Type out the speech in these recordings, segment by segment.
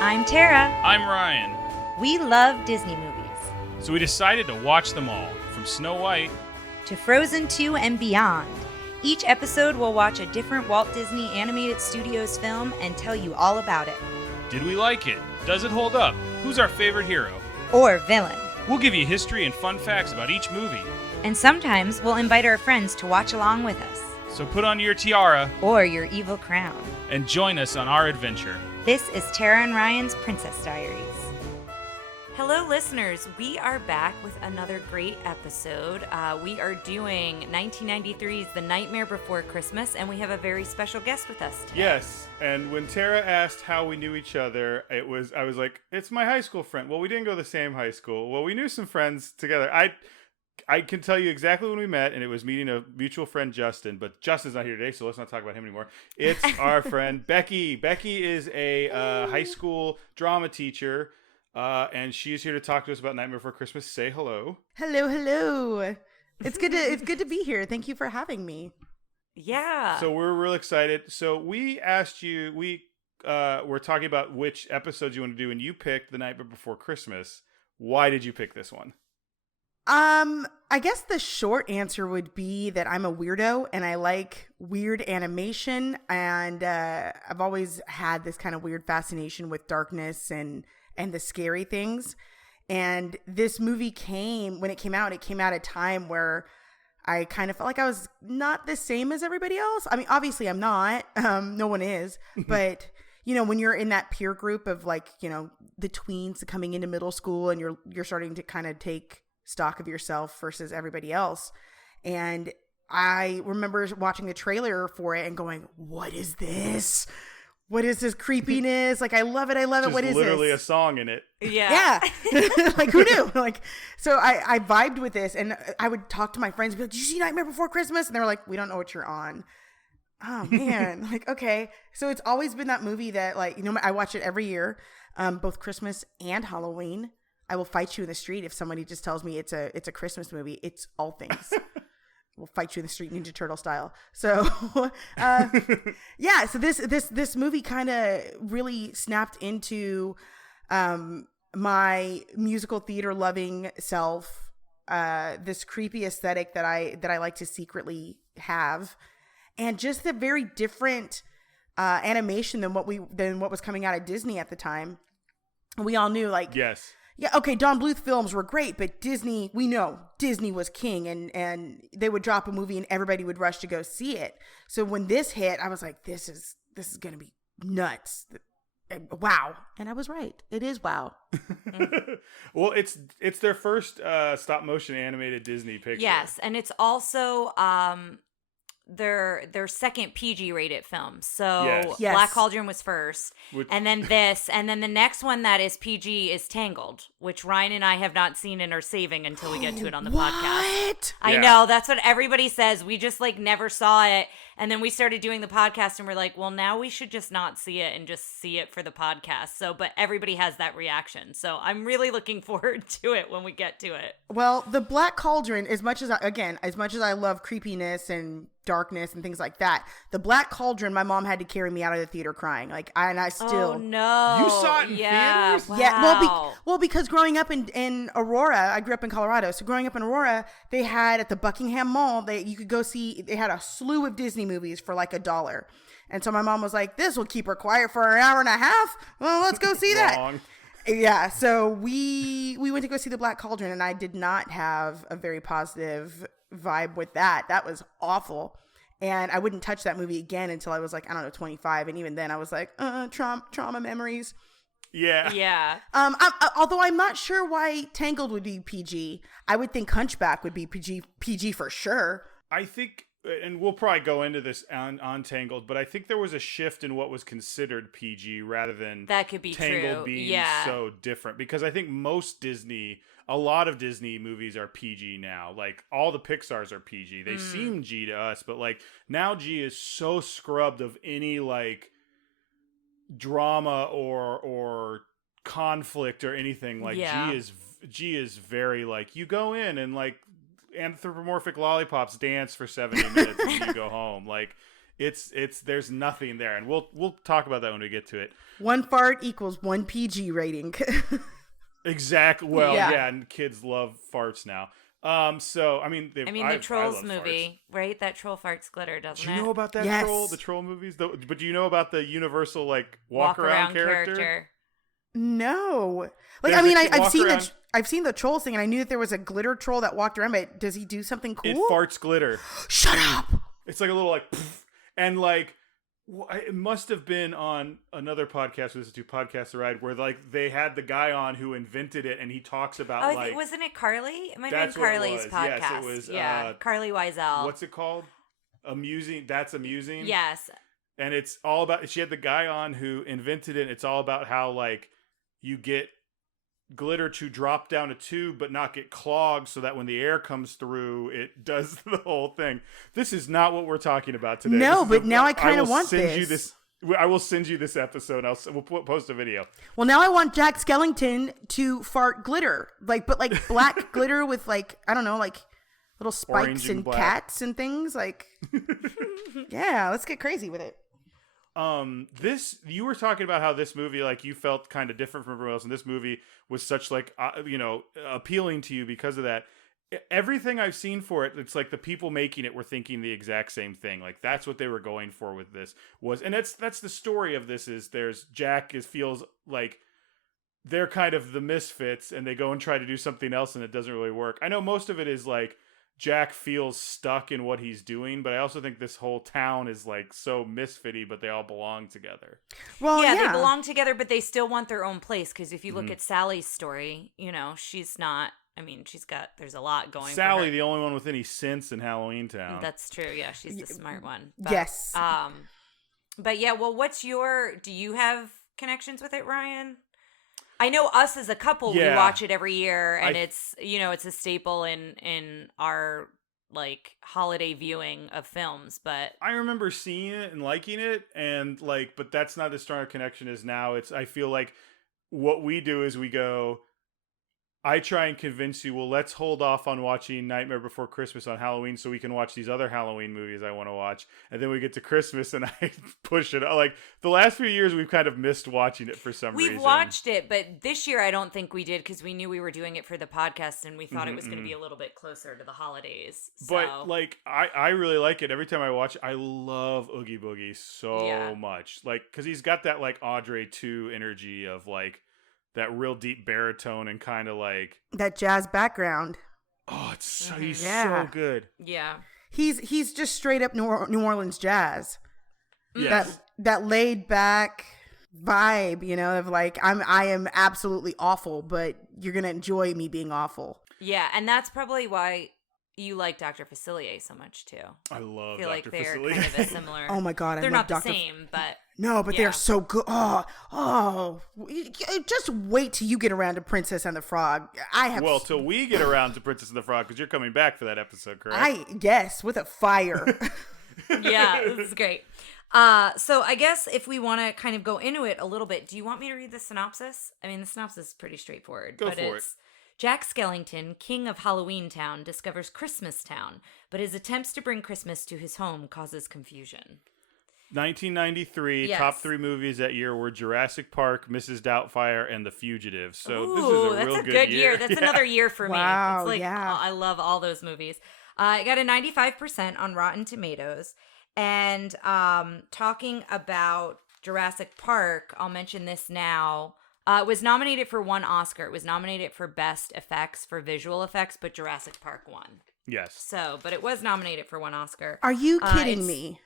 I'm Tara. I'm Ryan. We love Disney movies. So we decided to watch them all, from Snow White to Frozen 2 and beyond. Each episode will watch a different Walt Disney Animated Studios film and tell you all about it. Did we like it? Does it hold up? Who's our favorite hero? Or villain. We'll give you history and fun facts about each movie. And sometimes we'll invite our friends to watch along with us. So put on your tiara or your evil crown and join us on our adventure. This is Tara and Ryan's Princess Diaries. Hello, listeners. We are back with another great episode. We are doing 1993's The Nightmare Before Christmas, and we have a very special guest with us today. Yes, and when Tara asked how we knew each other, I was like, it's my high school friend. Well, we didn't go to the same high school. Well, we knew some friends together. I can tell you exactly when we met, and it was meeting a mutual friend, Justin. But Justin's not here today, so let's not talk about him anymore. It's our friend, Becki. Becki is a high school drama teacher, and she's here to talk to us about Nightmare Before Christmas. Say hello. Hello. It's good to be here. Thank you for having me. Yeah. So we're real excited. So we asked you, we're talking about which episodes you want to do, and you picked The Nightmare Before Christmas. Why did you pick this one? I guess the short answer would be that I'm a weirdo and I like weird animation, and I've always had this kind of weird fascination with darkness and the scary things. And this movie when it came out at a time where I kind of felt like I was not the same as everybody else. I mean, obviously I'm not, no one is, but you know, when you're in that peer group of like, you know, the tweens coming into middle school and you're starting to kind of take stock of yourself versus everybody else. And I remember watching the trailer for it and going, what is this? What is this creepiness? Like, I love it. What is this? Literally a song in it. Yeah. Like, who knew? Like, so I vibed with this, and I would talk to my friends and be like, did you see Nightmare Before Christmas? And they were like, we don't know what you're on. Oh man. Like, okay. So it's always been that movie that, like, you know, I watch it every year, both Christmas and Halloween. I will fight you in the street if somebody just tells me it's a Christmas movie. It's all things. We'll fight you in the street, Ninja Turtle style. So, yeah. So this movie kind of really snapped into my musical theater loving self. This creepy aesthetic that I like to secretly have, and just the very different animation than what was coming out of Disney at the time. We all knew, like, yes. Yeah, okay, Don Bluth films were great, but Disney, we know Disney was king, and they would drop a movie and everybody would rush to go see it. So when this hit, I was like, this is going to be nuts. Wow. And I was right. It is wow. Well, it's their first stop motion animated Disney picture. Yes, and it's also their second PG rated film. So Yes. Black Cauldron was first, and then this, and then the next one that is PG is Tangled, which Ryan and I have not seen and are saving until we get to it on the podcast. What? I know, that's what everybody says. We just like never saw it, and then we started doing the podcast and we're like, well, now we should just not see it and just see it for the podcast. So, but everybody has that reaction. So I'm really looking forward to it when we get to it. Well, the Black Cauldron, as much as I love creepiness and darkness and things like that, the Black Cauldron, my mom had to carry me out of the theater crying. Like, I still. Oh no! You saw it in theaters? Wow. Yeah. Well, because growing up in Aurora, I grew up in Colorado. So growing up in Aurora, they had at the Buckingham Mall, you could go see. They had a slew of Disney movies for like $1. And so my mom was like, "This will keep her quiet for an hour and a half. Well, let's go see that." Yeah, so we went to go see the Black Cauldron, and I did not have a very positive vibe with that. That was awful. And I wouldn't touch that movie again until I was like, I don't know, 25. And even then I was like, trauma memories. Yeah. Yeah. Although I'm not sure why Tangled would be PG. I would think Hunchback would be PG for sure. I think, and we'll probably go into this on Tangled, but I think there was a shift in what was considered PG rather than that could be Tangled true. being so different. Because I think a lot of Disney movies are PG now. Like, all the Pixars are PG. They seem G to us, but like now G is so scrubbed of any like drama or conflict or anything. Like, G is very like, you go in and like anthropomorphic lollipops dance for 70 minutes and you go home. Like, It's there's nothing there, and we'll talk about that when we get to it. One fart equals one PG rating. Exactly. Well, Yeah. yeah, and kids love farts now. So I mean, the Trolls I love movie, right? That troll farts glitter, doesn't Do it? you know about that Yes. troll? The troll movies, but do you know about the Universal like walk around character? No. Like, There's I mean, a I've walk seen around- I've seen the trolls thing, and I knew that there was a glitter troll that walked around, but does he do something cool? It farts glitter. Shut up! It's like a little like, poof, and like it must have been on another podcast. This is to Podcast the Ride, where like they had the guy on who invented it, and he talks about Oh, like wasn't it Carly? It might have That's been what it Carly's was. podcast. Yes, it was, Yeah, Carly Wiesel. what's it called? Amusing. That's amusing. Yes. And it's all about. She had the guy on who invented it. And it's all about how like you get glitter to drop down a tube but not get clogged, so that when the air comes through it does the whole thing. This is not what we're talking about today. No, This is but now I kinda will want send you this. I will send you this episode. We'll post a video. Well, now I want Jack Skellington to fart glitter, but black glitter with I don't know, like little spikes Orange and and black. cats and things. Yeah, let's get crazy with it. This, you were talking about how this movie, like, you felt kind of different from everyone else, and this movie was such appealing to you because of that. Everything I've seen for it, it's like the people making it were thinking the exact same thing. Like, that's what they were going for with this and that's the story of this. Is there's Jack feels like they're kind of the misfits, and they go and try to do something else, and it doesn't really work. I know most of it is like Jack feels stuck in what he's doing, but I also think this whole town is like so misfitty, but they all belong together. Well, yeah, yeah, they belong together, but they still want their own place. Because if you look at Sally's story, she's not. I mean, there's a lot going. Sally, for her. the only one with any sense in Halloweentown. That's true. Yeah, she's the smart one. Yes. But yeah, well, do you have connections with it, Ryan? I know us as a couple, we watch it every year, and it's a staple in our like holiday viewing of films. But I remember seeing it and liking it, and but that's not as strong a connection as now. I feel like what we do is we go, I try and convince you, well, let's hold off on watching Nightmare Before Christmas on Halloween so we can watch these other Halloween movies I want to watch. And then we get to Christmas and I push it. Like, the last few years, we've kind of missed watching it for some reason. We've watched it, but this year I don't think we did, because we knew we were doing it for the podcast and we thought it was going to be a little bit closer to the holidays. But, I really like it. Every time I watch it, I love Oogie Boogie so much. Because he's got that, Audrey 2 energy of, that real deep baritone and kind of that jazz background. Oh, he's so good. Yeah. He's just straight up New Orleans jazz. Yes. That laid back vibe, of I am absolutely awful, but you're gonna enjoy me being awful. Yeah, and that's probably why you like Dr. Facilier so much too. I love I feel like Dr. they're Facilier. kind of a similar. Oh my god, they're love not the Dr. same, but no, but they're so good. Oh, just wait till you get around to Princess and the Frog. Well, till we get around to Princess and the Frog, because you're coming back for that episode, correct? Yes, with a fire. Yeah, this is great. So I guess if we want to kind of go into it a little bit, do you want me to read the synopsis? I mean, the synopsis is pretty straightforward. Go for it. Jack Skellington, king of Halloweentown, discovers Christmas Town, but his attempts to bring Christmas to his home causes confusion. 1993, Yes. top 3 movies that year were Jurassic Park, Mrs. Doubtfire, and The Fugitive. So this is a real that's a good year. That's another year for me. Wow, It's yeah. I love all those movies. I got a 95% on Rotten Tomatoes. And talking about Jurassic Park, I'll mention this now. It was nominated for 1 Oscar. It was nominated for Best Effects, for visual effects, but Jurassic Park won. Yes. So, but it was nominated for 1 Oscar. Are you kidding me?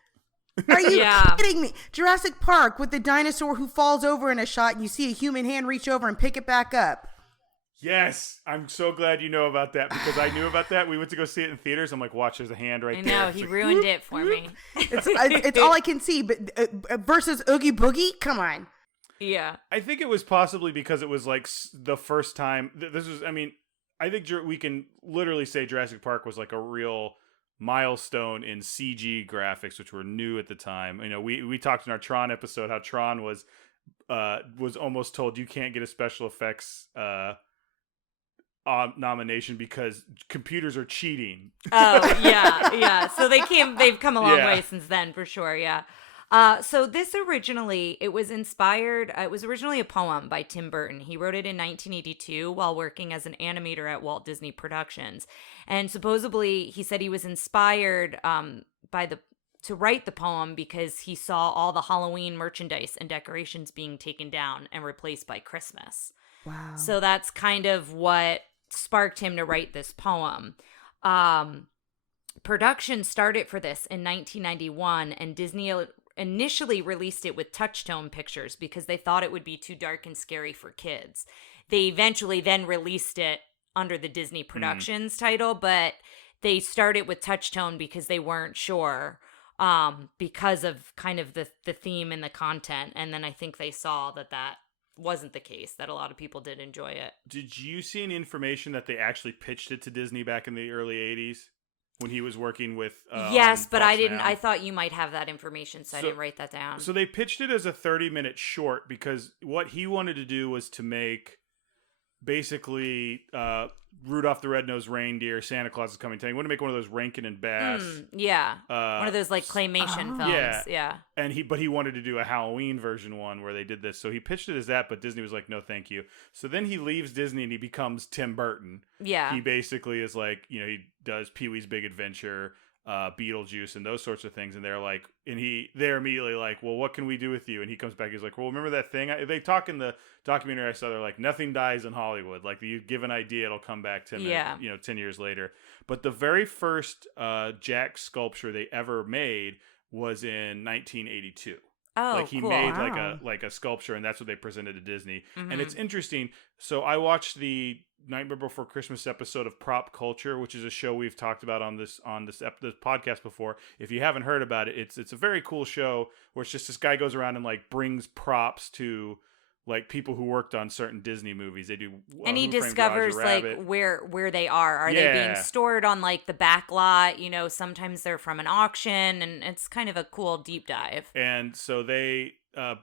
Are you kidding me? Jurassic Park with the dinosaur who falls over in a shot and you see a human hand reach over and pick it back up. Yes. I'm so glad you know about that, because I knew about that. We went to go see it in theaters. I'm like, watch, there's a hand right I there. know, It's he like, ruined it for me. It's all I can see. But versus Oogie Boogie, come on. Yeah. I think it was possibly because it was the first time. This was, I think we can literally say Jurassic Park was a real milestone in CG graphics, which were new at the time. We talked in our Tron episode how Tron was almost told you can't get a special effects nomination because computers are cheating. Oh, yeah. So they've come a long way since then, for sure, yeah. So this originally, it was originally a poem by Tim Burton. He wrote it in 1982 while working as an animator at Walt Disney Productions. And supposedly, he said he was inspired to write the poem because he saw all the Halloween merchandise and decorations being taken down and replaced by Christmas. Wow. So that's kind of what sparked him to write this poem. Production started for this in 1991, and Disney initially released it with touch-tone pictures because they thought it would be too dark and scary for kids. They eventually then released it under the Disney Productions title, but they started with touch-tone because they weren't sure because of kind of the theme and the content. And then I think they saw that wasn't the case, that a lot of people did enjoy it. Did you see any information that they actually pitched it to Disney back in the early 80s when he was working with yes, but I Fox didn't. Now? I thought you might have that information, so I didn't write that down. So they pitched it as a 30-minute short because what he wanted to do was to make basically Rudolph the Red-Nosed Reindeer, Santa Claus is Coming to Town. He wanted to make one of those Rankin and Bass. One of those like claymation films. Yeah. And he wanted to do a Halloween version one where they did this. So he pitched it as that, but Disney was like, no, thank you. So then he leaves Disney and he becomes Tim Burton. Yeah. He basically is like, he does Pee-wee's Big Adventure, Beetlejuice, and those sorts of things. And they're like, they're immediately like, well, what can we do with you? And he comes back, he's like, well, remember that thing? They talk in the documentary I saw, they're like, nothing dies in Hollywood. Like, you give an idea, it'll come back 10 years later. But the very first Jack sculpture they ever made was in 1982. Oh, like he cool. made Wow. like a sculpture, and that's what they presented to Disney. And it's interesting. So I watched the Nightmare Before Christmas episode of Prop Culture, which is a show we've talked about on this podcast before. If you haven't heard about it, it's a very cool show where it's just this guy goes around and like brings props to like people who worked on certain Disney movies. They do, and he Who Framed discovers Roger like Rabbit. where they are. Are they being stored on like the back lot? Sometimes they're from an auction, and it's kind of a cool deep dive. And so they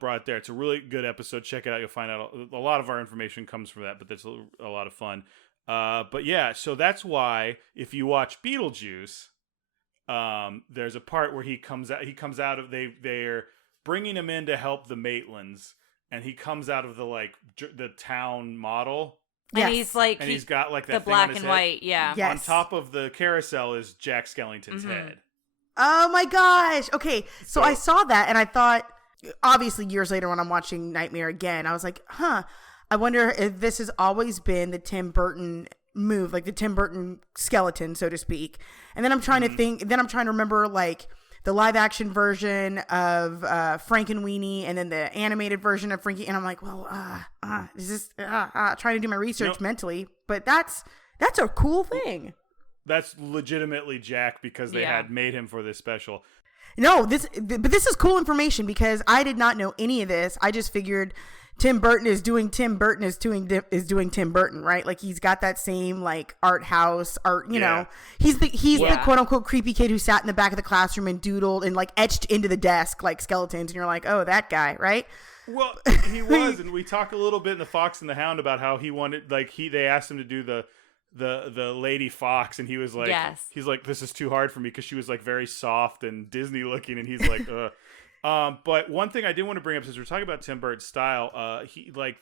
brought it there. It's a really good episode. Check it out. You'll find out a lot of our information comes from that, but that's a lot of fun. But yeah, so that's why if you watch Beetlejuice, there's a part where he comes out of they're bringing him in to help the Maitlands, and he comes out of the town model. And Yes. he's like, And he's got like that the thing black on his and head. white, yeah. Yes. On top of the carousel is Jack Skellington's head. Oh my gosh. Okay. So I saw that and I thought, obviously years later when I'm watching Nightmare again, I was like, I wonder if this has always been the Tim Burton move, like the Tim Burton skeleton, so to speak. And then I'm trying to think, then I'm trying to remember like the live action version of Frankenweenie and then the animated version of Frankie. And I'm like, well, is this trying to do my research mentally, but that's a cool thing. That's legitimately Jack because they had made him for this special. No, but this is cool information because I did not know any of this. I just figured Tim Burton is doing Tim Burton, right? Like he's got that same like art house art, you know. He's the quote unquote creepy kid who sat in the back of the classroom and doodled and like etched into the desk like skeletons, and you're like, oh, that guy, right? Well, he was, and we talk a little bit in the Fox and the Hound about how he wanted, like they asked him to do the Lady Fox, and he was like, he's like, this is too hard for me because she was like very soft and Disney looking, and he's like, but one thing I did want to bring up, since we're talking about Tim Burton's style,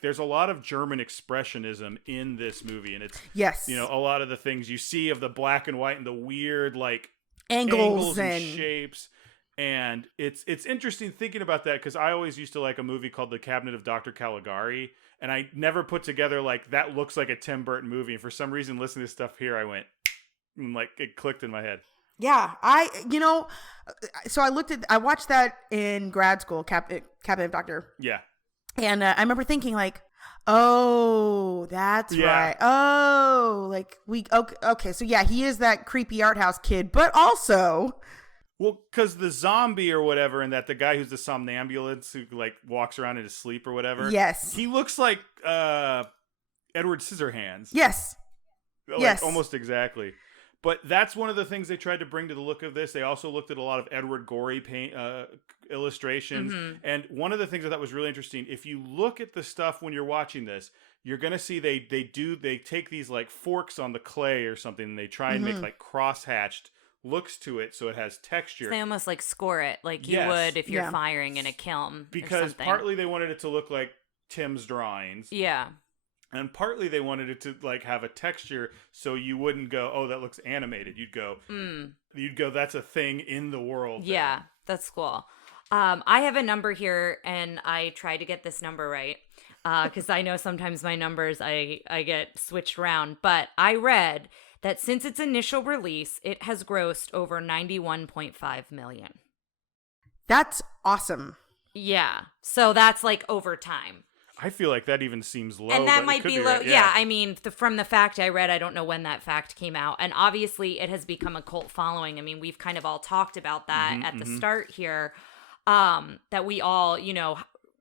there's a lot of German expressionism in this movie, and it's a lot of the things you see of the black and white and the weird like angles and shapes. And it's interesting thinking about that because I always used to like a movie called The Cabinet of Dr. Caligari, and I never put together like that looks like a Tim Burton movie. And for some reason, listening to stuff here, I went and like it clicked in my head. Yeah, so I watched that in grad school, Cabinet of Dr. Yeah. And I remember thinking like, oh, that's right. Oh, like okay. So yeah, he is that creepy art house kid, but also. Well, because the zombie or whatever, and the guy who's the somnambulist who like walks around in his sleep or whatever. Yes. He looks like Edward Scissorhands. Yes. Like, yes. Almost exactly. But that's one of the things they tried to bring to the look of this. They also looked at a lot of Edward Gorey paint illustrations. And one of the things I thought was really interesting, if you look at the stuff when you're watching this, you're going to see they take these like forks on the clay or something, and they try and make like cross-hatched looks to it so it has texture. They almost like score it like you would if you're firing in a kiln. Because partly they wanted it to look like Tim's drawings. Yeah. And partly they wanted it to like have a texture so you wouldn't go, oh, that looks animated. You'd go, that's a thing in the world. Yeah, that's cool. I have a number here, and I try to get this number right because I know sometimes my numbers, I get switched around. But I read that since its initial release, it has grossed over $91.5 million. That's awesome. Yeah. So that's like over time. I feel like that even seems low. And that but might be low. right. Yeah, I mean, from the fact I read, I don't know when that fact came out. And obviously, it has become a cult following. I mean, we've kind of all talked about that at the start here, that we all,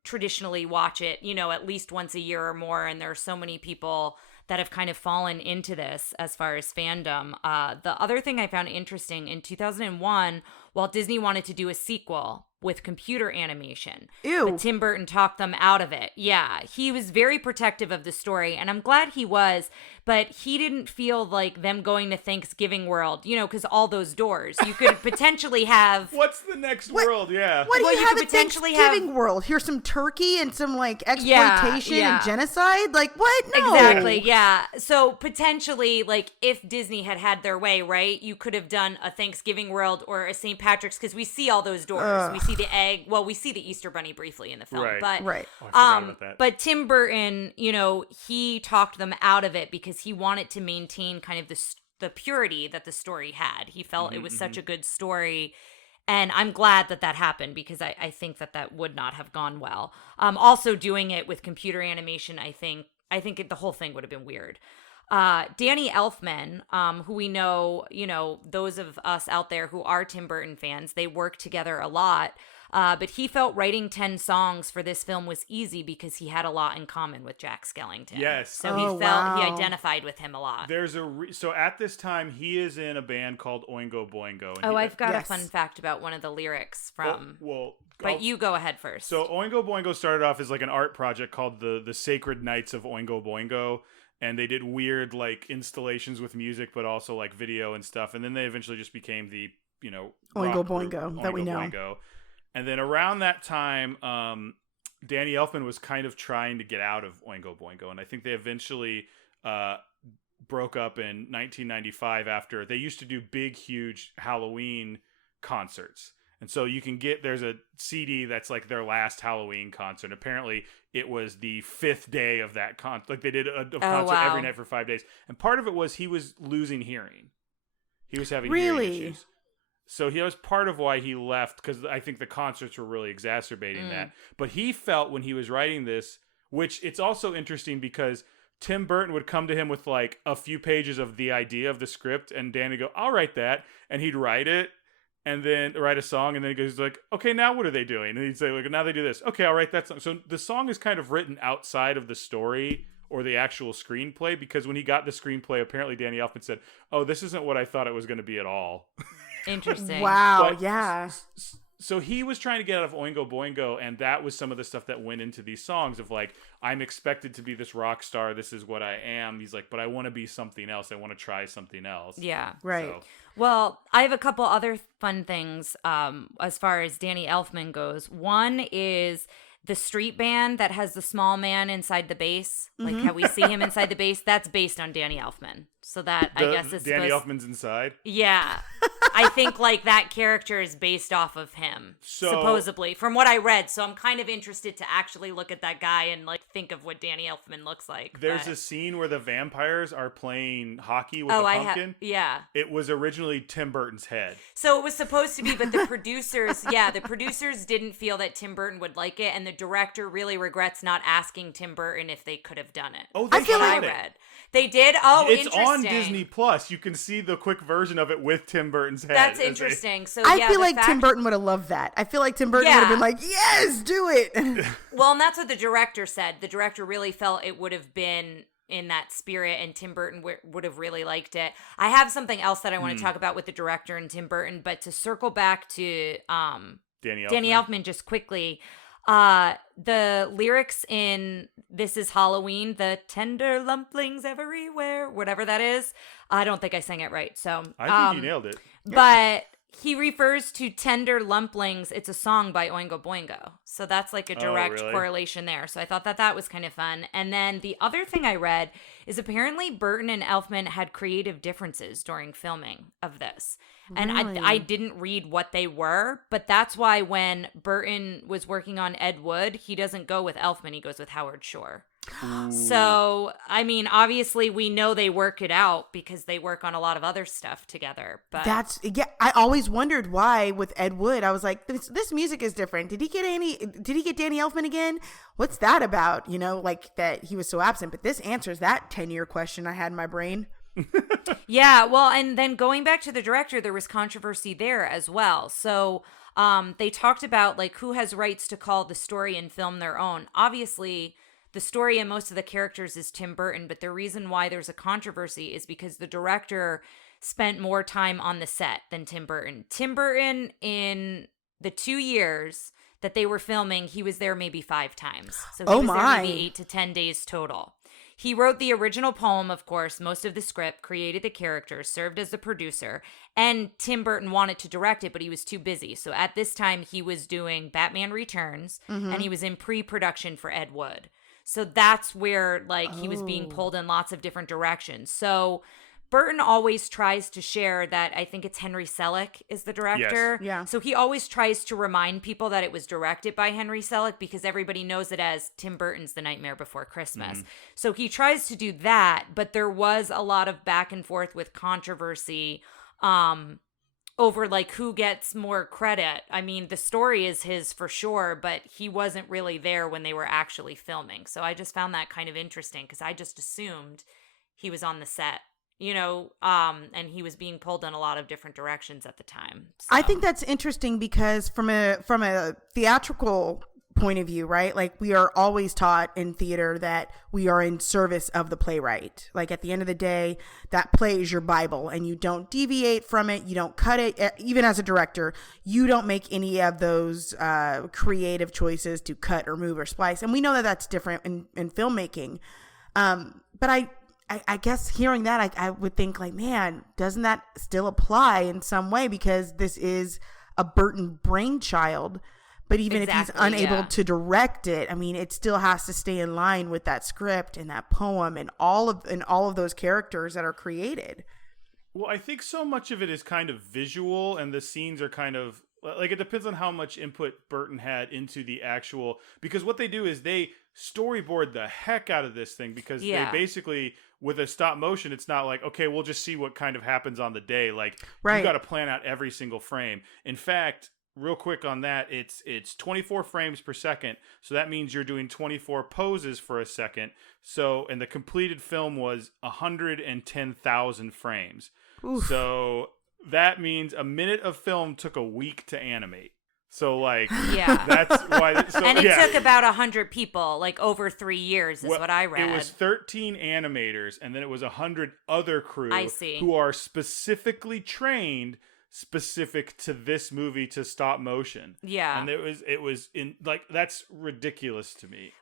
traditionally watch it, at least once a year or more. And there are so many people that have kind of fallen into this as far as fandom. The other thing I found interesting, in 2001, Walt Disney wanted to do a sequel with computer animation. Ew. But Tim Burton talked them out of it. Yeah, he was very protective of the story, and I'm glad he was, but he didn't feel like them going to Thanksgiving World, because all those doors. You could potentially have... What's the next world? Yeah. What do you have could at potentially Thanksgiving world? Here's some turkey and some like exploitation and genocide? Like what? No. Exactly, yeah. So potentially, like, if Disney had their way, right, you could have done a Thanksgiving World or a St. Patrick's, because we see all those doors. We see the egg. Well, we see the Easter Bunny briefly in the film. Right. But, Oh, I forgot about that. But Tim Burton, he talked them out of it because he wanted to maintain kind of the purity that the story had. He felt it was such a good story. And I'm glad that happened, because I think that would not have gone well. Also doing it with computer animation, I think the whole thing would have been weird. Danny Elfman, who we know, those of us out there who are Tim Burton fans, they work together a lot. But he felt writing 10 songs for this film was easy because he had a lot in common with Jack Skellington. Yes. So he identified with him a lot. There's so at this time he is in a band called Oingo Boingo. And I've got a fun fact about one of the lyrics from. But you go ahead first. So Oingo Boingo started off as like an art project called the Sacred Nights of Oingo Boingo. And they did weird like installations with music, but also like video and stuff. And then they eventually just became the, Oingo Boingo that we know. Boingo. And then around that time, Danny Elfman was kind of trying to get out of Oingo Boingo. And I think they eventually broke up in 1995 after they used to do big, huge Halloween concerts. And so there's a CD that's like their last Halloween concert. Apparently it was the 5th day of that concert. Like they did a concert every night for 5 days. And part of it was he was losing hearing. He was having hearing issues. So that was part of why he left, because I think the concerts were really exacerbating that. But he felt when he was writing this, which it's also interesting because Tim Burton would come to him with like a few pages of the idea of the script, and Danny would go, I'll write that. And he'd write it. And then write a song, and then he goes like, okay, now what are they doing? And he'd say, like, now they do this. Okay, I'll write that song. So the song is kind of written outside of the story or the actual screenplay, because when he got the screenplay, apparently Danny Elfman said, oh, this isn't what I thought it was going to be at all. Interesting. Wow, But, yeah. So he was trying to get out of Oingo Boingo, and that was some of the stuff that went into these songs of like, I'm expected to be this rock star. This is what I am. He's like, but I want to be something else. I want to try something else. Yeah. Right. So, Well, I have a couple other fun things as far as Danny Elfman goes. One is the street band that has the small man inside the bass, like how we see him inside the bass. That's based on Danny Elfman. So that I guess is Danny Elfman's inside. Yeah. I think like that character is based off of him, supposedly, from what I read. So I'm kind of interested to actually look at that guy and like think of what Danny Elfman looks like. There's a scene where the vampires are playing hockey with a pumpkin. Yeah. It was originally Tim Burton's head. So it was supposed to be, but the producers, the producers didn't feel that Tim Burton would like it, and the director really regrets not asking Tim Burton if they could have done it. Oh, they shot it. They did? Oh, it's interesting. on Disney Plus. You can see the quick version of it with Tim Burton's head. That's interesting. So I feel like Tim Burton would have loved that. I feel like Tim Burton would have been like, yes, do it. Well, and that's what the director said. The director really felt it would have been in that spirit, and Tim Burton would have really liked it. I have something else that I want to talk about with the director and Tim Burton, but to circle back to Danny Elfman just quickly, the lyrics in This Is Halloween, the tender lumplings everywhere, whatever that is, I don't think I sang it right, so I think you nailed it. But he refers to tender lumplings. It's a song by Oingo Boingo. So that's like a direct correlation there. So I thought that was kind of fun. And then the other thing I read is apparently Burton and Elfman had creative differences during filming of this. And I didn't read what they were, but that's why when Burton was working on Ed Wood, he doesn't go with Elfman, he goes with Howard Shore. So, I mean, obviously we know they work it out because they work on a lot of other stuff together. But I always wondered why with Ed Wood. I was like, this music is different. Did he get Danny Elfman again? What's that about? You know, like that he was so absent. But this answers that 10-year question I had in my brain. Yeah, well, and then going back to the director, there was controversy there as well. So they talked about like who has rights to call the story and film their own. Obviously, the story and most of the characters is Tim Burton, but the reason why there's a controversy is because the director spent more time on the set than Tim Burton. Tim Burton, in the 2 years that they were filming, he was there maybe 5 times. So he was there maybe 8 to 10 days total. He wrote the original poem, of course, most of the script, created the characters, served as the producer, and Tim Burton wanted to direct it, but he was too busy. So at this time, he was doing Batman Returns, and he was in pre-production for Ed Wood. So that's where, like, he was being pulled in lots of different directions. So Burton always tries to share that, I think it's Henry Selick is the director. Yes. Yeah. So he always tries to remind people that it was directed by Henry Selick because everybody knows it as Tim Burton's The Nightmare Before Christmas. So he tries to do that, but there was a lot of back and forth with controversy over like who gets more credit. I mean, the story is his for sure, but he wasn't really there when they were actually filming. So I just found that kind of interesting because I just assumed he was on the set, you know, and he was being pulled in a lot of different directions at the time. So. I think that's interesting because from a theatrical point of view, right? Like we are always taught in theater that we are in service of the playwright. Like at the end of the day, that play is your Bible and you don't deviate from it. You don't cut it. Even as a director, you don't make any of those creative choices to cut or move or splice. And we know that that's different in filmmaking. But I guess hearing that, I would think like, man, doesn't that still apply in some way? Because this is a Burton brainchild. But even if he's unable to direct it, I mean, it still has to stay in line with that script and that poem and all of those characters that are created. Well, I think so much of it is kind of visual, and the scenes are kind of like, it depends on how much input Burton had into the actual, because what they do is they storyboard the heck out of this thing, because they basically, with a stop motion, it's not like, okay, we'll just see what kind of happens on the day. Like, you got to plan out every single frame. In fact, real quick on that, it's 24 frames per second, so that means you're doing 24 poses for a second. So, and the completed film was 110,000 frames. Oof. So that means a minute of film took a week to animate. So, like, that's why. So, and it took about 100 people, like over 3 years, is what I read. It was 13 animators, and then it was 100 other crew who are specifically trained specific to this movie to stop motion. Yeah. And it was in, like, that's ridiculous to me.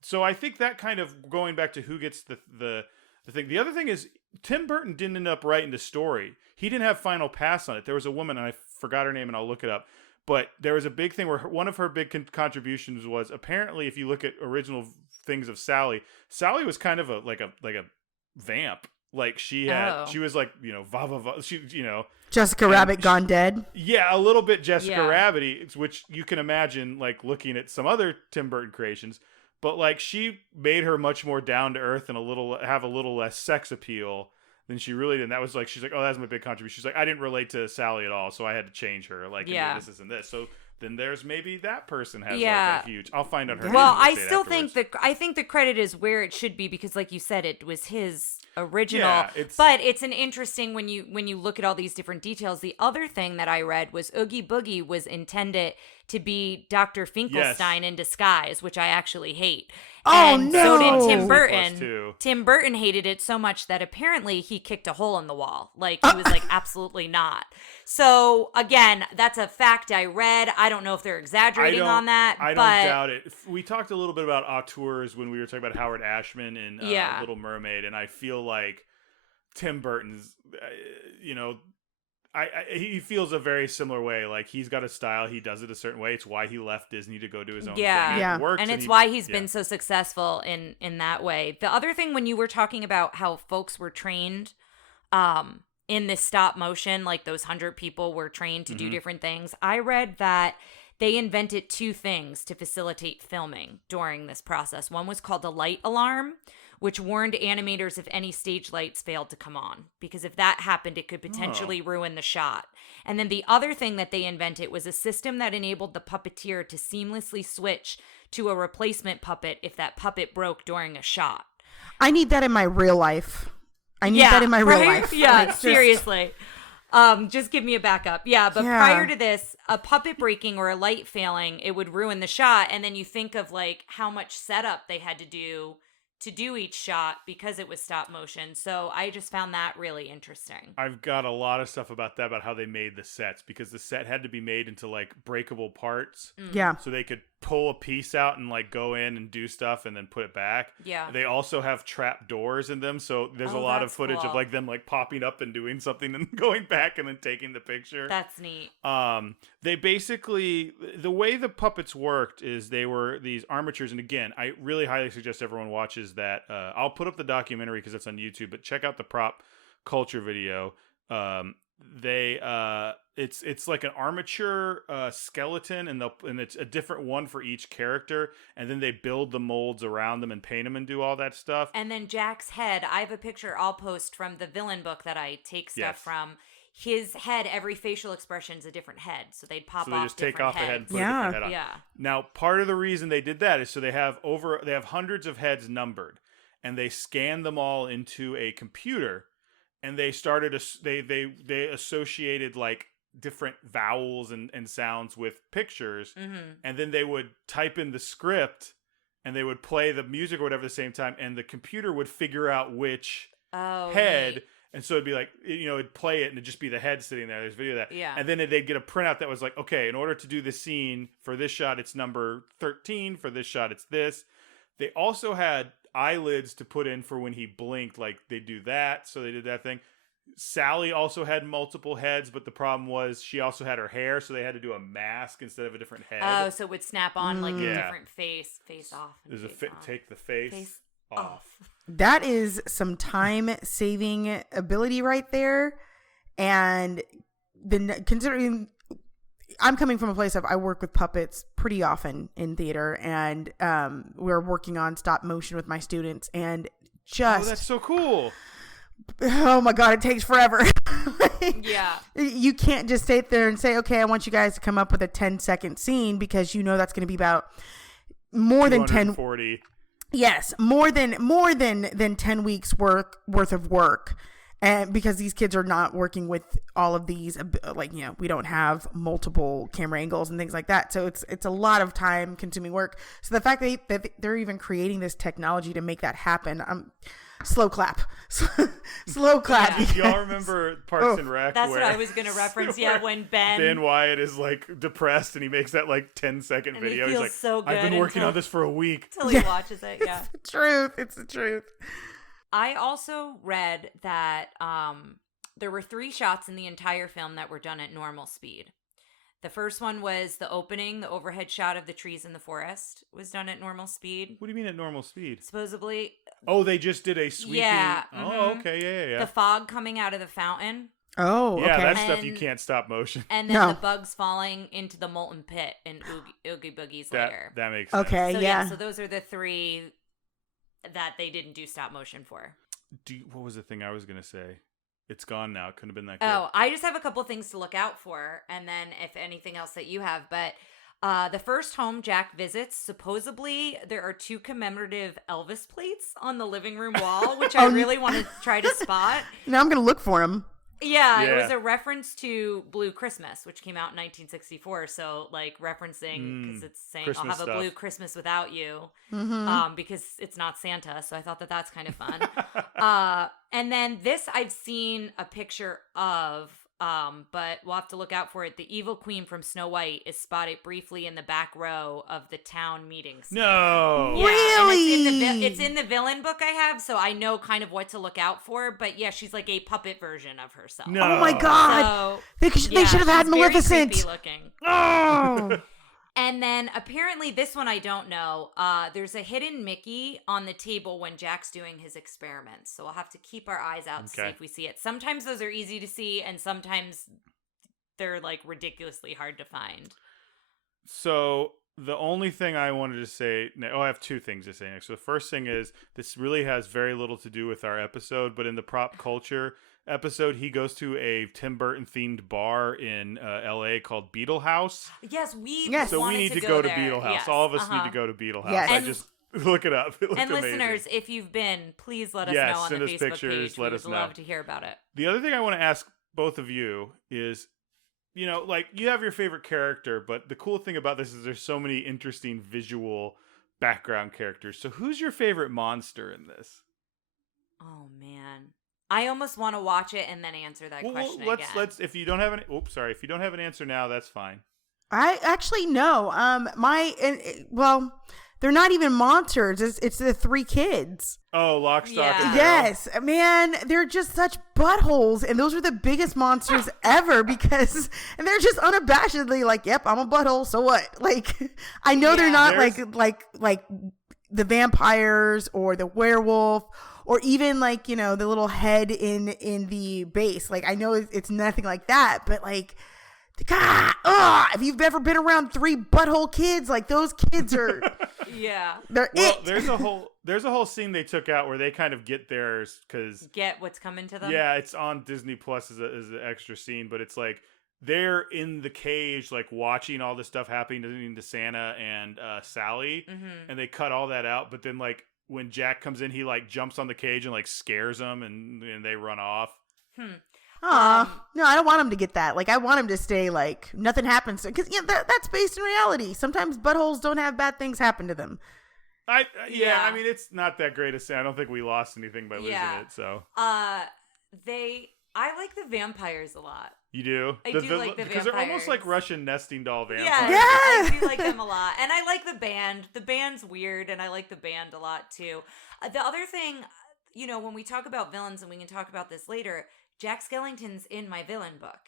So I think that kind of going back to who gets the thing. The other thing is Tim Burton didn't end up writing the story. He didn't have final pass on it. There was a woman, and I forgot her name, and I'll look it up. But there was a big thing where one of her big contributions was, apparently, if you look at original things of Sally was kind of like a vamp. Like she was like, you know, she, you know, Jessica Rabbit gone dead. Yeah, a little bit Jessica Rabbit, which you can imagine, like, looking at some other Tim Burton creations. But, like, she made her much more down to earth and have a little less sex appeal than she really did. And that was like, she's like, oh, that's my big contribution. She's like, I didn't relate to Sally at all, so I had to change her. Like, this isn't this. So then there's maybe that person has like a huge. I'll find out her name. Well, I still think I think the credit is where it should be, because, like you said, it was his original. Yeah, but it's an interesting when you look at all these different details. The other thing that I read was Oogie Boogie was intended to be Dr. Finkelstein in disguise, which I actually hate. Oh, and no. so did Disney Tim Plus, Burton. too. Tim Burton hated it so much that apparently he kicked a hole in the wall. Like, he was like, absolutely not. So, again, that's a fact I read. I don't know if they're exaggerating on that. I don't doubt it. We talked a little bit about auteurs when we were talking about Howard Ashman and Little Mermaid, and I feel like Tim Burton's, he feels a very similar way. Like, he's got a style. He does it a certain way. It's why he left Disney to go do his own thing. It works, and it's why he's been so successful in that way. The other thing, when you were talking about how folks were trained in this stop motion, like those 100 people were trained to do different things, I read that they invented 2 things to facilitate filming during this process. One was called a light alarm, which warned animators if any stage lights failed to come on, because if that happened, it could potentially ruin the shot. And then the other thing that they invented was a system that enabled the puppeteer to seamlessly switch to a replacement puppet if that puppet broke during a shot. I need that in my real life. I need that in my real life. Yeah, Like, seriously. Just give me a backup. Yeah, but prior to this, a puppet breaking or a light failing, it would ruin the shot. And then you think of like how much setup they had to do each shot because it was stop motion. So I just found that really interesting. I've got a lot of stuff about that, about how they made the sets, because the set had to be made into like breakable parts. Yeah. So they could pull a piece out and like go in and do stuff and then put it back. Yeah. They also have trap doors in them. So there's a lot of footage of like them like popping up and doing something and going back and then taking the picture. That's neat. They basically, the way the puppets worked is they were these armatures. And again, I really highly suggest everyone watches that. I'll put up the documentary because it's on YouTube, but check out the prop culture video. It's like an armature skeleton, and it's a different one for each character, and then they build the molds around them and paint them and do all that stuff. And then Jack's head, I have a picture I'll post from the villain book that I take stuff from. His head, every facial expression is a different head, so they'd pop off. So they just take off the head and put a different head on. Yeah. Now, part of the reason they did that is so they have hundreds of heads numbered, and they scan them all into a computer, and they started they associated like different vowels and sounds with pictures, and then they would type in the script and they would play the music or whatever at the same time, and the computer would figure out which head. Neat. And so it'd be like, it'd play it and it'd just be the head sitting there. There's video of that. Yeah. And then they'd get a printout that was like, okay, in order to do this scene, for this shot, it's number 13. For this shot, it's this. They also had eyelids to put in for when he blinked. Like, they do that. So they did that thing. Sally also had multiple heads, but the problem was she also had her hair. So they had to do a mask instead of a different head. Oh, so it would snap on like a different face off. There's take the face off. That is some time-saving ability right there. And considering I'm coming from a place of I work with puppets pretty often in theater, and we're working on stop motion with my students, and just that's so cool. Oh my God, it takes forever. Yeah. You can't just sit there and say, okay, I want you guys to come up with a 10-second scene, because that's going to be about more than 240. Yes, more than 10 weeks worth of work. And because these kids are not working with all of these, we don't have multiple camera angles and things like that. So it's a lot of time consuming work. So the fact that they're even creating this technology to make that happen, slow clap. Slow clap. Yeah. Y'all remember Parks and Rec? That's what I was going to reference. Yeah, when Ben Wyatt is like depressed and he makes that like 10-second and video. He feels He's like, so good I've been working on this for a week. Until he watches it, yeah. It's the truth. It's the truth. I also read that there were 3 shots in the entire film that were done at normal speed. The first one was the opening, the overhead shot of the trees in the forest was done at normal speed. What do you mean at normal speed? Supposedly. Oh, they just did a sweeping. Yeah. Oh, okay. Yeah. The fog coming out of the fountain. Oh, yeah, okay. that's stuff you can't stop motion. And then the bugs falling into the molten pit in Oogie Boogie's lair. That makes sense. Okay, so, yeah. So those are the 3 that they didn't do stop motion for. What was the thing I was going to say? It's gone now. It couldn't have been that good. Oh, I just have a couple things to look out for, and then if anything else that you have. But The first home Jack visits, supposedly there are 2 commemorative Elvis plates on the living room wall, which I really want to try to spot. Now I'm going to look for him. Yeah, it was a reference to Blue Christmas, which came out in 1964. So, like, referencing, because it's saying, Christmas I'll have stuff. a blue Christmas without you, because it's not Santa. So I thought that that's kind of fun. And then this I've seen a picture of, but we'll have to look out for it. The evil queen from Snow White is spotted briefly in the back row of the town meetings. No. Yeah, Really? and it's in the villain book I have, so I know kind of what to look out for. But yeah, she's like a puppet version of herself. No. Oh my God. So, They should have had she's very Maleficent. creepy looking. Oh. And then apparently this one I don't know. There's a hidden Mickey on the table when Jack's doing his experiments. So we'll have to keep our eyes out to see if we see it. Sometimes those are easy to see, and sometimes they're like ridiculously hard to find. So the only thing I wanted to say, I have 2 things to say next. So the first thing is, this really has very little to do with our episode, but in the prop culture episode, he goes to a Tim Burton themed bar in LA called Beetle House. Yes, we So we need to go to Beetle House. Yes. All of us need to go to Beetle House. Yes. I And- just look it up. It looked And amazing. listeners, if you've been, please let us Yes, know on send the us Facebook pictures, page. let We us would know. love to hear about it. The other thing I want to ask both of you is, you know, like, you have your favorite character, but the cool thing about this is there's so many interesting visual background characters. So who's your favorite monster in this? Oh man, I almost want to watch it and then answer that question again. Let's if you don't have if you don't have an answer now, that's fine. I actually know. Well, they're not even monsters. It's the 3 kids. Oh, Lock, Stock, and Barrel. Yes, man, they're just such buttholes, and those are the biggest monsters ever because, and they're just unabashedly like, "Yep, I'm a butthole. So what?" Like, I know they're not like the vampires or the werewolf or even like, you know, the little head in the base. Like, I know it's nothing like that, but like, God, if you've ever been around 3 butthole kids, like those kids are, they're Well, it. there's a whole scene they took out where they kind of get theirs because Get what's coming to them. yeah, it's on Disney Plus as an extra scene, but it's like they're in the cage, like watching all this stuff happening to Santa and Sally, and they cut all that out. But then like when Jack comes in, he like jumps on the cage and like scares them, and they run off. No, I don't want him to get that. Like, I want him to stay like nothing happens because that's based in reality. Sometimes buttholes don't have bad things happen to them. I mean, it's not that great a scene. I don't think we lost anything by losing it. So I like the vampires a lot. you do? I do like the because they're almost like vampires. Russian nesting doll vampires. Yeah, Yeah. I do like them a lot. And I like the band. The band's weird, and I like the band a lot, too. The other thing, you know, when we talk about villains, and we can talk about this later, Jack Skellington's in my villain book.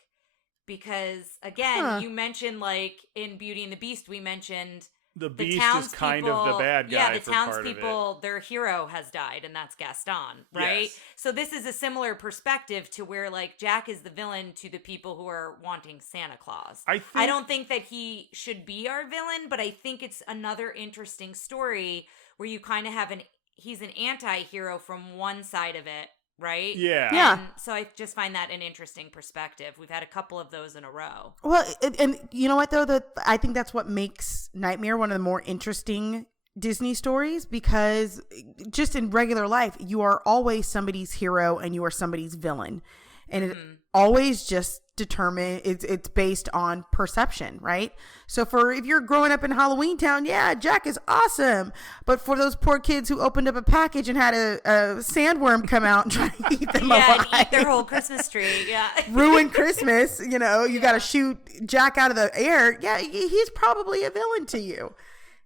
Because, again, you mentioned, like, in Beauty and the Beast, we mentioned The the Beast is townspeople. kind of the bad guy. Yeah, the for part of townspeople, their hero has died, and that's Gaston, right? Yes. So this is a similar perspective to where, like, Jack is the villain to the people who are wanting Santa Claus. I don't think that he should be our villain, but I think it's another interesting story where you kind of have he's an anti-hero from one side of it, right? Yeah. Yeah. And so I just find that an interesting perspective. We've had a couple of those in a row. Well, and you know what though? I think that's what makes Nightmare one of the more interesting Disney stories because just in regular life, you are always somebody's hero and you are somebody's villain, and it always just determined. It's based on perception, right? So if you're growing up in Halloweentown, yeah, Jack is awesome, but for those poor kids who opened up a package and had a sandworm come out and try to eat them alive, and eat their whole Christmas tree. Yeah, ruin Christmas, you know, you got to shoot Jack out of the air. Yeah, he's probably a villain to you.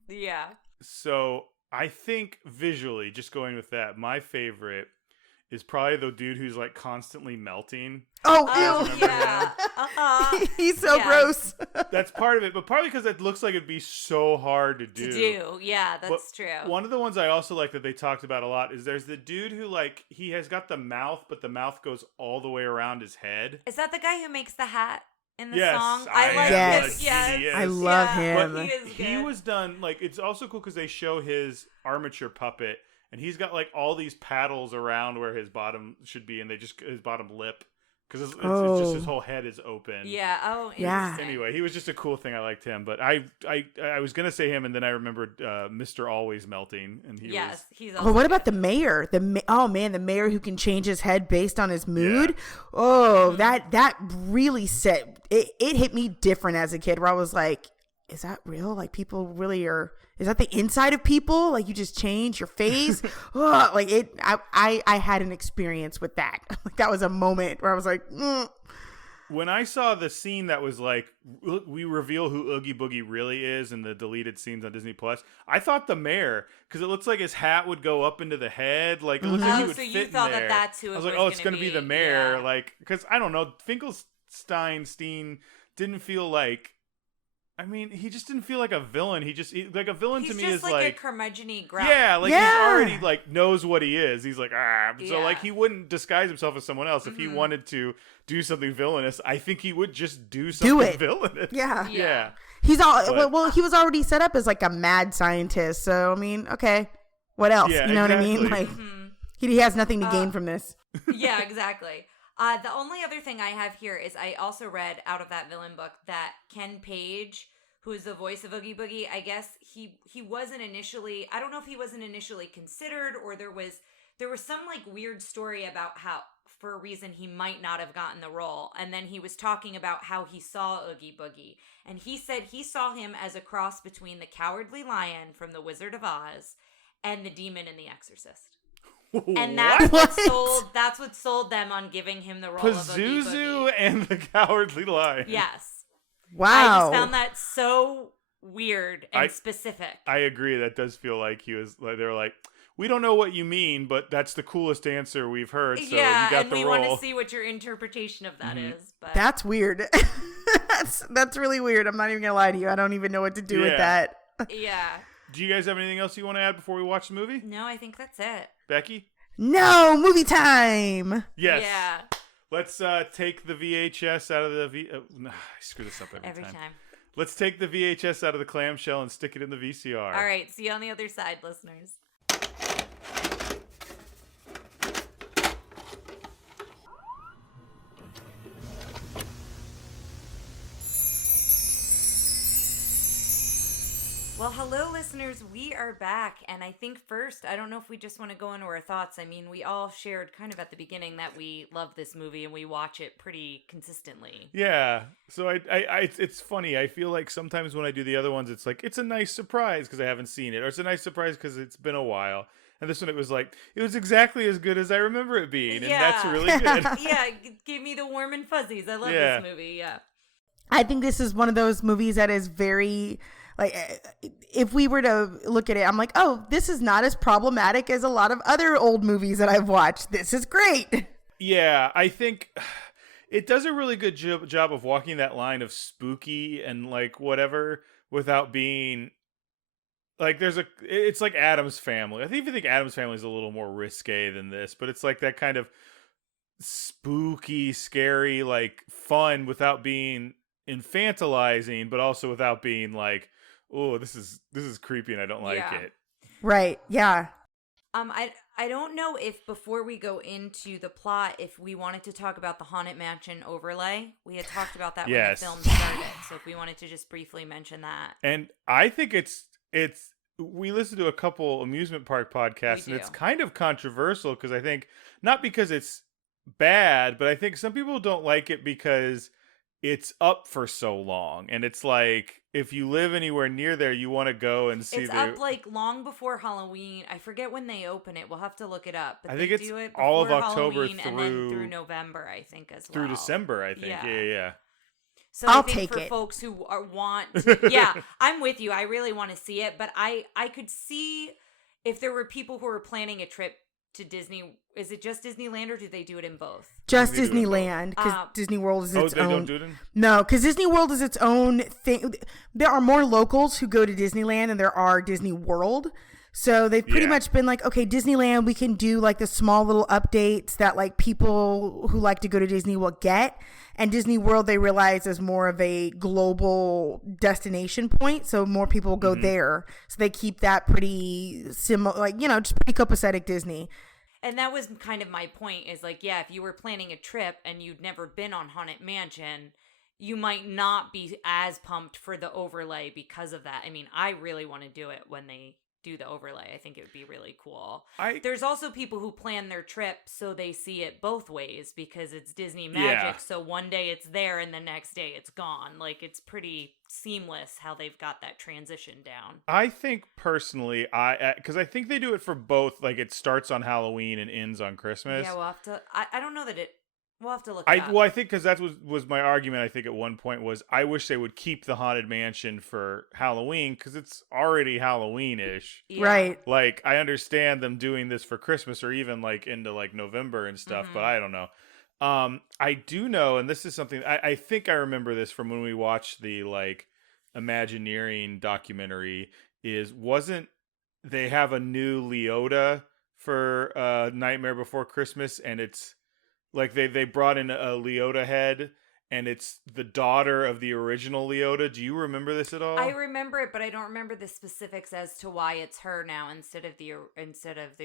Yeah. So I think visually, just going with that, my favorite is probably the dude who's like constantly melting. Oh, ew. Yeah. He's so gross. That's part of it, but partly because it looks like it'd be so hard to do. Yeah, that's But true. One of the ones I also like that they talked about a lot is there's the dude who like he has got the mouth, but the mouth goes all the way around his head. Is that the guy who makes the hat in the Yes, song? I I like am his. the Yes. genius. I love him. But He is he good. was done like it's also cool because they show his armature puppet and he's got like all these paddles around where his bottom should be, and his bottom lip because it's just his whole head is open. Yeah. Oh, Yeah. interesting. Anyway, he was just a cool thing. I liked him, but I was gonna say him, and then I remembered Mr. Always melting, and he was. He's also Oh, what good. about the mayor? Oh man, the mayor who can change his head based on his mood. Oh, that really set it. It hit me different as a kid, where I was like, "Is that real? Like people really are? Is that the inside of people? Like you just change your face?" Oh, like it. I had an experience with that. Like that was a moment where I was like, When I saw the scene that was like, we reveal who Oogie Boogie really is in the deleted scenes on Disney Plus, I thought the mayor, because it looks like his hat would go up into the head. Like, it looks like he would so fit you thought in there. that's who it I was like, was oh, it's gonna going to be be. the mayor. Yeah. Like, because, I don't know, Steen didn't feel like, I mean, he just didn't feel like a villain. Like a villain He's to me just is like a curmudgeon-y grunt. yeah, like Yeah. he's already like knows what he is. He's like, so Yeah. like he wouldn't disguise himself as someone else if he wanted to do something villainous. I think he would just do something villainous. Yeah. Yeah. He's all But- well. He was already set up as like a mad scientist. So I mean, okay, what else? Yeah, you know what I mean? exactly. Like he has nothing to gain from this. Yeah, exactly. The only other thing I have here is I also read out of that villain book that Ken Page, who is the voice of Oogie Boogie, I guess he wasn't initially, I don't know if he wasn't initially considered, or there was some like weird story about how for a reason he might not have gotten the role. And then he was talking about how he saw Oogie Boogie, and he said he saw him as a cross between the Cowardly Lion from The Wizard of Oz and the demon in The Exorcist. And that's what sold them on giving him the role of Oogie Pazuzu Boogie. and the Cowardly Lion. Yes. I Wow. just found that so weird and specific. I agree. That does feel like he was like, they were like, we don't know what you mean, but that's the coolest answer we've heard. So yeah, you got and the we role. want to see what your interpretation of that is. But That's weird. that's really weird. I'm not even gonna lie to you. I don't even know what to do with that. yeah. Do you guys have anything else you want to add before we watch the movie? No, I think that's it. Becky? No, movie time. Yes. Yeah. Let's take the VHS out of the I screw this up every Every time. Let's take the VHS out of the clamshell and stick it in the VCR. All right. See you on the other side, listeners. Well, hello, listeners. We are back. And I think first, I don't know if we just want to go into our thoughts. I mean, we all shared kind of at the beginning that we love this movie and we watch it pretty consistently. Yeah. So it's funny. I feel like sometimes when I do the other ones, it's like, it's a nice surprise because I haven't seen it, or it's a nice surprise because it's been a while. And this one, it was like, it was exactly as good as I remember it being. And that's really good. Yeah, it gave me the warm and fuzzies. I love Yeah. this movie. Yeah. I think this is one of those movies that is very, like, if we were to look at it, I'm like, oh, this is not as problematic as a lot of other old movies that I've watched. This is great. Yeah, I think it does a really good job of walking that line of spooky and like whatever without being like it's like Addams Family. I even think Addams Family is a little more risque than this, but it's like that kind of spooky, scary, like fun without being infantilizing, but also without being like, oh, this is creepy and I don't like Yeah. it. Right. Yeah. I don't know if before we go into the plot, if we wanted to talk about the Haunted Mansion overlay. We had talked about that Yes. when the film started. So if we wanted to just briefly mention that. And I think it's we listen to a couple amusement park podcasts, We and it's do. kind of controversial because I think not because it's bad, but I think some people don't like it because it's up for so long, and it's like if you live anywhere near there, you want to go and see It's up like long before Halloween. I forget when they open it. We'll have to look it up. But I they think it's do it all of before October Halloween and then through through November, I think, as well. through December. I think, yeah. So I'll I think take for it. folks who want to, yeah, I'm with you. I really want to see it, but I could see if there were people who were planning a trip to Disney. Is it just Disneyland or do they do it in both? Just They do it both. Disneyland, because Disney World is Oh, its they own. don't do it in? No, because Disney World is its own thing. There are more locals who go to Disneyland than there are Disney World. So they've pretty Yeah. much been like, okay, Disneyland, we can do like the small little updates that like people who like to go to Disney will get. And Disney World, they realize is more of a global destination point. So more people go there. So they keep that pretty similar, like, you know, just pretty copacetic Disney. And that was kind of my point is like, yeah, if you were planning a trip and you'd never been on Haunted Mansion, you might not be as pumped for the overlay because of that. I mean, I really want to do it when they do the overlay. I think it would be really cool. There's also people who plan their trip so they see it both ways because it's Disney magic. Yeah. So one day it's there and the next day it's gone. Like, it's pretty seamless how they've got that transition down. I think personally, because I think they do it for both. Like, it starts on Halloween and ends on Christmas. Yeah, we'll have to. I don't know that it. We'll have to look it up. Well, I think because that was my argument. I think at one point was I wish they would keep the Haunted Mansion for Halloween because it's already Halloween-ish. Yeah. Right. Like, I understand them doing this for Christmas or even like into like November and stuff, but I don't know. I do know, and this is something I think I remember this from when we watched the like Imagineering documentary. Wasn't they have a new Leota for Nightmare Before Christmas, and it's like they brought in a Leota head, and it's the daughter of the original Leota. Do you remember this at all? I remember it, but I don't remember the specifics as to why it's her now instead of the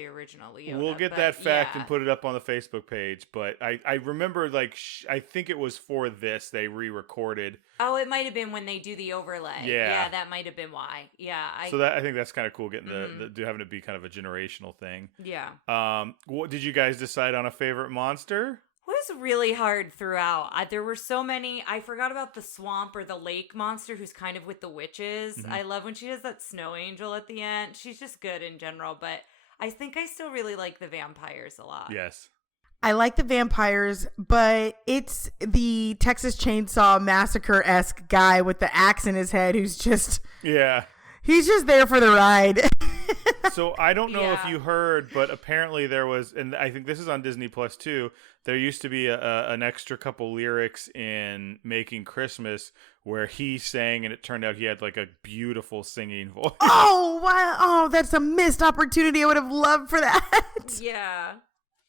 original Leota. We'll get that fact and put it up on the Facebook page. But I remember like I think it was for this they re-recorded. Oh, it might have been when they do the overlay. Yeah, that might have been why. Yeah, so I think that's kind of cool getting the having it be kind of a generational thing. Yeah. What did you guys decide on a favorite monster? It was really hard throughout. There were so many. I forgot about the swamp or the lake monster who's kind of with the witches. Mm-hmm. I love when she does that snow angel at the end. She's just good in general, but I think I still really like the vampires a lot. Yes. I like the vampires, but it's the Texas Chainsaw Massacre-esque guy with the axe in his head who's just... Yeah. He's just there for the ride. So I don't know if you heard, but apparently there was, and I think this is on Disney Plus too, there used to be an extra couple lyrics in Making Christmas where he sang, and it turned out he had like a beautiful singing voice. Oh, wow. Oh, that's a missed opportunity. I would have loved for that. Yeah.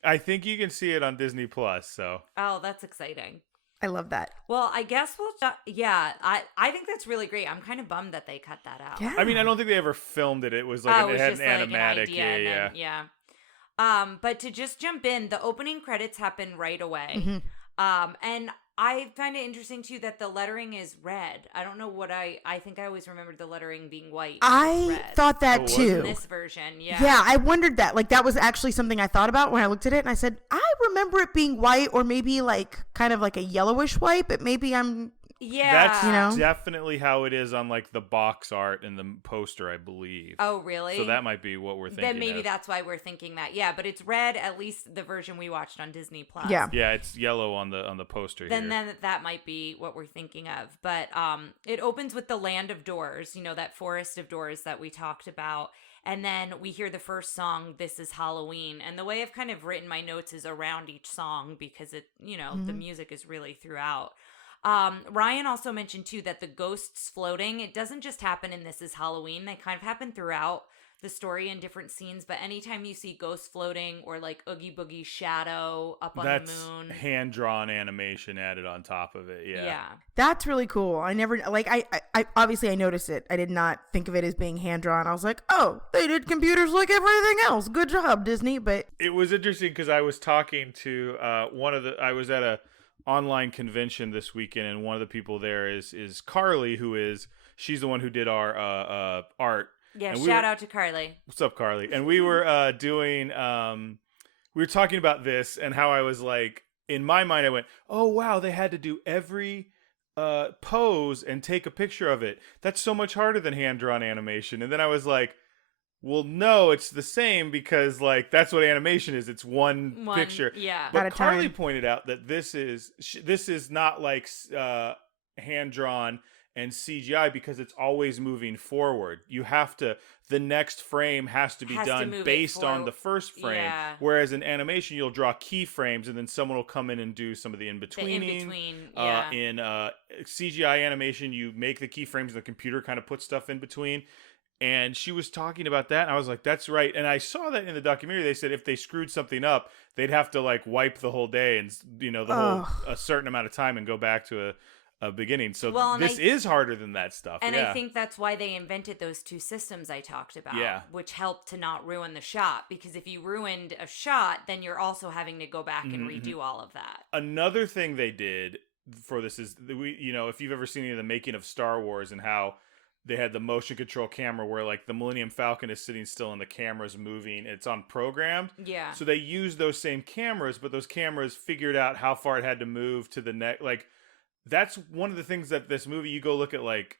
I think you can see it on Disney Plus, so. Oh, that's exciting. I love that. Well, I guess I think that's really great. I'm kind of bummed that they cut that out. Yeah. I mean, I don't think they ever filmed it. It was like it had just an like animatic. An idea yeah. But to just jump in, the opening credits happen right away. Mm-hmm. And I find it interesting too that the lettering is red. I don't know what I think I always remembered the lettering being white. I thought that too. In this version, yeah. Yeah, I wondered that. Like, that was actually something I thought about when I looked at it, and I said, I remember it being white or maybe like kind of like a yellowish white, but maybe I'm... That's you know? definitely how it is on like the box art and the poster, I believe. Oh, really? So that might be what we're thinking. Then maybe that's why we're thinking that. Yeah, but it's red, at least the version we watched on Disney Plus. Yeah. Yeah, it's yellow on the poster then here. that might be what we're thinking of. But it opens with the Land of Doors, that forest of doors that we talked about. And then we hear the first song, This Is Halloween. And the way I've kind of written my notes is around each song because it, the music is really throughout. Ryan also mentioned too that the ghosts floating, it doesn't just happen in This Is Halloween. They kind of happen throughout the story in different scenes, but anytime you see ghosts floating or like Oogie Boogie's shadow up on the moon. That's hand-drawn animation added on top of it. Yeah. That's really cool. I never, like, I obviously I noticed it. I did not think of it as being hand-drawn. I was like, oh, they did computers like everything else. Good job, Disney. But it was interesting because I was talking to I was at a online convention this weekend, and one of the people there is Carley, she's the one who did our art. Yeah, shout out to Carley. What's up, Carley? And we were we were talking about this and how I was like, in my mind I went, oh wow, they had to do every pose and take a picture of it. That's so much harder than hand-drawn animation. And then I was like, well, no, it's the same because like that's what animation is. It's one picture. Yeah. But Carly pointed out that this is not like hand drawn and CGI because it's always moving forward. You have to, the next frame has to be done based on the first frame. Yeah. Whereas in animation, you'll draw keyframes and then someone will come in and do some of the in-betweening. In CGI animation, you make the keyframes and the computer kind of puts stuff in between. And she was talking about that, and I was like, that's right. And I saw that in the documentary. They said if they screwed something up, they'd have to like wipe the whole day and a certain amount of time and go back to beginning. So Well, and this is harder than that stuff. And yeah. I think that's why they invented those two systems I talked about, Yeah. which helped to not ruin the shot. Because if you ruined a shot, then you're also having to go back and redo all of that. Another thing they did for this is if you've ever seen any of the making of Star Wars and how they had the motion control camera where like the Millennium Falcon is sitting still and the camera's moving, it's on programmed. Yeah. So they used those same cameras, but those cameras figured out how far it had to move to the next. Like that's one of the things that this movie, you go look at like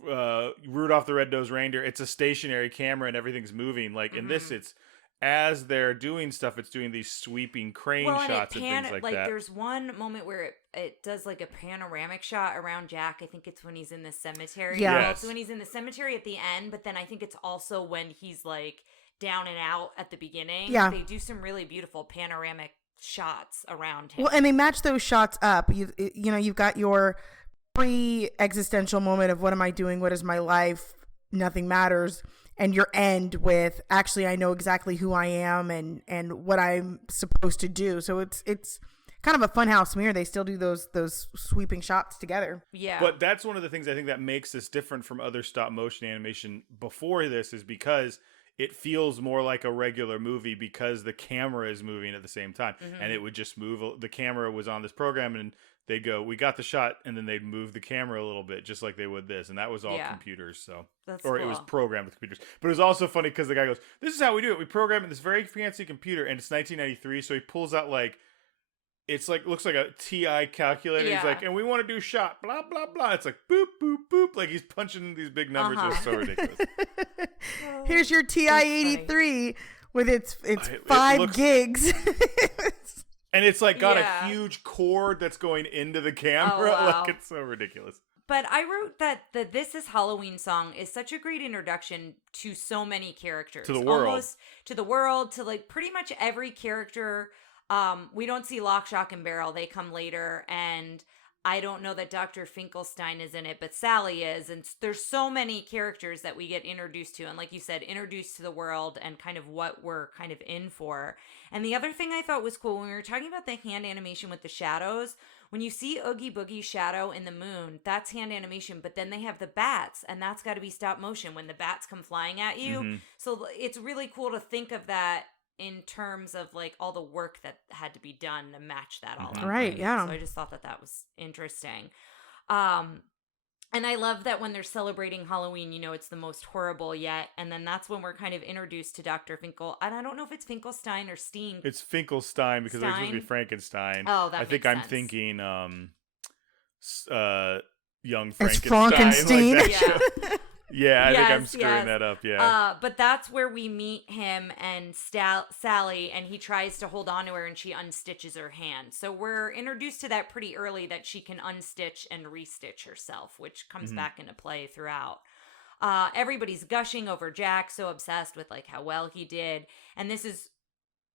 Rudolph the Red-Nosed Reindeer, it's a stationary camera and everything's moving. Like in this, it's as they're doing stuff, it's doing these sweeping crane shots and things like that. There's one moment where it does like a panoramic shot around Jack. I think it's when he's in the cemetery. Yeah. Well, it's when he's in the cemetery at the end, but then I think it's also when he's like down and out at the beginning. Yeah. They do some really beautiful panoramic shots around him. Well, and they match those shots up. You've got your pre-existential moment of what am I doing? What is my life? Nothing matters. And your end with actually I know exactly who I am and what I'm supposed to do. So it's kind of a funhouse mirror. They still do those sweeping shots together. Yeah. But that's one of the things I think that makes this different from other stop motion animation before this, is because it feels more like a regular movie because the camera is moving at the same time. And it would just move. The camera was on this program and they go, we got the shot, and then they'd move the camera a little bit, just like they would this, and that was all computers. So, That's or cool. it was programmed with computers. But it was also funny because the guy goes, "This is how we do it. We program in this very fancy computer, and it's 1993." So he pulls out like, it's like looks like a TI calculator. He's like, "And we want to do shot, blah blah blah." It's like boop boop boop, like he's punching these big numbers. It was so ridiculous. Here's your TI-83 with its 5 gigs. And it's like got Yeah. a huge cord that's going into the camera. Oh, wow. Like it's so ridiculous. But I wrote that the This Is Halloween song is such a great introduction to so many characters. To the world. Almost to the world, to like pretty much every character. We don't see Lock, Shock, and Barrel. They come later. And I don't know that Dr. Finkelstein is in it, but Sally is. And there's so many characters that we get introduced to. And like you said, introduced to the world and kind of what we're kind of in for. And the other thing I thought was cool, when we were talking about the hand animation with the shadows, when you see Oogie Boogie's shadow in the moon, that's hand animation. But then they have the bats, and that's got to be stop motion when the bats come flying at you. So it's really cool to think of that in terms of like all the work that had to be done to match that all up. Right, yeah. So I just thought that was interesting. And I love that when they're celebrating Halloween, it's the most horrible yet. And then that's when we're kind of introduced to Dr. Finkel. And I don't know if it's Finkelstein or Steen. It's Finkelstein because it's supposed to be Frankenstein. Oh, that I think makes I'm sense. thinking young It's Frankenstein. Frankenstein. Like that show. Yeah, I think I'm Yes, screwing yes. that up. Yeah. But that's where we meet him and Sally, and he tries to hold on to her, and she unstitches her hand. So we're introduced to that pretty early, that she can unstitch and restitch herself, which comes back into play throughout. Everybody's gushing over Jack, so obsessed with like how well he did, and this is.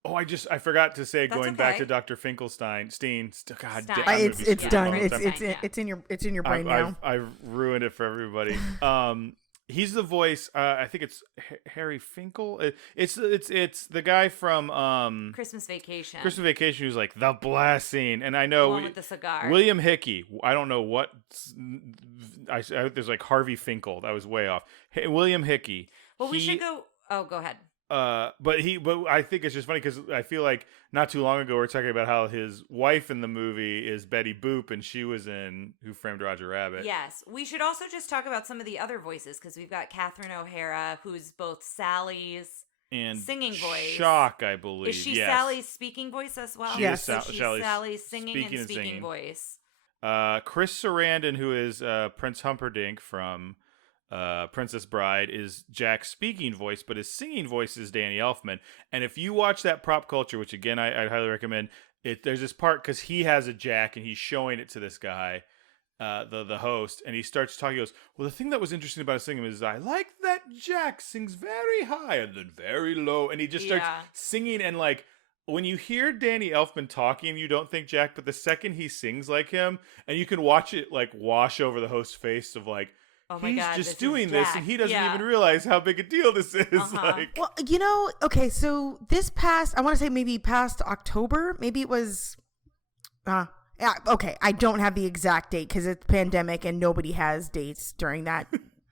Oh, I forgot to say, That's going back okay. to Dr. Finkelstein, Steen. God, Stein. I'm gonna It's be it's screwing done. up all the It's time. it's in your brain now. I've ruined it for everybody. He's the voice. I think it's Harry Finkel. It's the guy from Christmas Vacation. Christmas Vacation who's like the blessing, and I The know one with the cigar. William Hickey. I don't know what. There's like Harvey Finkel. That was way off. William Hickey. Well, we should go. Oh, go ahead. But I think it's just funny because I feel like not too long ago we were talking about how his wife in the movie is Betty Boop, and she was in Who Framed Roger Rabbit. Yes. We should also just talk about some of the other voices, because we've got Catherine O'Hara, who's both Sally's And singing voice. Shock, I believe. Is she yes. Sally's speaking voice as well? She Yes. So is she's Sally's Sally's singing speaking and and speaking singing. voice. Chris Sarandon, who is Prince Humperdinck from Princess Bride, is Jack's speaking voice, but his singing voice is Danny Elfman. And if you watch that Pop Culture, which again I highly recommend, there's this part because he has a Jack and he's showing it to this guy, the host, and he starts talking. He goes, "Well, the thing that was interesting about his singing is I like that Jack sings very high and then very low," and he just starts singing, and like. When you hear Danny Elfman talking, you don't think Jack, but the second he sings like him, and you can watch it like wash over the host's face of like, Oh my he's God, just this is doing this, Jack. and he doesn't Yeah. even realize how big a deal this is. Uh-huh. Like, Well, okay, so this past, I want to say maybe past October, maybe it was, Yeah, okay, I don't have the exact date because it's pandemic and nobody has dates during that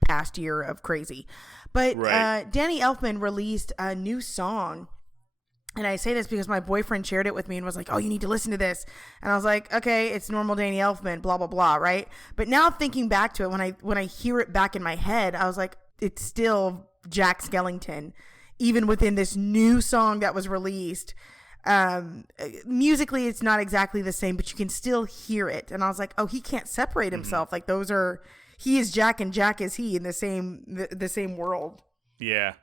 past year of crazy. But Danny Elfman released a new song. And I say this because my boyfriend shared it with me and was like, oh, you need to listen to this. And I was like, okay, it's normal Danny Elfman, blah, blah, blah, right? But now thinking back to it, when I hear it back in my head, I was like, it's still Jack Skellington, even within this new song that was released. Musically, it's not exactly the same, but you can still hear it. And I was like, oh, he can't separate himself. Like he is Jack and Jack is he in the same world. Yeah.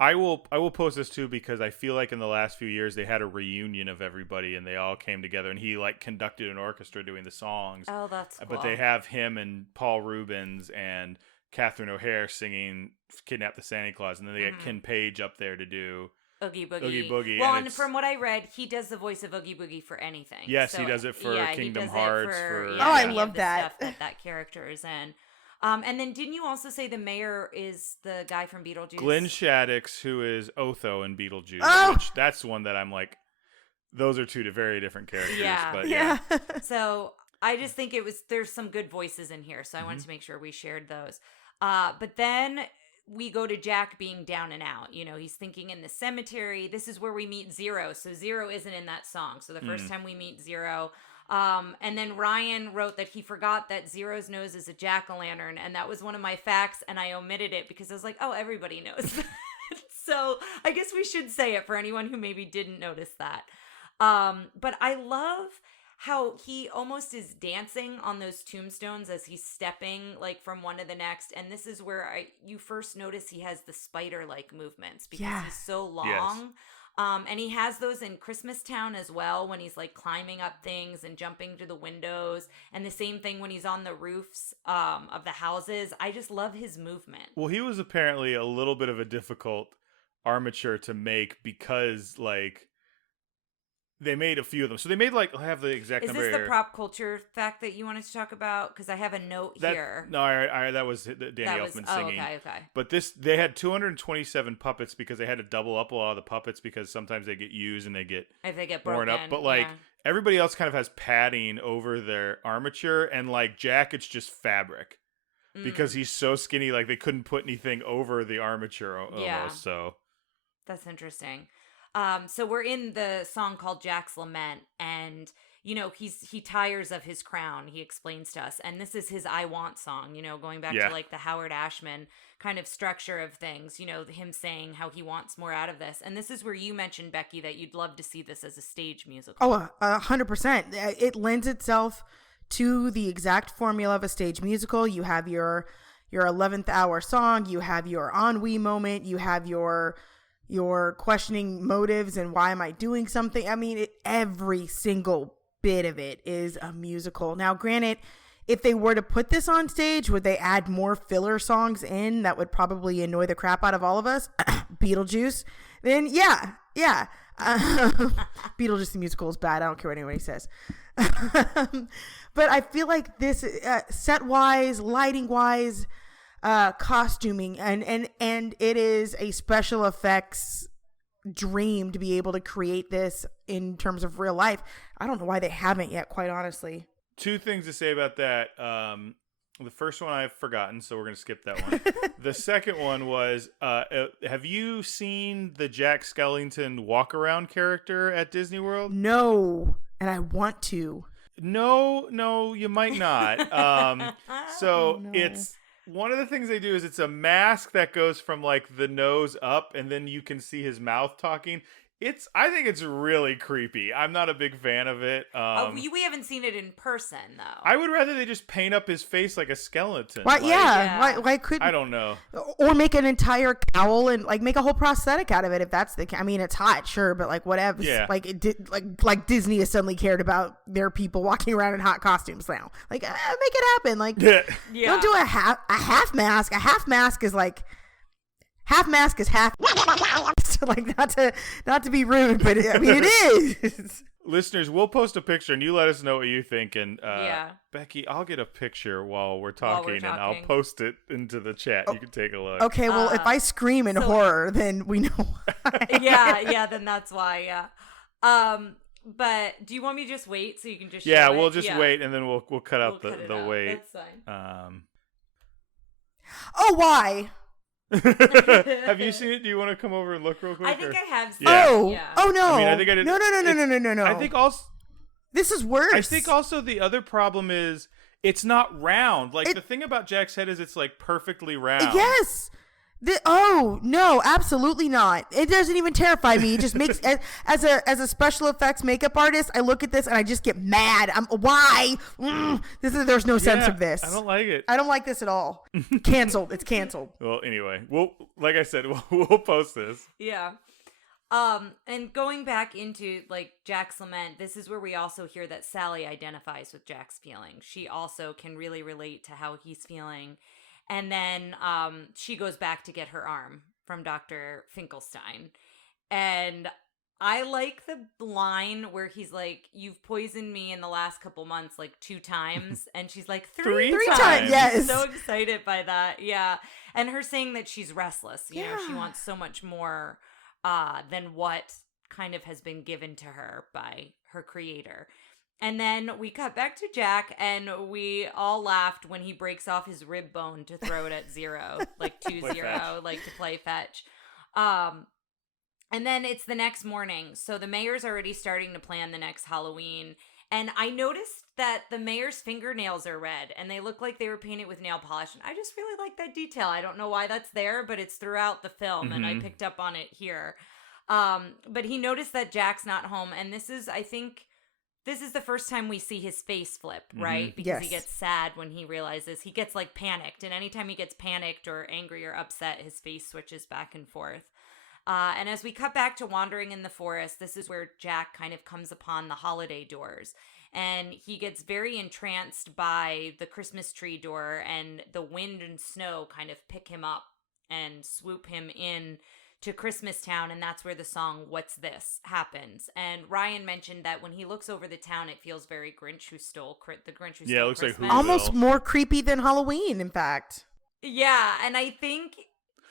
I will post this too because I feel like in the last few years they had a reunion of everybody and they all came together and he like conducted an orchestra doing the songs. Oh, that's cool. But they have him and Paul Rubens and Catherine O'Hare singing "Kidnap the Santa Claus," and then they get Ken Page up there to do Oogie Boogie. Oogie Boogie. Well, and from what I read, he does the voice of Oogie Boogie for anything. Yes, he does it for Kingdom Hearts. I love that. Stuff that character is in. And then didn't you also say the mayor is the guy from Beetlejuice? Glenn Shaddix, who is Otho in Beetlejuice. Oh! Which that's one that I'm like, those are two very different characters. Yeah. But yeah. So I just think there's some good voices in here. So I wanted to make sure we shared those. But then we go to Jack being down and out. You know, he's thinking in the cemetery. This is where we meet Zero. So Zero isn't in that song. So the first time we meet Zero. And then Ryan wrote that he forgot that Zero's nose is a jack-o'-lantern, and that was one of my facts, and I omitted it because I was like, oh, everybody knows that. So I guess we should say it for anyone who maybe didn't notice that. But I love how he almost is dancing on those tombstones as he's stepping like from one to the next, and this is where you first notice he has the spider-like movements because he's so long. Yes. And he has those in Christmastown as well when he's like climbing up things and jumping through the windows. And the same thing when he's on the roofs of the houses. I just love his movement. Well, he was apparently a little bit of a difficult armature to make because like they made a few of them. So they made like, I have the exact number here. Is this the prop culture fact that you wanted to talk about? Because I have a note here. No, that was Danny Elfman singing. Oh, okay. But they had 227 puppets because they had to double up a lot of the puppets because sometimes they get used and if they get broken up. But like everybody else kind of has padding over their armature, and like Jack, it's just fabric because he's so skinny. Like they couldn't put anything over the armature almost. So that's interesting. So we're in the song called Jack's Lament, and you know he tires of his crown. He explains to us, and this is his "I Want" song. You know, going back to like the Howard Ashman kind of structure of things. You know, him saying how he wants more out of this, and this is where you mentioned, Becki, that you'd love to see this as a stage musical. Oh, 100%. It lends itself to the exact formula of a stage musical. You have your 11th hour song. You have your ennui moment. You have your questioning motives and why am I doing something. I mean, every single bit of it is a musical. Now, granted, if they were to put this on stage, would they add more filler songs in that would probably annoy the crap out of all of us? Beetlejuice. Then yeah. Beetlejuice the musical is bad. I don't care what anybody says. But I feel like this set wise, lighting wise, costuming and it is a special effects dream to be able to create this in terms of real life. I don't know why they haven't yet, quite honestly. Two things to say about that. The first one I've forgotten, so we're going to skip that one. The second one was, have you seen the Jack Skellington walk-around character at Disney World? No, and I want to. No, you might not. It's one of the things they do is it's a mask that goes from like the nose up, and then you can see his mouth talking. I think it's really creepy. I'm not a big fan of it. We haven't seen it in person though. I would rather they just paint up his face like a skeleton. Why? Why couldn't? I don't know. Or make an entire cowl and like make a whole prosthetic out of it if that's the. I mean, it's hot, sure, but like whatever. Yeah. Like it did. Like Disney has suddenly cared about their people walking around in hot costumes now. Like make it happen. Like don't do a half mask. A half mask is like. Half mask is half. Like not to be rude, but I mean it is. Listeners, we'll post a picture and you let us know what you think. And Becki, I'll get a picture while we're talking, and I'll post it into the chat. You can take a look. Okay, well, if I scream in horror, then we know. yeah, then that's why. But do you want me to just wait so you can just Yeah, show we'll it? just wait, and then we'll cut out We'll cut it the out. wait. That's fine. Oh, why? Have you seen it? Do you want to come over and look real quick? I think I have seen Yeah. it. Yeah. Oh no. I mean, I think I did. No. I think also. This is worse. I think also the other problem is it's not round. Like the thing about Jack's head is it's like perfectly round. Yes. Oh no, absolutely not. It doesn't even terrify me. It just makes as a special effects makeup artist, I look at this and I just get mad. Why? There's no sense of this. I don't like it. I don't like this at all. Canceled. It's canceled. Well, anyway, like I said, we'll post this. Yeah. And going back into like Jack's lament, this is where we also hear that Sally identifies with Jack's feelings. She also can really relate to how he's feeling. And then she goes back to get her arm from Dr. Finkelstein. And I like the line where he's like, "You've poisoned me in the last couple months like 2 times." And she's like, three times. Yes. So excited by that. Yeah. And her saying that she's restless. You know, she wants so much more than what kind of has been given to her by her creator. And then we cut back to Jack, and we all laughed when he breaks off his rib bone to throw it at 0, like 2-0, like to play fetch. And then it's the next morning, so the mayor's already starting to plan the next Halloween. And I noticed that the mayor's fingernails are red, and they look like they were painted with nail polish. And I just really like that detail. I don't know why that's there, but it's throughout the film, and I picked up on it here. But he noticed that Jack's not home, and this is, I think... This is the first time we see his face flip, right? Because he gets sad when he realizes he gets like panicked. And anytime he gets panicked or angry or upset, his face switches back and forth. And as we cut back to wandering in the forest, this is where Jack kind of comes upon the holiday doors. And he gets very entranced by the Christmas tree door, and the wind and snow kind of pick him up and swoop him in to Christmastown, and that's where the song "What's This" happens. And Ryan mentioned that when he looks over the town, it feels very Grinch Who Stole the Grinch Who Stole it looks Christmas. like Whoville. Almost more creepy than Halloween, in fact. Yeah, and I think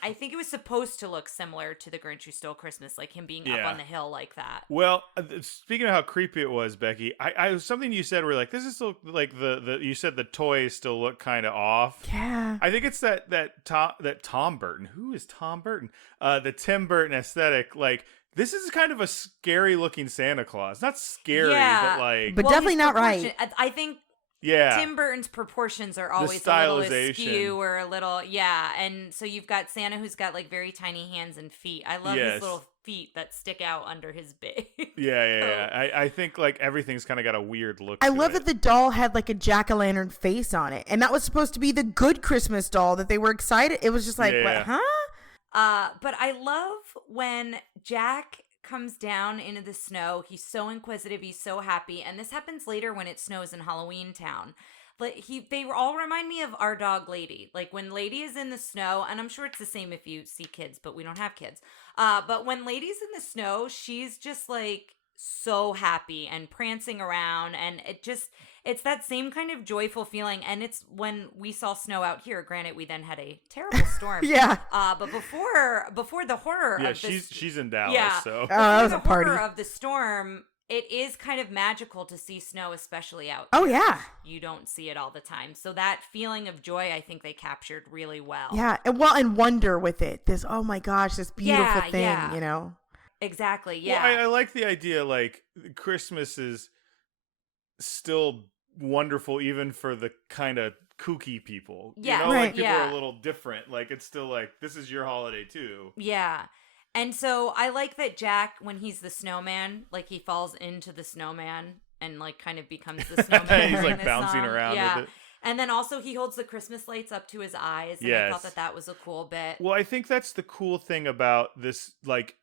it was supposed to look similar to the Grinch Who Stole Christmas, like him being up on the hill like that. Well, speaking of how creepy it was, Becki, I something you said where like this is still like the you said the toys still look kind of off. Yeah. I think it's that Tom Burton. Who is Tom Burton? The Tim Burton aesthetic. Like this is kind of a scary looking Santa Claus. Not scary, but like, but definitely not right. I think. Yeah. Tim Burton's proportions are always a little askew or a little, and so you've got Santa who's got like very tiny hands and feet. I love his little feet that stick out under his bib. Yeah. I think like everything's kind of got a weird look. I love that the doll had like a jack-o'-lantern face on it, and that was supposed to be the good Christmas doll that they were excited. It was just like, what, huh? But I love when Jack comes down into the snow. He's so inquisitive. He's so happy. And this happens later when it snows in Halloweentown. Like they all remind me of our dog Lady. Like when Lady is in the snow, and I'm sure it's the same if you see kids, but we don't have kids. But when Lady's in the snow, she's just like so happy and prancing around, and it's that same kind of joyful feeling. And it's when we saw snow out here. Granted, we then had a terrible storm. But before the horror of this, she's in Dallas, so that was a party. Horror of the storm, it is kind of magical to see snow, especially out here. Oh yeah, you don't see it all the time. So that feeling of joy, I think they captured really well. Yeah, and wonder with it. This, oh my gosh, this beautiful thing, you know. Exactly. Yeah. Well, I like the idea. Like Christmas is still wonderful, even for the kind of kooky people. Yeah. You know, right. like people are a little different. Like it's still like this is your holiday too. Yeah. And so I like that Jack, when he's the snowman, like he falls into the snowman and like kind of becomes the snowman. He's like this bouncing song. around with it. And then also he holds the Christmas lights up to his eyes. And I thought that was a cool bit. Well, I think that's the cool thing about this. Like,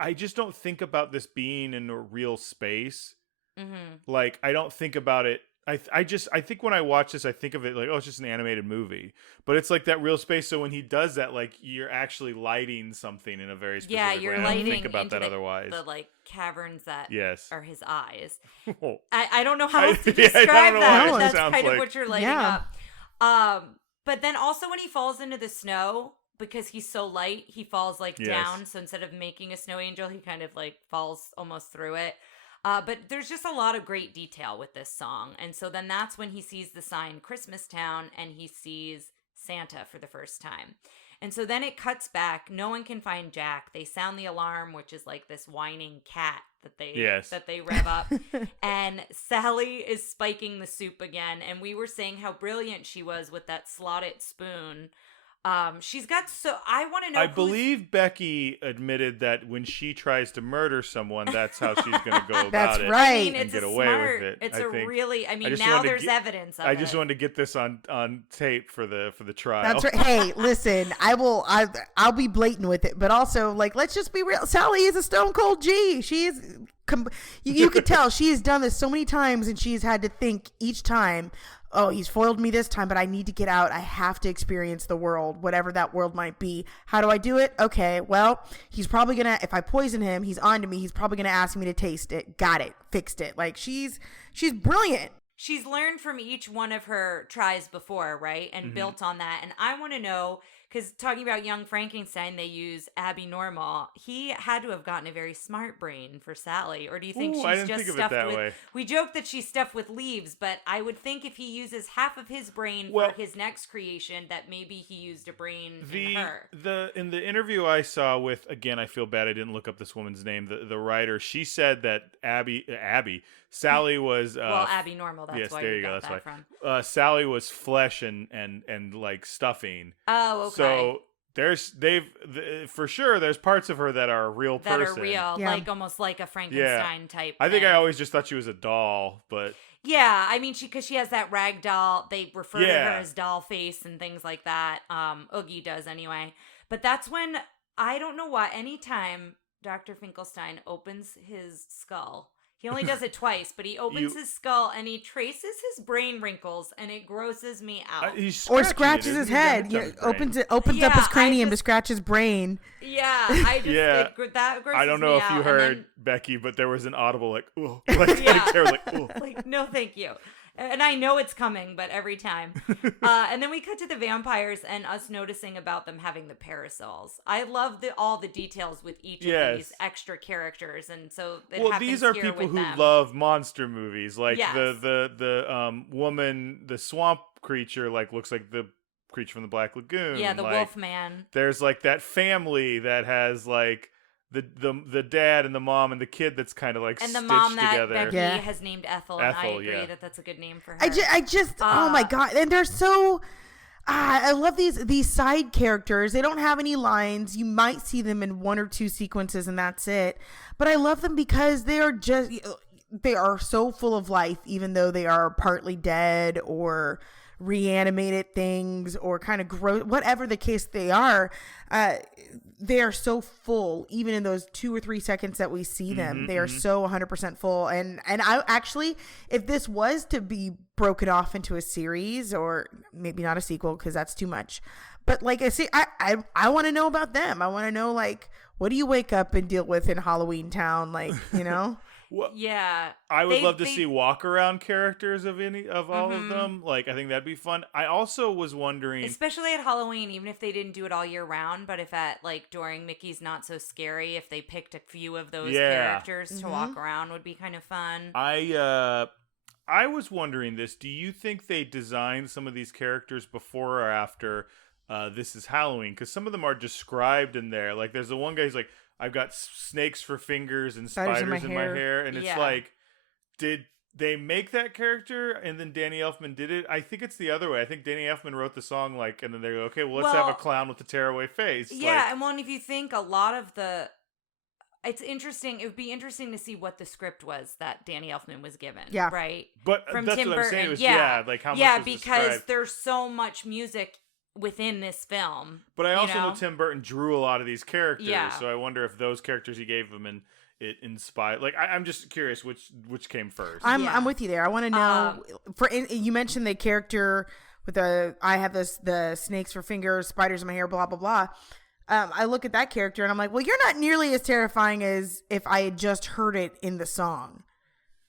I just don't think about this being in a real space. Mm-hmm. Like, I don't think about it. I think when I watch this, I think of it like, oh, it's just an animated movie. But it's like that real space. So when he does that, like, you're actually lighting something in a very specific way. You're I lighting don't think about into that otherwise. the like caverns that are his eyes. Oh. I don't know how else to describe that. But that's kind of what you're lighting up. But then also when he falls into the snow, because he's so light, he falls like down. So instead of making a snow angel, he kind of like falls almost through it. But there's just a lot of great detail with this song. And so then that's when he sees the sign Christmas Town and he sees Santa for the first time. And so then it cuts back. No one can find Jack. They sound the alarm, which is like this whining cat that they rev up. And Sally is spiking the soup again. And we were saying how brilliant she was with that slotted spoon. She's got I want to know. I believe Becki admitted that when she tries to murder someone, that's how she's going to go about That's it. right. I mean, And it's get a away smart. with it. It's I just now wanted to there's evidence of it. I just wanted to get this on tape for the trial. That's right. Hey, listen, I'll be blatant with it, but also like let's just be real. Sally is a stone cold G. She is. You could tell she has done this so many times, and she's had to think each time. Oh, he's foiled me this time, but I need to get out. I have to experience the world, whatever that world might be. How do I do it? Okay, well, he's probably gonna. If I poison him, he's on to me. He's probably gonna ask me to taste it. Got it. Fixed it. Like she's brilliant. She's learned from each one of her tries before, right? And built on that. And I want to know, because talking about Young Frankenstein, they use Abby Normal. He had to have gotten a very smart brain for Sally. Or do you think I she's didn't just think of it stuffed that with... way. We joke that she's stuffed with leaves, but I would think if he uses half of his brain for his next creation, that maybe he used a brain in her. In the interview I saw with, again, I feel bad I didn't look up this woman's name, the writer, she said that Sally was Abby Normal, that's why there you got that's that why. from. Sally was flesh and like stuffing. Oh, okay. So for sure there's parts of her that are a real person. That are real, Yeah. like almost like a Frankenstein type I think thing. I always just thought she was a doll, but yeah, I mean, because she has that rag doll. They refer to her as doll face and things like that. Oogie does anyway. But that's when, I don't know why, anytime Dr. Finkelstein opens his skull, he only does it twice, but he opens his skull and he traces his brain wrinkles, and it grosses me out. Or scratches his head. Opens up his cranium to scratch his brain. Yeah, I just that grosses me out. I don't know if you heard, Becki, but there was an audible like, ooh, like Tara was like, ooh. Like, no, thank you. And I know it's coming, but every time. And then we cut to the vampires and us noticing about them having the parasols. I love all the details with each of these extra characters, and so these are people who love monster movies, like the woman, the swamp creature, like looks like the creature from the Black Lagoon. Yeah, the Wolf Man. There's like that family that has like the dad and the mom and the kid that's kind of like and the stitched mom that together. Becki has named Ethel, and I agree that that's a good name for her. I just oh my god, and they're so I love these side characters. They don't have any lines. You might see them in one or two sequences and that's it, but I love them because they are so full of life, even though they are partly dead or reanimated things or kind of gross, whatever the case they are so full. Even in those 2 or 3 seconds that we see them, they are so 100% full. And I actually, if this was to be broken off into a series, or maybe not a sequel because that's too much, but like I say, I want to know about them. I want to know, like, what do you wake up and deal with in Halloweentown, like, you know? Well, yeah, I would love to see walk around characters of all of them. Like, I think that'd be fun. I also was wondering, especially at Halloween, even if they didn't do it all year round, but if at like during Mickey's Not So Scary, if they picked a few of those characters to walk around, would be kind of fun. I was wondering this. Do you think they designed some of these characters before or after This Is Halloween? Because some of them are described in there. Like, there's the one guy who's like, I've got snakes for fingers and spiders in my hair. And it's like, did they make that character and then Danny Elfman did it? I think it's the other way. I think Danny Elfman wrote the song, like, and then they go, okay, well, let's have a clown with a tearaway face. Yeah, and if you think a lot of it's interesting. It would be interesting to see what the script was that Danny Elfman was given. Yeah. Right? But from that's Tim what Burton. I'm saying. It was, like how much was because described. There's so much music within this film. But I also know Tim Burton drew a lot of these characters, so I wonder if those characters he gave them and it inspired. Like, I'm just curious which came first. I'm with you there. I want to know. You mentioned the character with I have the snakes for fingers, spiders in my hair, blah blah blah. I look at that character and I'm like, well, you're not nearly as terrifying as if I had just heard it in the song.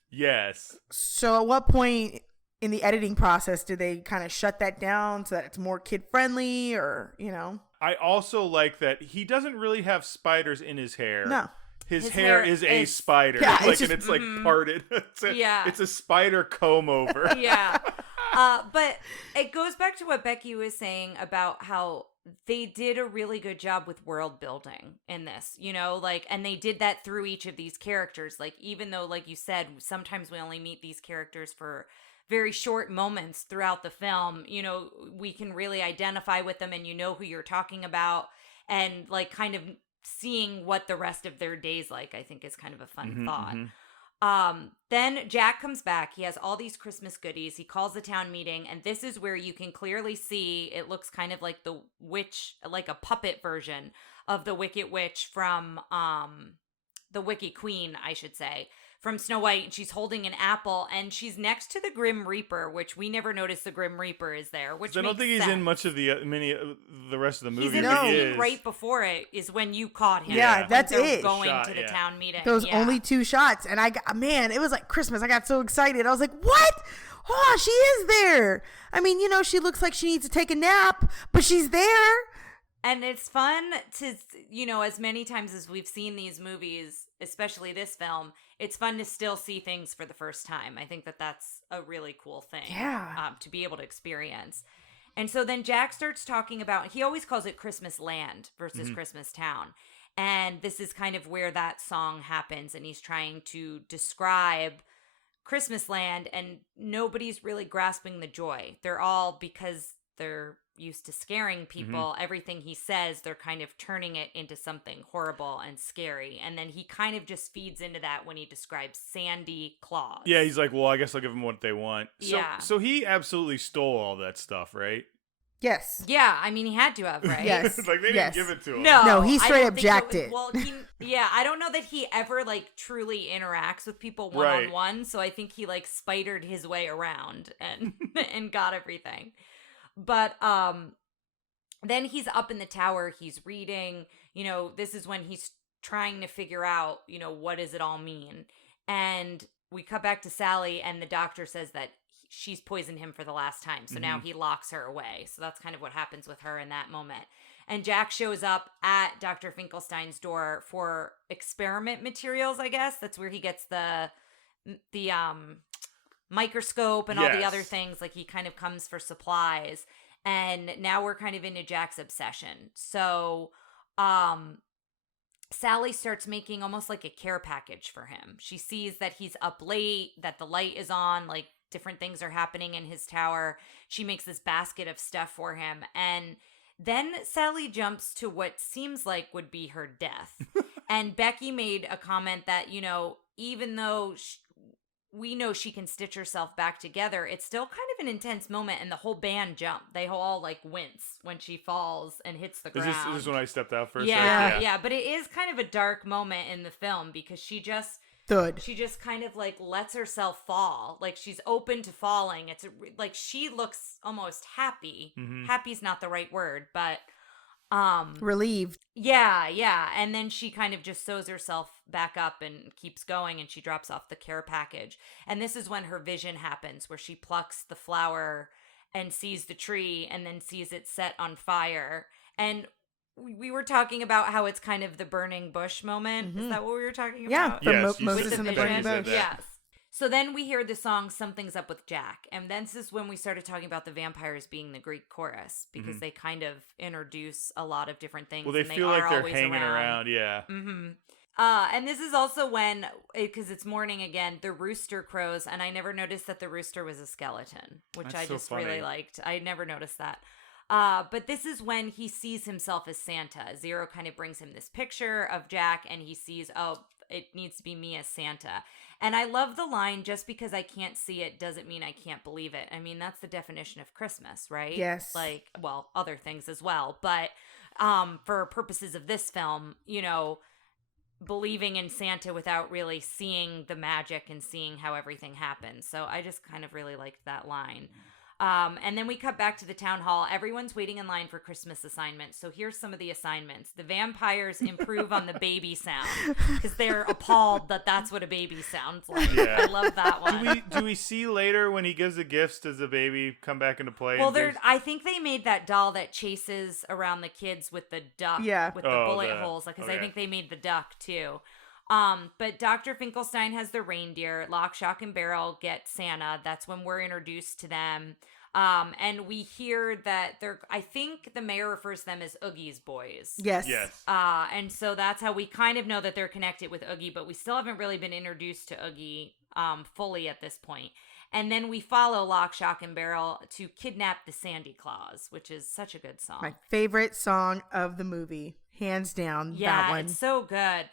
Yes. So at what point in the editing process do they kind of shut that down so that it's more kid friendly, or, you know? I also like that he doesn't really have spiders in his hair. No. his hair is a spider. Yeah, like, it's and just- it's like parted. It's a spider comb over. Yeah. But it goes back to what Becki was saying about how they did a really good job with world building in this, like, and they did that through each of these characters. Like, even though, like you said, sometimes we only meet these characters for very short moments throughout the film, we can really identify with them and who you're talking about, and like kind of seeing what the rest of their days like, I think is kind of a fun thought. Then Jack comes back. He has all these Christmas goodies. He calls the town meeting, and this is where you can clearly see it looks kind of like the witch, like a puppet version of the Wicked Witch from the Wicked Queen, I should say, from Snow White. She's holding an apple, and she's next to the Grim Reaper, which we never noticed the Grim Reaper is there. Which I don't think he's sense. in much of the the rest of the movie. He's in but the he scene is. right before it is when you caught him. Yeah, When that's they're it. Going Shot, to the yeah. town meeting. Those Yeah. only 2 shots, and man, it was like Christmas. I got so excited. I was like, "What? Oh, she is there." I mean, she looks like she needs to take a nap, but she's there. And it's fun to, as many times as we've seen these movies, especially this film, it's fun to still see things for the first time. I think that that's a really cool thing. Yeah. To be able to experience. And so then Jack starts talking about, he always calls it Christmas Land versus Christmas Town. And this is kind of where that song happens. And he's trying to describe Christmas Land, and nobody's really grasping the joy. They're all, because they're used to scaring people, everything he says, they're kind of turning it into something horrible and scary. And then he kind of just feeds into that when he describes Sandy Claus. Yeah, he's like, well, I guess I'll give them what they want. So, Yeah. So he absolutely stole all that stuff, right? Yes. Yeah, I mean, he had to have, right? Yes. Like, they Yes. didn't give it to him. No, he I straight don't up think jacked was- it. Well, I don't know that he ever like truly interacts with people Right. one-on-one, so I think he like spidered his way around and and got everything. But then he's up in the tower, he's reading, this is when he's trying to figure out, what does it all mean? And we cut back to Sally, and the doctor says that she's poisoned him for the last time. So now he locks her away. So that's kind of what happens with her in that moment. And Jack shows up at Dr. Finkelstein's door for experiment materials, I guess. That's where he gets the microscope and all the Yes. other things. Like, he kind of comes for supplies. And now we're kind of into Jack's obsession. So Sally starts making almost like a care package for him. She sees that he's up late, that the light is on, like different things are happening in his tower. She makes this basket of stuff for him. And then Sally jumps to what seems like would be her death. And Becki made a comment that, even though we know she can stitch herself back together, it's still kind of an intense moment, and the whole band jump. They all like wince when she falls and hits the ground. Is this when I stepped out for a Yeah, second? yeah, but it is kind of a dark moment in the film because she just kind of like lets herself fall. Like, she's open to falling. It's like she looks almost happy. Happy's not the right word, but relieved. yeah. And then she kind of just sews herself back up and keeps going, and she drops off the care package. And this is when her vision happens, where she plucks the flower and sees the tree and then sees it set on fire. And we were talking about how it's kind of the burning bush moment. Is that what we were talking Yeah, about? from Yes, you Moses said and the that. burning You said bush. that. Yes. So then we hear the song Something's Up with Jack. And then this is when we started talking about the vampires being the Greek chorus, because they kind of introduce a lot of different things. Well, they and feel are like they're always hanging around. Yeah. And this is also when, because it's morning again, the rooster crows, and I never noticed that the rooster was a skeleton, which That's I so just funny. really liked. I never noticed that. But this is when he sees himself as Santa. Zero kind of brings him this picture of Jack, and he sees, oh, it needs to be me as Santa. And I love the line, just because I can't see it doesn't mean I can't believe it. I mean, that's the definition of Christmas, right? Yes. Like, well, other things as well. But for purposes of this film, believing in Santa without really seeing the magic and seeing how everything happens. So I just kind of really liked that line. And then we cut back to the town hall. Everyone's waiting in line for Christmas assignments. So here's some of the assignments. The vampires improve on the baby sound because they're appalled that that's what a baby sounds like. Yeah. I love that one. Do we see later when he gives the gifts, does the baby come back into play? Well, I think they made that doll that chases around the kids with the duck, Yeah. with the Oh, bullet the- holes, because I okay. think they made the duck too. But Dr. Finkelstein has the reindeer. Lock, Shock, and Barrel get Santa. That's when we're introduced to them. And we hear that I think the mayor refers to them as Oogie's boys. Yes. And so that's how we kind of know that they're connected with Oogie, but we still haven't really been introduced to Oogie fully at this point. And then we follow Lock, Shock, and Barrel to Kidnap the Sandy Claus, which is such a good song. My favorite song of the movie. Hands down, that one. It's so good.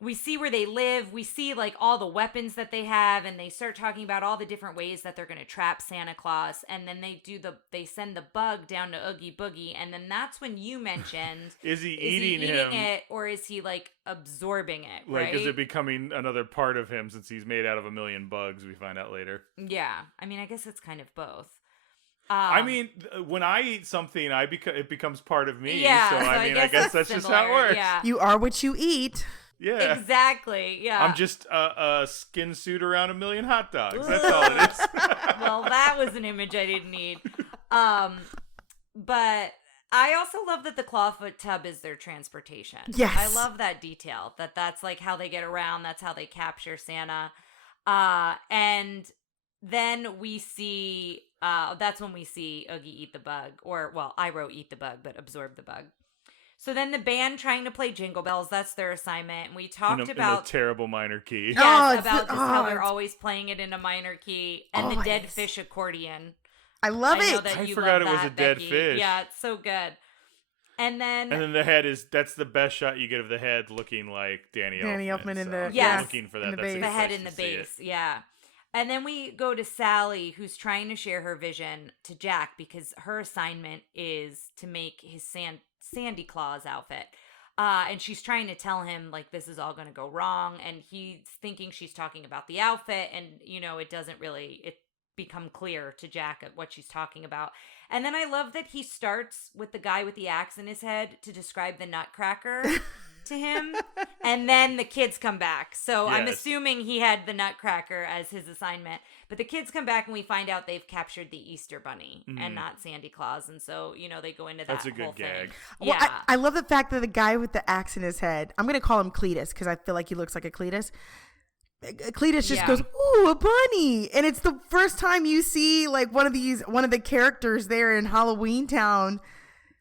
We see where they live. We see like all the weapons that they have, and they start talking about all the different ways that they're going to trap Santa Claus. And then they send the bug down to Oogie Boogie, and then that's when you mentioned is he eating him, it, or is he like absorbing it? Like, right? is it becoming another part of him since he's made out of a million bugs? We find out later. Yeah, I mean, I guess it's kind of both. I mean, when I eat something, it becomes part of me. Yeah, so I guess that's just how it works. Yeah. You are what you eat. Yeah. Exactly. Yeah. I'm just a skin suit around a million hot dogs. That's all it is. Well, that was an image I didn't need. But I also love that the clawfoot tub is their transportation. Yes. I love that detail. That's like how they get around. That's how they capture Santa. And then we see, that's when we see Oogie eat the bug. Or, well, I wrote eat the bug, but absorb the bug. So then the band trying to play Jingle Bells, that's their assignment. And we talked about... in a terrible minor key. Yes, about just how they're always playing it in a minor key. And the dead fish accordion. I love it. I forgot it was a dead Becki. fish. Yeah, it's so good. And then the head that's the best shot you get of the head looking like Danny Elfman in the... Yes. Looking for that. The That's base. the head in the base, yeah. And then we go to Sally, who's trying to share her vision to Jack because her assignment is to make his Sandy Claus outfit. And she's trying to tell him, like, this is all going to go wrong. And he's thinking she's talking about the outfit. And, it doesn't really become clear to Jack what she's talking about. And then I love that he starts with the guy with the axe in his head to describe the Nutcracker to him. And then the kids come back. So Yes. I'm assuming he had the Nutcracker as his assignment. But the kids come back and we find out they've captured the Easter Bunny and not Sandy Claus. And so, they go into that That's a good whole gag. thing. Well, Yeah. I love the fact that the guy with the axe in his head, I'm going to call him Cletus because I feel like he looks like a Cletus. Cletus just goes, ooh, a bunny. And it's the first time you see like one of the characters there in Halloweentown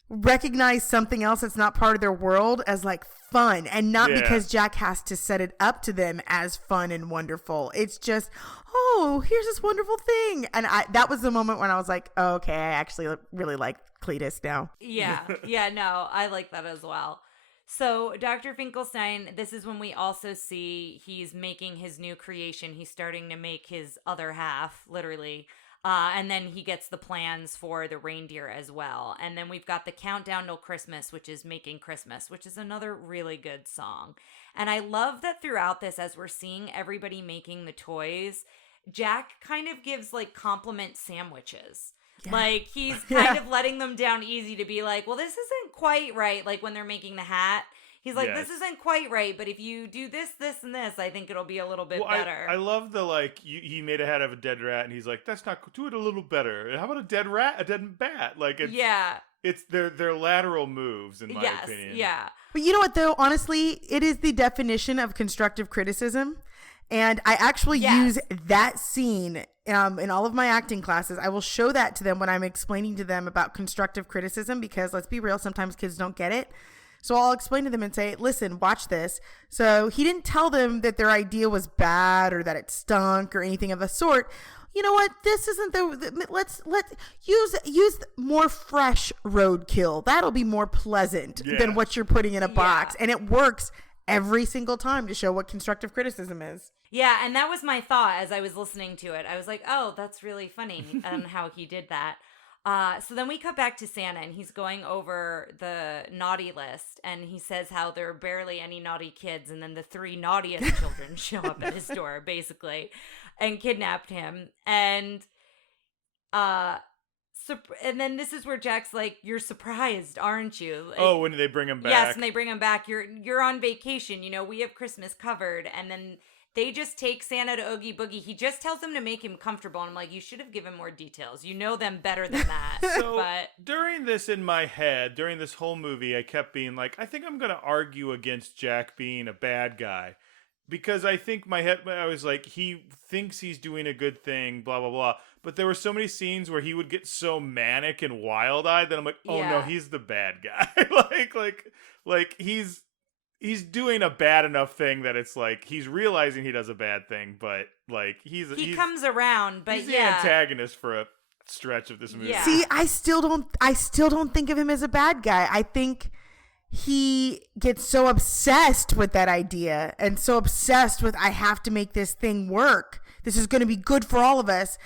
recognize something else that's not part of their world as like fun, and not because Jack has to set it up to them as fun and wonderful. It's just, oh, here's this wonderful thing. And that was the moment when I was like, oh, okay, I actually really like Cletus now. Yeah. Yeah, no, I like that as well. So Dr. Finkelstein, this is when we also see he's making his new creation. He's starting to make his other half, literally. And then he gets the plans for the reindeer as well. And then we've got the Countdown Till Christmas, which is Making Christmas, which is another really good song. And I love that throughout this, as we're seeing everybody making the toys, Jack kind of gives like compliment sandwiches. Yeah. Like he's kind of letting them down easy to be like, well, this isn't quite right. Like when they're making the hat, he's like, this isn't quite right. But if you do this, this, and this, I think it'll be a little bit better. I love the he made a hat of a dead rat, and he's like, that's not, do it a little better. How about a dead rat, a dead bat? Like it's their lateral moves, in my opinion. Yeah. But you know what though? Honestly, it is the definition of constructive criticism. And I actually use that scene in all of my acting classes. I will show that to them when I'm explaining to them about constructive criticism, because let's be real, sometimes kids don't get it. So I'll explain to them and say, listen, watch this. So he didn't tell them that their idea was bad or that it stunk or anything of the sort. You know what? This isn't let's use more fresh roadkill. That'll be more pleasant than what you're putting in a box. And it works every single time to show what constructive criticism is. Yeah, and that was my thought as I was listening to it. I was like, oh, that's really funny how he did that. So then we cut back to Santa, and he's going over the naughty list, and he says how there are barely any naughty kids, and then the 3 naughtiest children show up at his door, basically, and kidnapped him. And and then this is where Jack's like, you're surprised, aren't you? Like, when they bring him back. Yes, and they bring him back. You're on vacation. We have Christmas covered. And then they just take Santa to Oogie Boogie. He just tells them to make him comfortable. And I'm like, you should have given more details. You know them better than that. So but during this in my head, during this whole movie, I kept being like, I think I'm going to argue against Jack being a bad guy. Because I think my head, I was like, he thinks he's doing a good thing, blah, blah, blah. But there were so many scenes where he would get so manic and wild-eyed that I'm like, oh no, he's the bad guy. like he's doing a bad enough thing that it's like he's realizing he does a bad thing, but like he comes around, but he's the antagonist for a stretch of this movie. Yeah. See, I still don't think of him as a bad guy. I think he gets so obsessed with that idea and so obsessed with, I have to make this thing work. This is going to be good for all of us.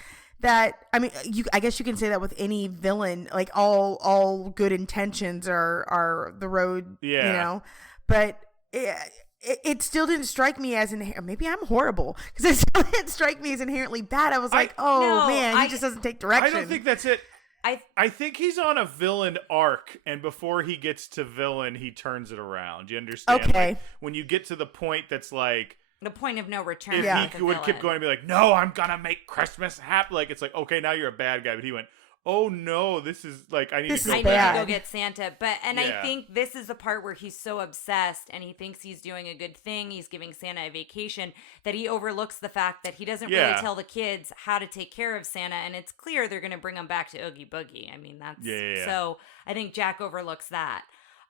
That, I mean, I guess you can say that with any villain. Like all good intentions are the road, you know. But it still didn't strike me as maybe I'm horrible because it still didn't strike me as inherently bad. I was like, he just doesn't take direction. I don't think that's it. I think he's on a villain arc, and before he gets to villain, he turns it around. You understand? Okay. Like, when you get to the point that's like the point of no return. If he would keep going and be like, no, I'm gonna make Christmas happen. Like, it's like, okay, now you're a bad guy. But he went, oh no, this is like, I need to go get Santa. But I think this is the part where he's so obsessed and he thinks he's doing a good thing. He's giving Santa a vacation that he overlooks the fact that he doesn't really tell the kids how to take care of Santa. And it's clear they're going to bring him back to Oogie Boogie. I mean, that's so I think Jack overlooks that.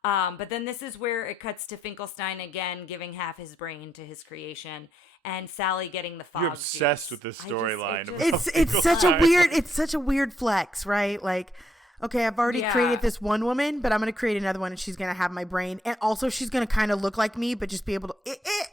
But then this is where it cuts to Finkelstein again, giving half his brain to his creation, and Sally getting the fog. You're obsessed with this storyline. It's such a weird flex, right? Like, okay, I've already created this one woman, but I'm going to create another one, and she's going to have my brain, and also she's going to kind of look like me, but just be able to.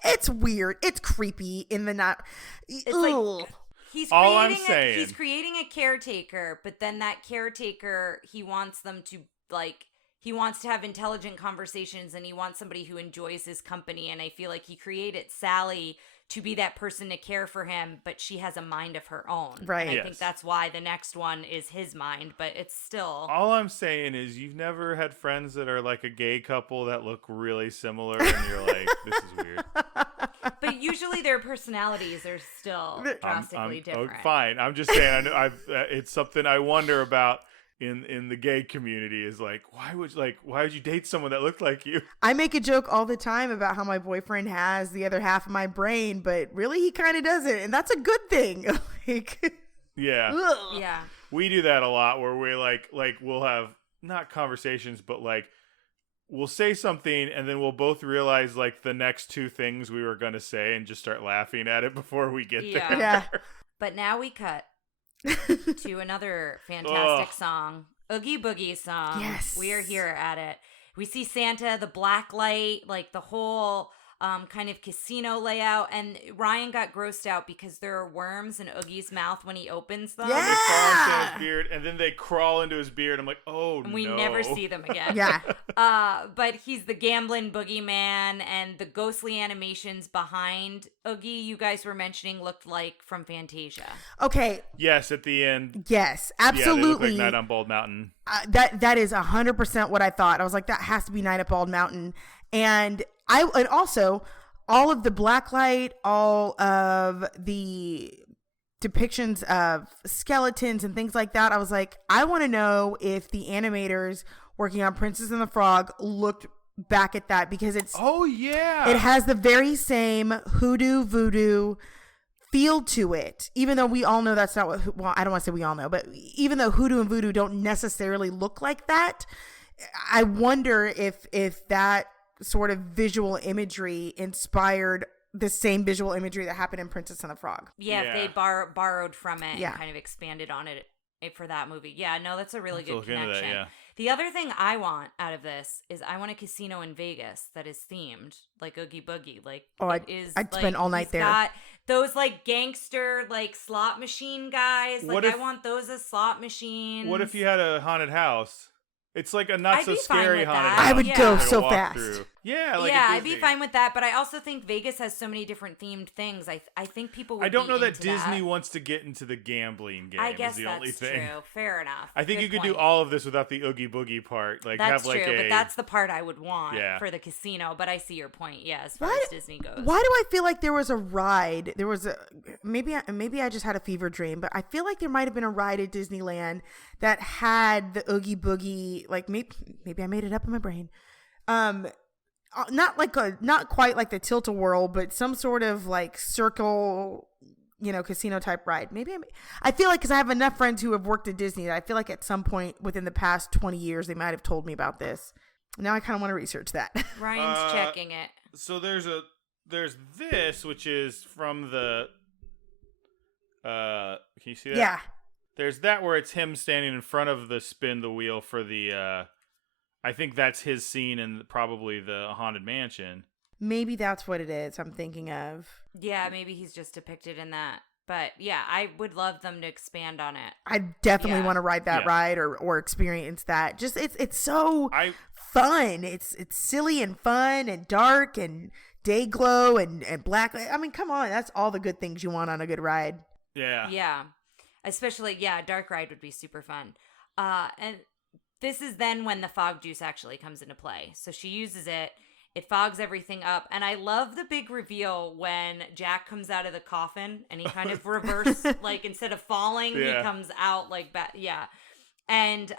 It's weird. It's creepy in the not. It's like he's creating a caretaker, but then that caretaker, he wants them to like. He wants to have intelligent conversations and he wants somebody who enjoys his company. And I feel like he created Sally to be that person to care for him, but she has a mind of her own. Right. And I think that's why the next one is his mind, but it's still. All I'm saying is you've never had friends that are like a gay couple that look really similar and you're like, this is weird. But usually their personalities are still drastically different. Oh, fine. I'm just saying, it's something I wonder about. In the gay community is like, why would you date someone that looked like you? I make a joke all the time about how my boyfriend has the other half of my brain, but really he kind of doesn't, and that's a good thing. Yeah. We do that a lot where we like we'll have not conversations, but like we'll say something and then we'll both realize like the next two things we were gonna say and just start laughing at it before we get there. Yeah. But now we cut to another fantastic song, Oogie Boogie song. Yes. We are here at it. We see Santa, the black light, like the whole kind of casino layout. And Ryan got grossed out because there are worms in Oogie's mouth when he opens them. Yeah. And they fall into his beard, and then they crawl into his beard. I'm like, oh, and we never see them again. Yeah. But he's the gambling boogeyman, and the ghostly animations behind Oogie you guys were mentioning looked like from Fantasia. Okay. Yes, at the end. Yes, absolutely. Yeah, they look like Night on Bald Mountain. That is 100% what I thought. I was like, that has to be Night at Bald Mountain. And also all of the blacklight, all of the depictions of skeletons and things like that. I was like, I want to know if the animators working on Princess and the Frog looked back at that, because it has the very same hoodoo voodoo feel to it, even though we all know that's not what, well, I don't want to say we all know, but even though hoodoo and voodoo don't necessarily look like that, I wonder if that sort of visual imagery inspired the same visual imagery that happened in Princess and the Frog. Yeah. They borrowed from it and kind of expanded on it for that movie. Yeah, no, that's a really good connection. The other thing I want out of this is I want a casino in Vegas that is themed like Oogie Boogie. Like, I'd spend all night there. Got those like gangster like slot machine guys. Like, I want those as slot machines. What if you had a haunted house? It's like a not so scary haunted house. I would go so fast. Yeah, like yeah, at I'd be Disney. fine with that, but I also think Vegas has so many different themed things. I think people would I don't be know that into Disney wants to get into the gambling game. I guess is the that's only thing. true. Fair enough. I think Good you could point. do all of this without the Oogie Boogie part. Like That's have like true, a. but that's the part I would want Yeah. for the casino. But I see your point. Yeah, as far Why- as Disney goes. Why do I feel like there was a ride? There was a maybe I just had a fever dream, but I feel like there might have been a ride at Disneyland that had the Oogie Boogie. Like maybe I made it up in my brain. Not quite like the Tilt-A-Whirl, but some sort of like circle, casino type ride. I feel like because I have enough friends who have worked at Disney that I feel like at some point within the past 20 years they might have told me about this. Now I kind of want to research that. Ryan's checking it. So there's this, which is from the. Can you see that? Yeah. There's that where it's him standing in front of the spin the wheel for the. I think that's his scene in probably the Haunted Mansion. Maybe that's what it is I'm thinking of. Yeah, maybe he's just depicted in that. But yeah, I would love them to expand on it. I definitely Yeah. want to ride that Yeah. ride or experience that. Just it's so fun. It's silly and fun and dark and day glow and black. I mean, come on, that's all the good things you want on a good ride. Yeah. Yeah. Especially, Dark Ride would be super fun. And this is then when the fog juice actually comes into play. So she uses it. It fogs everything up. And I love the big reveal when Jack comes out of the coffin and he kind of reverse, like instead of falling, he comes out like yeah. And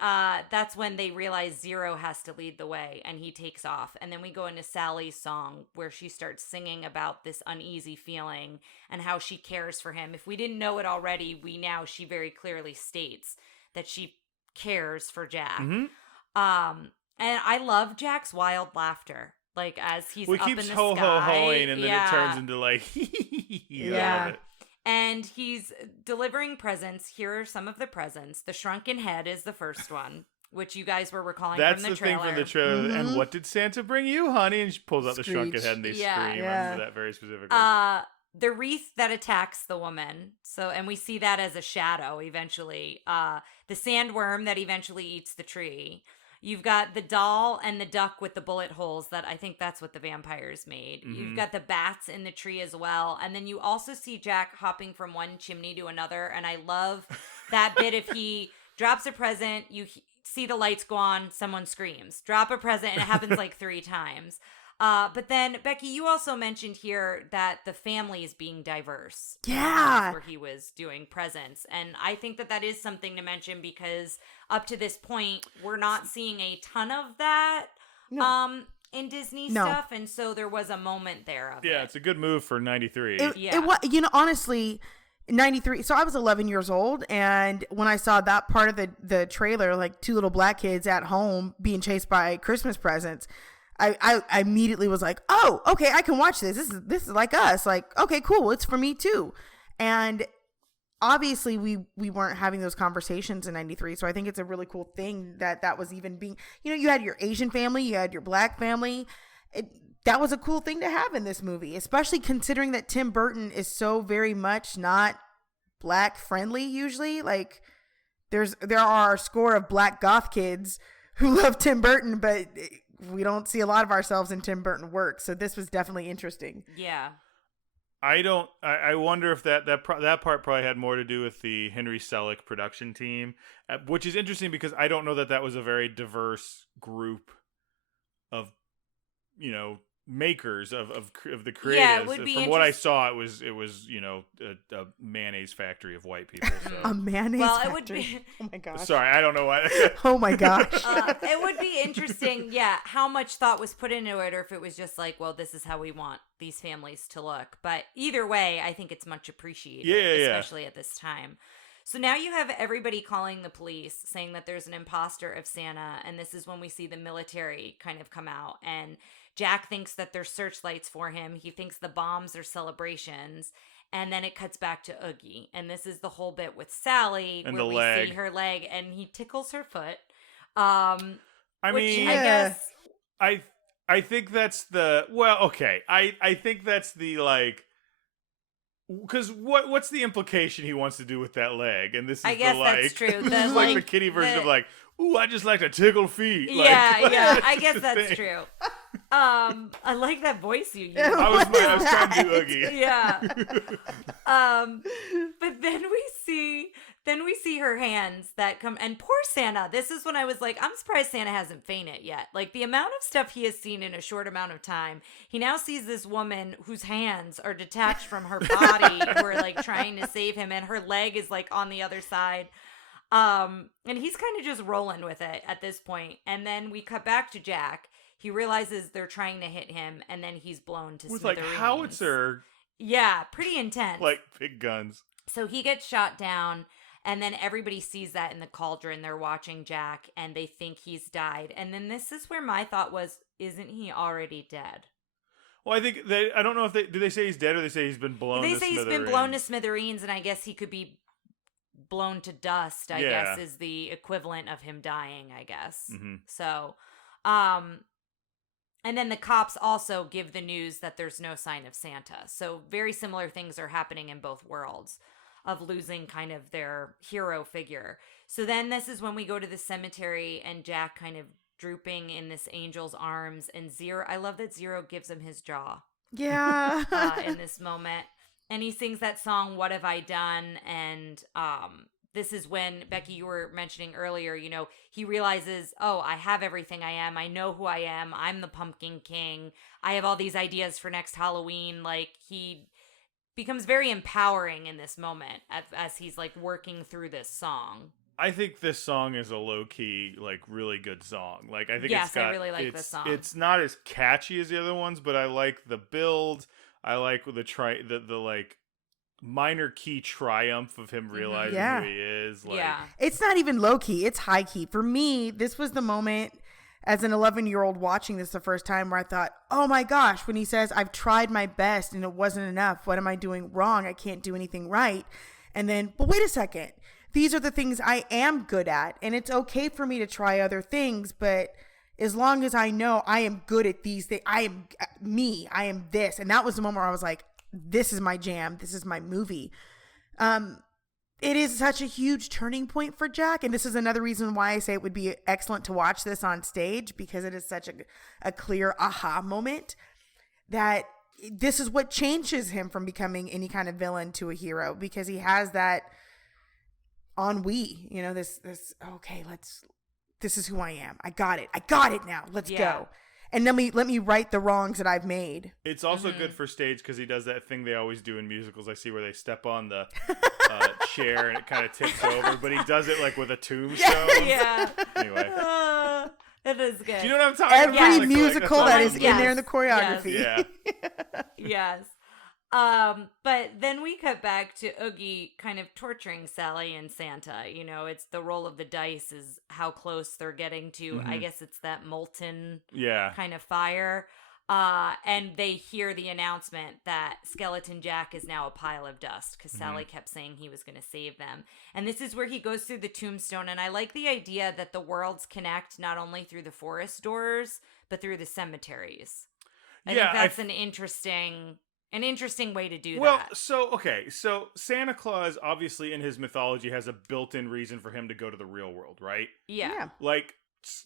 that's when they realize Zero has to lead the way and he takes off. And then we go into Sally's song where she starts singing about this uneasy feeling and how she cares for him. If we didn't know it already, she very clearly states that she cares for Jack. Mm-hmm. And I love Jack's wild laughter. Like as he's up in the sky. ho-ho-hoing and then it turns into like Yeah. And he's delivering presents. Here are some of the presents. The shrunken head is the first one, which you guys were recalling That's from the the trailer. thing from the trailer. Mhm. And what did Santa bring you, honey? And she pulls out the shrunken Screech. head and they Yeah. scream. I Yeah. remember that very specifically. The wreath that attacks the woman. So, and we see that as a shadow eventually. The sandworm that eventually eats the tree. You've got the doll and the duck with the bullet holes that I think that's what the vampires made. Mm-hmm. You've got the bats in the tree as well. And then you also see Jack hopping from one chimney to another. And I love that bit. If he drops a present, you see the lights go on, someone screams. Drop a present, and it happens like 3 times. But then, Becki, you also mentioned here that the family is being diverse. Yeah. Where he was doing presents. And I think that is something to mention because up to this point, we're not seeing a ton of that in Disney stuff. And so there was a moment there of it. It's a good move for 93. It was, honestly, 93. So I was 11 years old. And when I saw that part of the trailer, like 2 little black kids at home being chased by Christmas presents, I immediately was like, oh, okay, I can watch this. This is like us. Like, okay, cool. It's for me too. And obviously we weren't having those conversations in 93. So I think it's a really cool thing that was even being, you had your Asian family, you had your black family. That was a cool thing to have in this movie, especially considering that Tim Burton is so very much not black friendly usually. Like there are a score of black goth kids who love Tim Burton, but we don't see a lot of ourselves in Tim Burton work. So this was definitely interesting. Yeah. I wonder if that part probably had more to do with the Henry Selick production team, which is interesting because I don't know that was a very diverse group of, makers of the creatives. Yeah, it would be From what I saw, it was a mayonnaise factory of white people. So. A mayonnaise Well, factory. it would be. Oh my gosh. Sorry, I don't know why. Oh my gosh. It would be interesting, how much thought was put into it, or if it was just like, well, this is how we want these families to look. But either way, I think it's much appreciated, especially at this time. So now you have everybody calling the police, saying that there's an imposter of Santa, and this is when we see the military kind of come out, and Jack thinks that they're searchlights for him. He thinks the bombs are celebrations. And then it cuts back to Oogie. And this is the whole bit with Sally and where we leg. see her leg and he tickles her foot. I guess I think that's the I think that's the like because what's the implication he wants to do with that leg? And this is that's true. This is like the kiddie version of like, ooh, I just like to tickle feet. I guess that's true. I like that voice you use. I was trying to do Oogie. Yeah. But then we see her hands that come, and poor Santa. This is when I was like, I'm surprised Santa hasn't fainted yet. Like, the amount of stuff he has seen in a short amount of time. He now sees this woman whose hands are detached from her body who are like trying to save him, and her leg is like on the other side. And he's kind of just rolling with it at this point. And then we cut back to Jack. He realizes they're trying to hit him, and then he's blown to With smithereens. like howitzer, Yeah, pretty intense. like big guns. So he gets shot down, and then everybody sees that in the cauldron. They're watching Jack, and they think he's died. And then this is where my thought was, isn't he already dead? Well, I think I don't know if do they say he's dead or they say he's been blown They to say he's smithereens? been blown to smithereens, and I guess he could be blown to dust, I guess, is the equivalent of him dying, I guess. Mm-hmm. So, and then the cops also give the news that there's no sign of Santa. So very similar things are happening in both worlds of losing kind of their hero figure. So then this is when we go to the cemetery and Jack kind of drooping in this angel's arms, and Zero, I love that Zero gives him his jaw. Yeah. In this moment. And he sings that song, What Have I Done? And this is when, Becki, you were mentioning earlier, you know, he realizes, oh, I have everything I am. I know who I am. I'm the Pumpkin King. I have all these ideas for next Halloween. Like, he becomes very empowering in this moment as he's, like, working through this song. I think this song is a low-key, like, really good song. Like, I think yes, it's got, I really like this song. It's not as catchy as the other ones, but I like the build. I like the like minor key triumph of him realizing who he is. Like, yeah. It's not even low key, it's high key. For me, this was the moment as an 11-year-old watching this the first time where I thought, oh my gosh, when he says, I've tried my best and it wasn't enough. What am I doing wrong? I can't do anything right. And then, but wait a second. These are the things I am good at. And it's okay for me to try other things, but as long as I know I am good at these things, I am me, I am this. And that was the moment where I was like, this is my jam. This is my movie. It is such a huge turning point for Jack. And this is another reason why I say it would be excellent to watch this on stage, because it is such a clear aha moment that this is what changes him from becoming any kind of villain to a hero, because he has that ennui, you know, this, okay, this is who I am. I got it now. Let's go. And let me right the wrongs that I've made. It's also good for stage because he does that thing they always do in musicals. I see where they step on the chair and it kind of tips over, but he does it like with a tombstone. Yeah. Anyway. It is good. Do you know what I'm talking about? Every musical that is in there in the choreography. Yes. Yeah. Yes. But then we cut back to Oogie kind of torturing Sally and Santa. You know, it's the roll of the dice is how close they're getting to, I guess it's that molten kind of fire. And they hear the announcement that Skeleton Jack is now a pile of dust because Sally kept saying he was going to save them. And this is where he goes through the tombstone. And I like the idea that the worlds connect not only through the forest doors, but through the cemeteries. I think that's an interesting way to do that. So Santa Claus obviously in his mythology has a built-in reason for him to go to the real world, right? Yeah. Like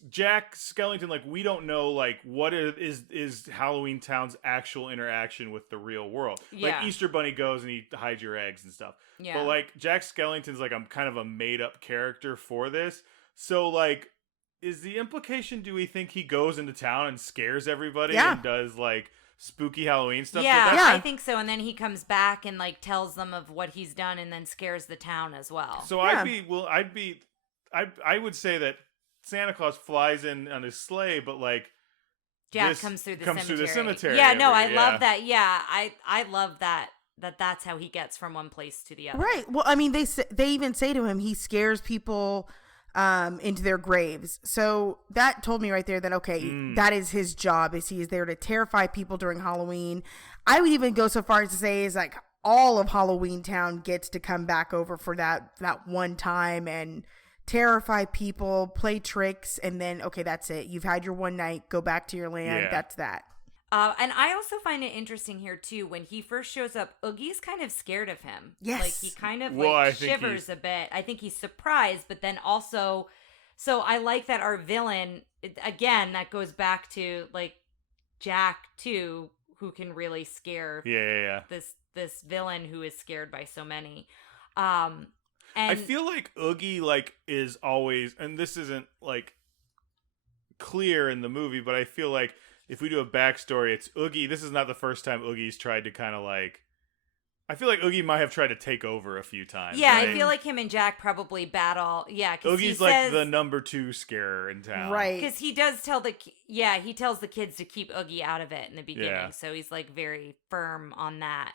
Jack Skellington, like we don't know like what is Halloweentown's actual interaction with the real world. Yeah. Like Easter Bunny goes and he hides your eggs and stuff. Yeah. But like Jack Skellington's like I'm kind of a made-up character for this. So like is the implication, do we think he goes into town and scares everybody and does like spooky Halloween stuff? Yeah, I think so. And then he comes back and like tells them of what he's done and then scares the town as well. So I would say that Santa Claus flies in on his sleigh, but like Jack comes through the cemetery. Yeah, no, I love that. Yeah, I love that that's how he gets from one place to the other. Right. Well, I mean, they even say to him, he scares people into their graves. So that told me right there that, okay, that is his job, is he is there to terrify people during Halloween. I would even go so far as to say is like all of Halloweentown gets to come back over for that one time and terrify people, play tricks, and then, okay, that's it. You've had your one night, go back to your land. Yeah. That's that. And I also find it interesting here, too, when he first shows up, Oogie's kind of scared of him. Yes. Like, he kind of shivers a bit. I think he's surprised, but then also, so I like that our villain, again, that goes back to, like, Jack too, who can really scare this villain who is scared by so many. And I feel like Oogie is always, and this isn't clear in the movie, but I feel like if we do a backstory, it's Oogie. This is not the first time Oogie's tried to kind of I feel like Oogie might have tried to take over a few times. Yeah, right? I feel like him and Jack probably battle. Yeah, because Oogie's the number 2 scarer in town, right? Because he does tell he tells the kids to keep Oogie out of it in the beginning, so he's very firm on that.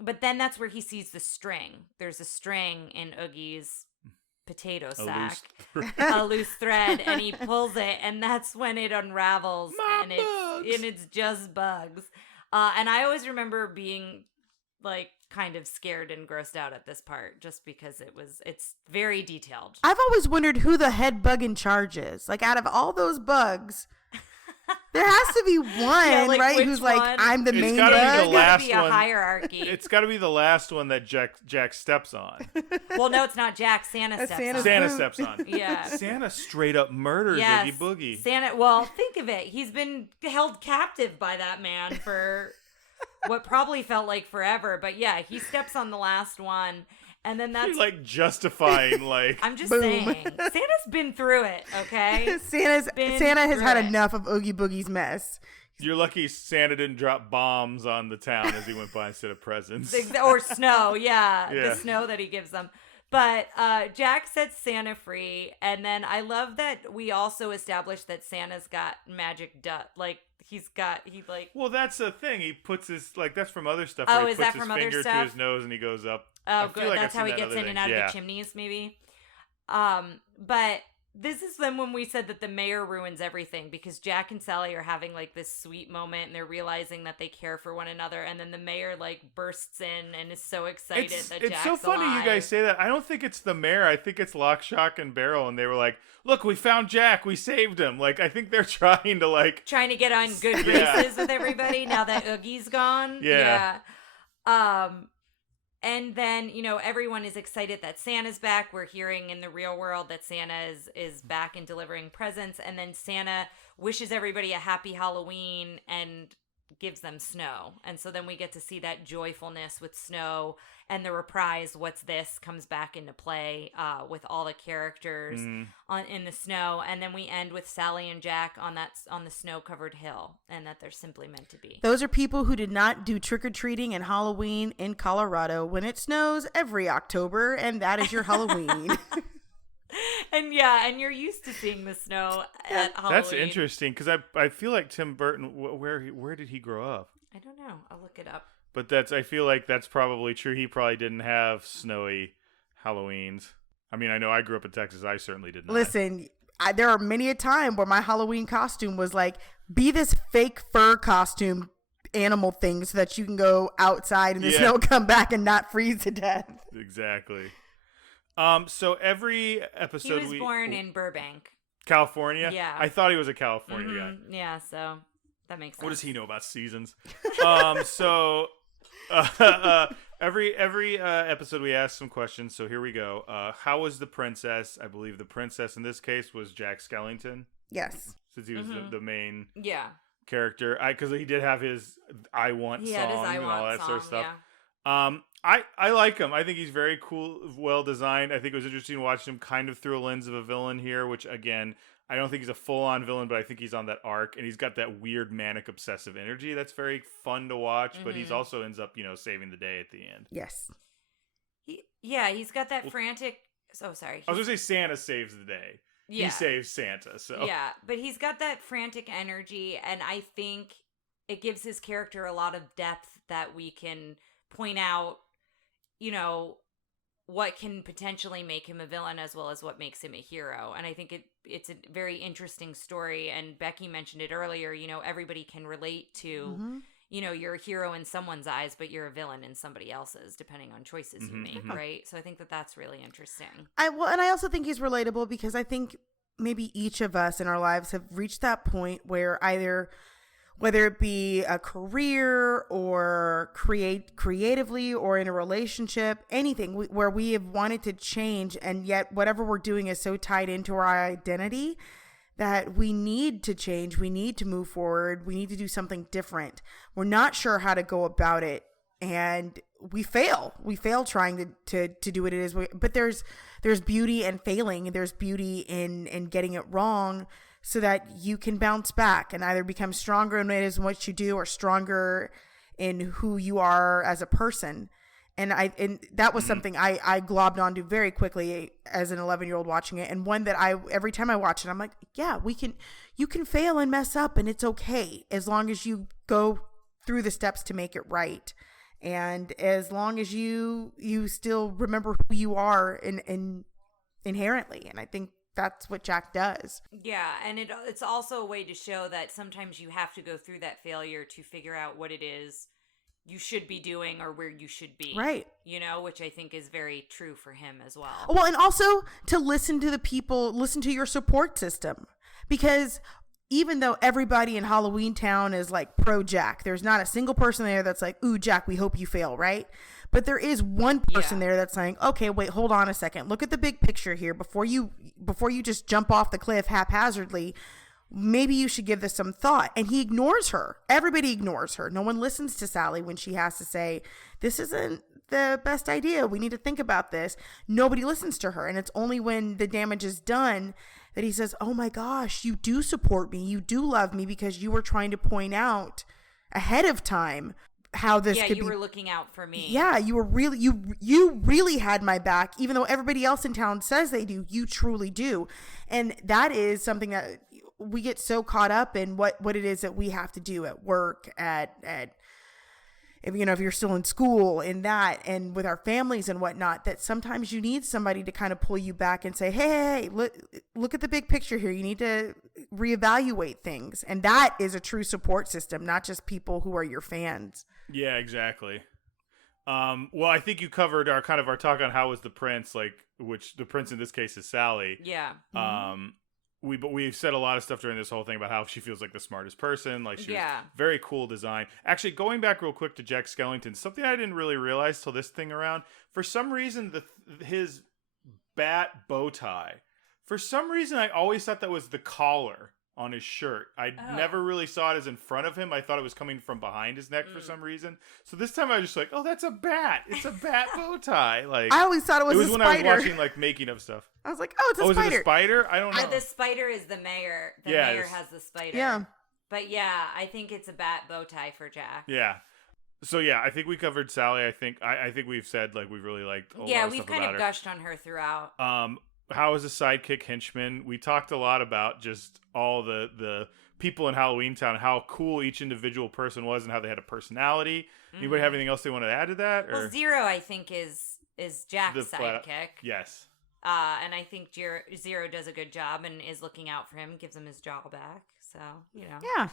But then that's where he sees the string. There's a string in Oogie's potato sack, a loose thread, and he pulls it, and that's when it unravels, and it's just bugs. And I always remember being kind of scared and grossed out at this part, just because it's very detailed. I've always wondered who the head bug in charge is. Out of all those bugs, there has to be one, right? Who's one? I'm the main bug. There's last gotta be a one. hierarchy. It's got to be the last one that Jack steps on. Well, no, it's not Jack. Santa steps on. Santa steps on. Yeah. Santa straight up murders Oogie Boogie. Santa. Well, think of it. He's been held captive by that man for what probably felt like forever. But yeah, he steps on the last one. And then that's You're justifying I'm just Boom. saying. Santa's been through it, okay? Santa has had enough of Oogie Boogie's mess. You're lucky Santa didn't drop bombs on the town as he went by instead of presents. Or snow, the snow that he gives them. But Jack sets Santa free, and then I love that we also established that Santa's got magic dust. Well, that's the thing. He puts his that's from other stuff. Oh, where he is puts that his from other finger stuff? to his nose and he goes up. Oh, good. That's how he gets in and out of the chimneys, maybe. But this is then when we said that the mayor ruins everything, because Jack and Sally are having this sweet moment and they're realizing that they care for one another, and then the mayor bursts in and is so excited that Jack's It's so funny alive. you guys say that. I don't think it's the mayor. I think it's Lock, Shock, and Barrel, and they were like, "Look, we found Jack. We saved him." I think they're trying to get on good graces with everybody now that Oogie's gone. Yeah. And then, everyone is excited that Santa's back. We're hearing in the real world that Santa is back and delivering presents. And then Santa wishes everybody a happy Halloween and gives them snow. And so then we get to see that joyfulness with snow, and the reprise "What's This" comes back into play with all the characters in the snow. And then we end with Sally and Jack on the snow-covered hill, and that they're simply meant to be. Those are people who did not do trick-or-treating and Halloween in Colorado when it snows every October, and that is your Halloween. And you're used to seeing the snow at Halloween. That's interesting, because I feel like Tim Burton. Where did he grow up? I don't know. I'll look it up. But I feel like that's probably true. He probably didn't have snowy Halloweens. I mean, I know I grew up in Texas. I certainly did not. Listen, there are many a time where my Halloween costume was be this fake fur costume animal thing so that you can go outside in the snow, come back, and not freeze to death. Exactly. So every episode he was born in Burbank, California. Yeah. I thought he was a California guy. Yeah, so that makes sense. What does he know about seasons? Every episode we ask some questions. So here we go. How was the princess? I believe the princess in this case was Jack Skellington. Yes. Since he was the main character. Because he did have his "I Want" song and all that sort of stuff. Yeah. I like him. I think he's very cool, well designed. I think it was interesting watching him kind of through a lens of a villain here, which again, I don't think he's a full-on villain, but I think he's on that arc, and he's got that weird manic obsessive energy that's very fun to watch, but he's also ends up, saving the day at the end. Yes. He's got that frantic. Oh, sorry. I was going to say Santa saves the day. Yeah. He saves Santa, so. Yeah, but he's got that frantic energy, and I think it gives his character a lot of depth that we can point out, what can potentially make him a villain as well as what makes him a hero. And I think it's a very interesting story. And Becki mentioned it earlier, everybody can relate to, you're a hero in someone's eyes, but you're a villain in somebody else's, depending on choices you make, right? So I think that's really interesting. And I also think he's relatable because I think maybe each of us in our lives have reached that point where whether it be a career or creatively or in a relationship, anything where we have wanted to change, and yet whatever we're doing is so tied into our identity that we need to change. We need to move forward. We need to do something different. We're not sure how to go about it. And we fail. We fail trying to do what it is. But there's beauty in failing. There's beauty in getting it wrong so that you can bounce back and either become stronger in it as what you do or stronger in who you are as a person. And that was something I globbed onto very quickly as an 11-year-old watching it. And one that every time I watch it, I'm like, yeah, you can fail and mess up and it's okay as long as you go through the steps to make it right. And as long as you still remember who you are in inherently. And I think that's what Jack does. Yeah, and it's also a way to show that sometimes you have to go through that failure to figure out what it is you should be doing or where you should be. Right. You know, which I think is very true for him as well. Well, and also to listen to your support system. Because even though everybody in Halloweentown is like pro Jack, there's not a single person there that's like, ooh, Jack, we hope you fail, right? But there is one person there that's saying, okay, wait, hold on a second. Look at the big picture here. Before you just jump off the cliff haphazardly, maybe you should give this some thought. And he ignores her. Everybody ignores her. No one listens to Sally when she has to say, this isn't the best idea. We need to think about this. Nobody listens to her. And it's only when the damage is done that he says, oh my gosh, you do support me. You do love me because you were trying to point out ahead of time how this could be. Yeah, you were looking out for me. Yeah, you were really, you really had my back. Even though everybody else in town says they do, you truly do. And that is something that we get so caught up in what it is that we have to do at work, if you're still in school, in that, and with our families and whatnot, that sometimes you need somebody to kind of pull you back and say, hey, look at the big picture here. You need to reevaluate things. And that is a true support system, not just people who are your fans. Yeah, exactly. Well, I think you covered our talk on how was the prince, which the prince in this case is Sally. Yeah. We've said a lot of stuff during this whole thing about how she feels like the smartest person. Like she was very cool design. Actually, going back real quick to Jack Skellington, something I didn't really realize till this thing around. For some reason, his bat bow tie. For some reason, I always thought that was the collar on his shirt. I never really saw it as in front of him. I thought it was coming from behind his neck for some reason. So this time I was just like, oh, that's a bat. It's a bat bow tie. Like I always thought it was a spider. When I was watching making of stuff. I was like, oh, it's a spider. Is it a spider? I don't know. The spider is the mayor. The mayor has the spider. Yeah. But yeah, I think it's a bat bow tie for Jack. Yeah. So yeah, I think we covered Sally. I think we've said we've really liked a lot of stuff about her. Yeah, we've kind of gushed on her throughout. How is a sidekick henchman? We talked a lot about just all the people in Halloweentown, how cool each individual person was and how they had a personality. Anybody have anything else they wanted to add to that? Or? Well, Zero, I think, is Jack's sidekick. Yes. And I think Zero does a good job and is looking out for him, gives him his jaw back. So, Yeah.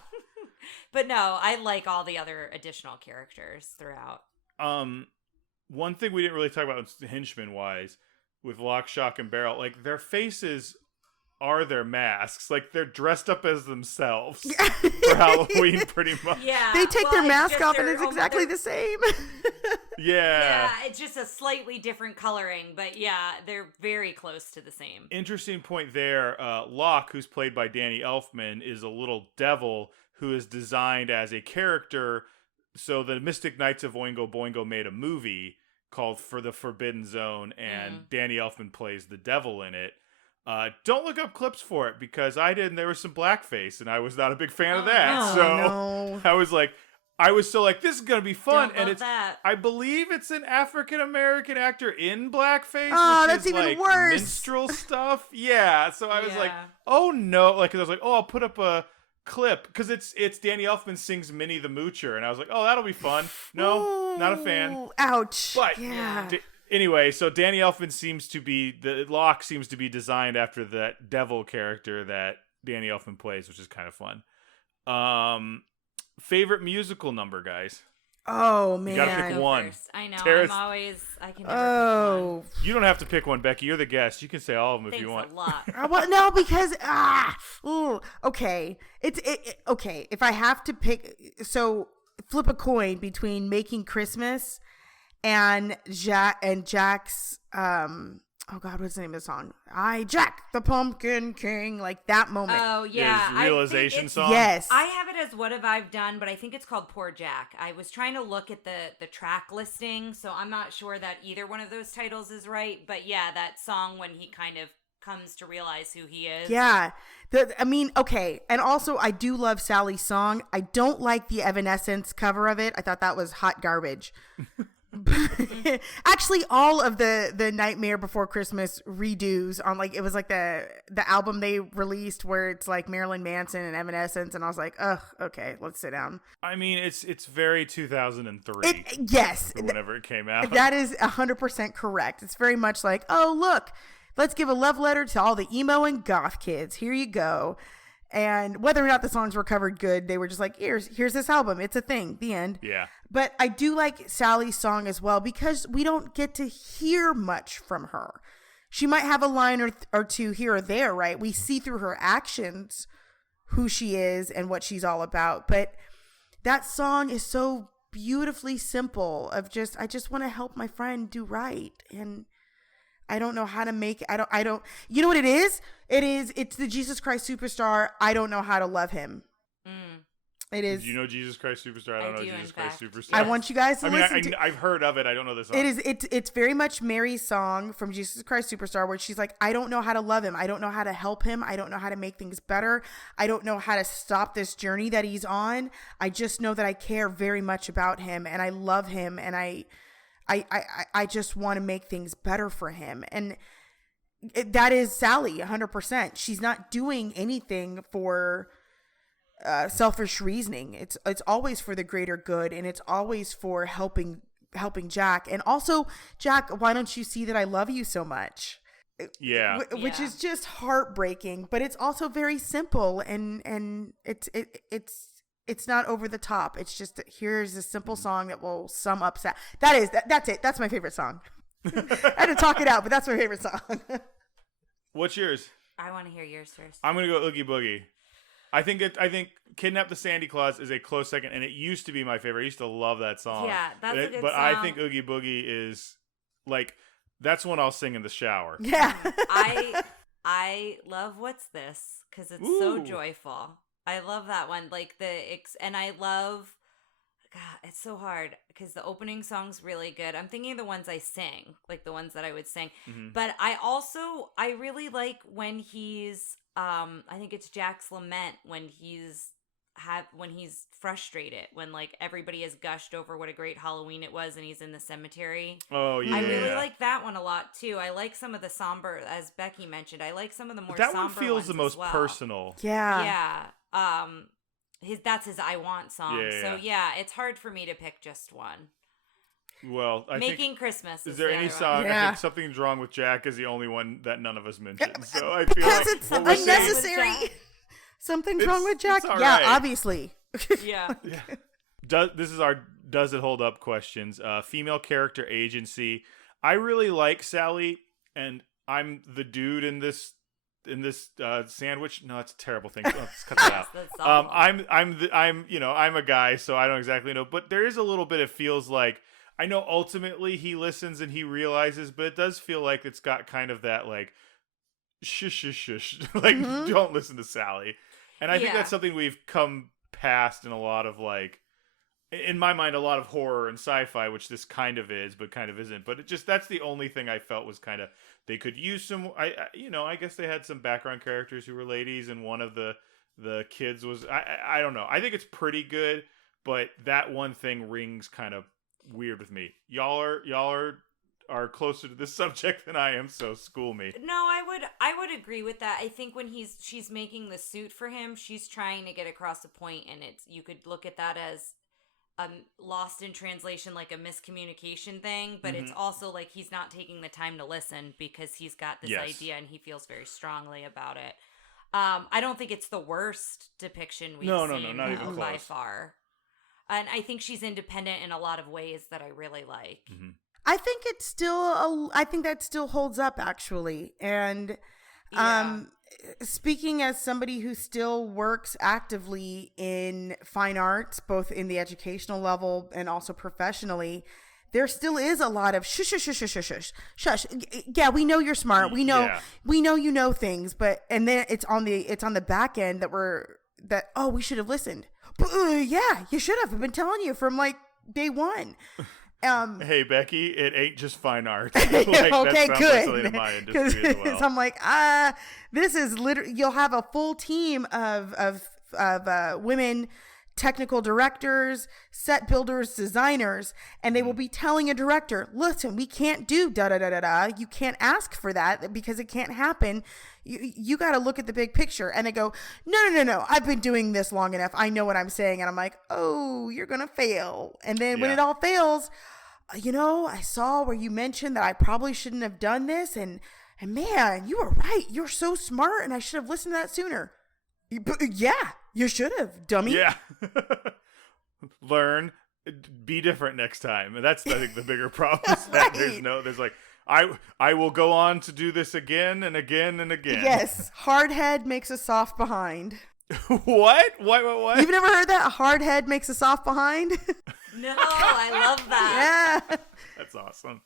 But no, I like all the other additional characters throughout. One thing we didn't really talk about henchman-wise with Lock, Shock, and Barrel, their faces are their masks. They're dressed up as themselves for Halloween, pretty much. Yeah. They take their mask off and it's exactly the same. Yeah. Yeah, it's just a slightly different coloring, but yeah, they're very close to the same. Interesting point there. Locke, who's played by Danny Elfman, is a little devil who is designed as a character. So the Mystic Knights of Oingo Boingo made a movie called For the Forbidden Zone, and Danny Elfman plays the devil in it. Don't look up clips for it because I did, and there was some blackface, and I was not a big fan of that. No. I was this is gonna be fun, Don't and love that. I believe it's an African American actor in blackface. Oh, which that's is even worse. Minstrel stuff. Yeah, so I was like, oh no, because I was like, oh, I'll put up a clip because it's Danny Elfman sings Minnie the Moocher, and I was like, oh, that'll be fun. No, not a fan. Ouch. But yeah. Anyway, so Danny Elfman Locke seems to be designed after that devil character that Danny Elfman plays, which is kind of fun. Favorite musical number, guys? Oh man, you gotta pick one. First. I know. I can never pick one. You don't have to pick one, Becki. You're the guest. You can say all of them if you want. Thanks a lot. Well, no, because okay, okay. If I have to pick, so flip a coin between Making Christmas and Jack's oh God, what's the name of the song? I Jack the Pumpkin King, like that moment. Oh yeah, His realization song. Yes. I have it as What Have I Done, but I think it's called Poor Jack. I was trying to look at the track listing, so I'm not sure that either one of those titles is right. But yeah, that song when he kind of comes to realize who he is. Yeah. Okay. And also, I do love Sally's song. I don't like the Evanescence cover of it. I thought that was hot garbage. Actually, all of the Nightmare Before Christmas redos on it was like the album they released where it's like Marilyn Manson and Evanescence, and I was like, ugh, okay, let's sit down. I mean, it's very 2003. Yes. Or whenever it came out. That is 100% correct. It's very much like, oh, look, let's give a love letter to all the emo and goth kids. Here you go. And whether or not the songs were covered good, they were just like, here's this album. It's a thing. The end. Yeah. But I do like Sally's song as well because we don't get to hear much from her. She might have a line or two here or there, right? We see through her actions who she is and what she's all about. But that song is so beautifully simple of just, I just want to help my friend do right. And I don't know how to make it. I don't, you know what it is? It's the Jesus Christ Superstar. I don't know how to love him. It is. Do you know Jesus Christ Superstar? I don't know Jesus Christ Superstar. I want you guys to listen to. I've heard of it. I don't know this song. It's very much Mary's song from Jesus Christ Superstar where she's like, I don't know how to love him. I don't know how to help him. I don't know how to make things better. I don't know how to stop this journey that he's on. I just know that I care very much about him and I love him and I just want to make things better for him. And that is Sally 100%. She's not doing anything for selfish reasoning. It's always for the greater good and it's always for helping Jack. And also, Jack, why don't you see that I love you so much? Yeah. Which is just heartbreaking, but it's also very simple and it's not over the top. It's just here's a simple song that will sum up. That's it. That's my favorite song. I had to talk it out, but that's my favorite song. What's yours? I want to hear yours first. I'm gonna go Oogie Boogie. I think Kidnap the Sandy Claus is a close second, and it used to be my favorite. I used to love that song. Yeah, that's a good but song. I think Oogie Boogie is that's one I'll sing in the shower. Yeah. I love What's This because it's so joyful. I love that one. And I love, God, it's so hard because the opening song's really good. I'm thinking of the ones I sing, like the ones that I would sing. Mm-hmm. But I really like when he's, I think it's Jack's Lament when he's frustrated, when everybody has gushed over what a great Halloween it was and he's in the cemetery. Oh yeah. I really like that one a lot too. I like some of the somber, as Becki mentioned, I like some of the more that somber one feels ones the most as well. personal. Yeah. Yeah. That's his I Want song. Yeah. So yeah, it's hard for me to pick just one. Well, Making Christmas. Is there any song? Yeah. I think Something's Wrong with Jack is the only one that none of us mentioned. So I feel because like it's what we're saying- unnecessary. Something's wrong with Jack. It's Yeah, right. obviously. Yeah. This is our Does It Hold Up questions. Female character agency. I really like Sally, and I'm the dude in this sandwich. No, that's a terrible thing. Let's cut that out. That's awful. I'm a guy, so I don't exactly know, but there is a little bit. It feels like I know ultimately he listens and he realizes, but it does feel like it's got kind of that shush shush shush, don't listen to Sally. And I think that's something we've come past in a lot of in my mind, a lot of horror and sci-fi, which this kind of is, but kind of isn't. But that's the only thing I felt was kind of, they could use some, I guess they had some background characters who were ladies, and one of the kids was, I don't know. I think it's pretty good, but that one thing rings kind of weird with me. Y'all are closer to this subject than I am, so school me. No, I would agree with that. I think when she's making the suit for him, she's trying to get across a point, and you could look at that as lost in translation, like a miscommunication thing, but it's also he's not taking the time to listen because he's got this idea and he feels very strongly about it. I don't think it's the worst depiction we've seen not even by close. far. And I think she's independent in a lot of ways that I really like. Mm-hmm. I think I think that still holds up actually. And speaking as somebody who still works actively in fine arts, both in the educational level and also professionally, there still is a lot of shush, shush, shush, shush, shush, shush. Yeah, we know you're smart. We know you know things, but and then it's on the back end that we should have listened. But, yeah, you should have. I've been telling you from like day one. Hey Becki, it ain't just fine art. Okay, good. Because well. I'm like, this is literally. You'll have a full team of women, technical directors, set builders, designers, and they will be telling a director, listen, we can't do da da da da da. You can't ask for that because it can't happen. You got to look at the big picture. And they go, no. I've been doing this long enough. I know what I'm saying. And I'm like, oh, you're going to fail. And then when it all fails, I saw where you mentioned that I probably shouldn't have done this. And man, you were right. You're so smart. And I should have listened to that sooner. Yeah, you should have, dummy. Yeah. Learn, be different next time. And that's, I think, the bigger problem. Is that there's like, I will go on to do this again and again and again. Yes, hard head makes a soft behind. What? You've never heard that? A hard head makes a soft behind? No, I love that. Yeah. That's awesome.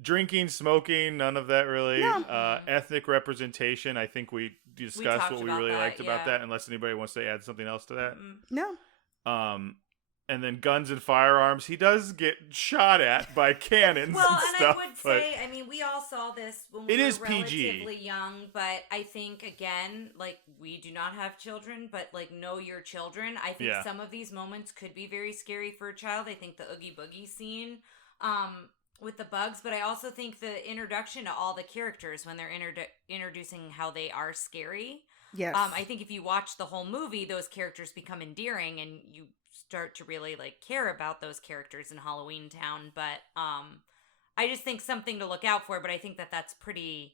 Drinking, smoking, none of that really. No. Ethnic representation, I think we discussed what we really liked about that, unless anybody wants to add something else to that. No. And then guns and firearms, he does get shot at by cannons. Well, and stuff, I would say, I mean, we all saw this when we were relatively young, but I think, again, like, we do not have children, but, like, know your children. I think some of these moments could be very scary for a child. I think the Oogie Boogie scene with the bugs, but I also think the introduction to all the characters when they're introducing how they are scary. Yes. I think if you watch the whole movie, those characters become endearing and you start to really like care about those characters in Halloweentown. But I just think something to look out for. But I think that's pretty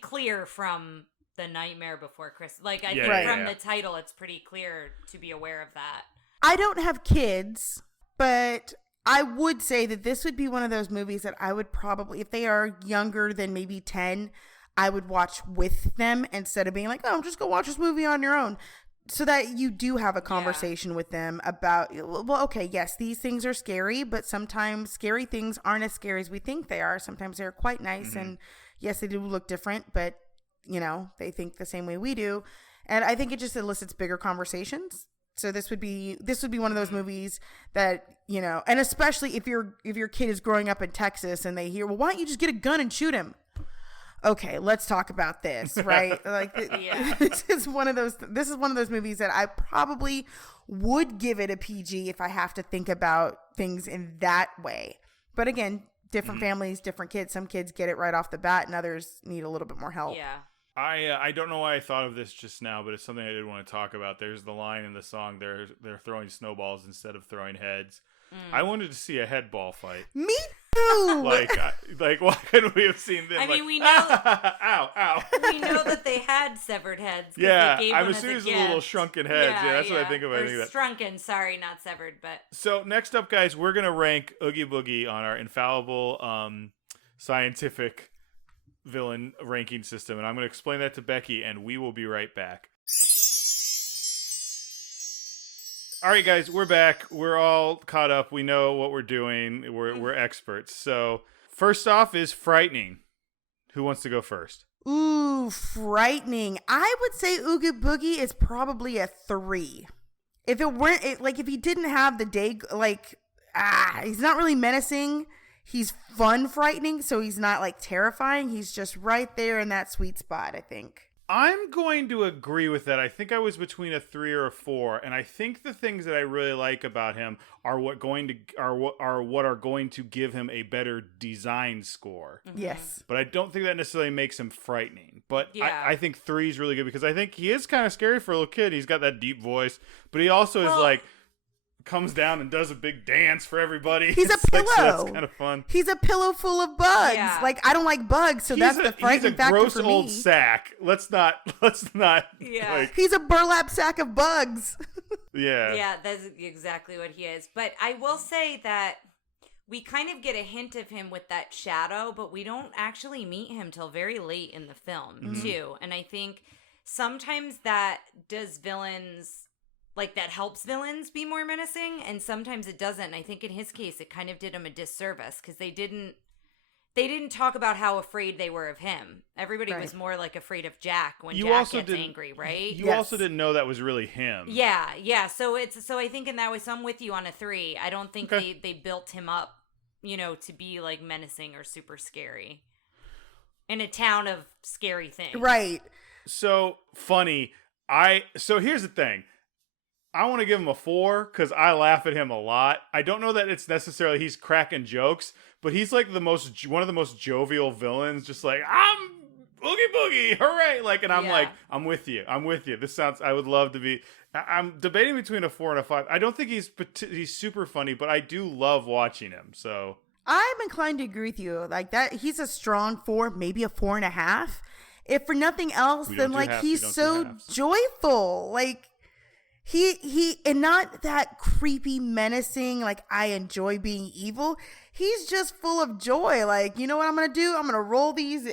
clear from the Nightmare Before Christmas. Like I think from the title, it's pretty clear to be aware of that. I don't have kids, but I would say that this would be one of those movies that I would probably, if they are younger than maybe 10, I would watch with them instead of being like, oh, just go watch this movie on your own. So that you do have a conversation with them about, well, okay, yes, these things are scary, but sometimes scary things aren't as scary as we think they are. Sometimes they're quite nice. And yes, they do look different, but they think the same way we do. And I think it just elicits bigger conversations. So this would be one of those movies that, and especially if your kid is growing up in Texas and they hear, well, why don't you just get a gun and shoot him? Okay, let's talk about this, right? Like, this is one of those movies that I probably would give it a PG if I have to think about things in that way. But again, different families, different kids. Some kids get it right off the bat, and others need a little bit more help. Yeah. I don't know why I thought of this just now, but it's something I did want to talk about. There's the line in the song, they're throwing snowballs instead of throwing heads. I wanted to see a head ball fight. Me too. Like why couldn't we have seen them? I mean, we know. Ow! We know that they had severed heads. Yeah, they gave I'm one assuming as it's a little shrunken heads. Yeah, that's what I think of. Or shrunken, sorry, not severed, but. So next up, guys, we're gonna rank Oogie Boogie on our infallible scientific villain ranking system, and I'm gonna explain that to Becki, and we will be right back. All right, guys, we're back. We're all caught up. We know what we're doing. We're experts. So first off is frightening. Who wants to go first? Ooh, frightening. I would say Oogie Boogie is probably a 3. If it weren't, if he didn't have the day, he's not really menacing. He's fun frightening, so he's not terrifying. He's just right there in that sweet spot, I think. I'm going to agree with that. I think I was between a 3 or a 4, and I think the things that I really like about him are what are going to give him a better design score. Yes, but I don't think that necessarily makes him frightening. But I think 3 is really good because I think he is kind of scary for a little kid. He's got that deep voice, but he also is comes down and does a big dance for everybody. He's a pillow. So that's kind of fun. He's a pillow full of bugs. Yeah. I don't like bugs, so that's the frightening factor for me. He's a gross old sack. Let's not. Yeah. He's a burlap sack of bugs. Yeah. Yeah, that's exactly what he is. But I will say that we kind of get a hint of him with that shadow, but we don't actually meet him till very late in the film, too. And I think sometimes that does villains like that helps villains be more menacing, and sometimes it doesn't. And I think in his case, it kind of did him a disservice because they didn't talk about how afraid they were of him. Everybody was more like afraid of Jack when Jack gets angry, right? You also didn't know that was really him. Yeah. So I think in that way, so I'm with you on a 3. I don't think they built him up, to be like menacing or super scary in a town of scary things. Right. So funny. So here's the thing. I want to give him a 4 because I laugh at him a lot. I don't know that it's necessarily he's cracking jokes, but he's like one of the most jovial villains. Just like, I'm Oogie Boogie, hooray! Like, and I'm like, I'm with you. This sounds. I would love to be. I'm debating between a 4 and a 5. I don't think he's super funny, but I do love watching him. So I'm inclined to agree with you. Like that, he's a strong 4, maybe a 4.5. If for nothing else, then like he's so joyful. Like he and not that creepy, menacing. Like I enjoy being evil. He's just full of joy. Like, you know what I'm gonna do? I'm gonna roll these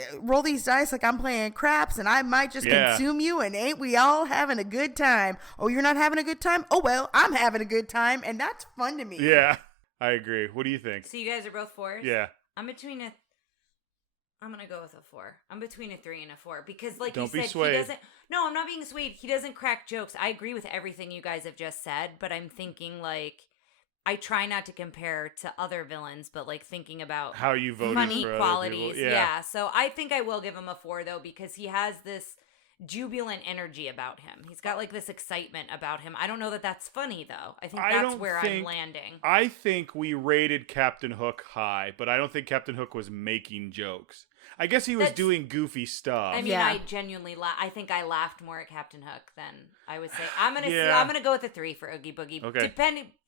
dice like I'm playing craps, and I might just consume you. And ain't we all having a good time? Oh, you're not having a good time? Oh well, I'm having a good time, and that's fun to me. Yeah, I agree. What do you think? So you guys are both 4s? Yeah. I'm going to go with a 4. I'm between a 3 and a 4 because like Don't you said, be swayed. he doesn't. No, I'm not being swayed. He doesn't crack jokes. I agree with everything you guys have just said, but I'm thinking like I try not to compare to other villains, but like thinking about how you voted funny for qualities. other people. Yeah. So I think I will give him a 4 though because he has this jubilant energy about him. He's got like this excitement about him. I don't know that that's funny though. I think that's where I'm landing. I think we rated Captain Hook high, but I don't think Captain Hook was making jokes. I guess he was doing goofy stuff. I mean, I genuinely I think I laughed more at Captain Hook than I would say. I'm gonna go with a 3 for Oogie Boogie. Okay.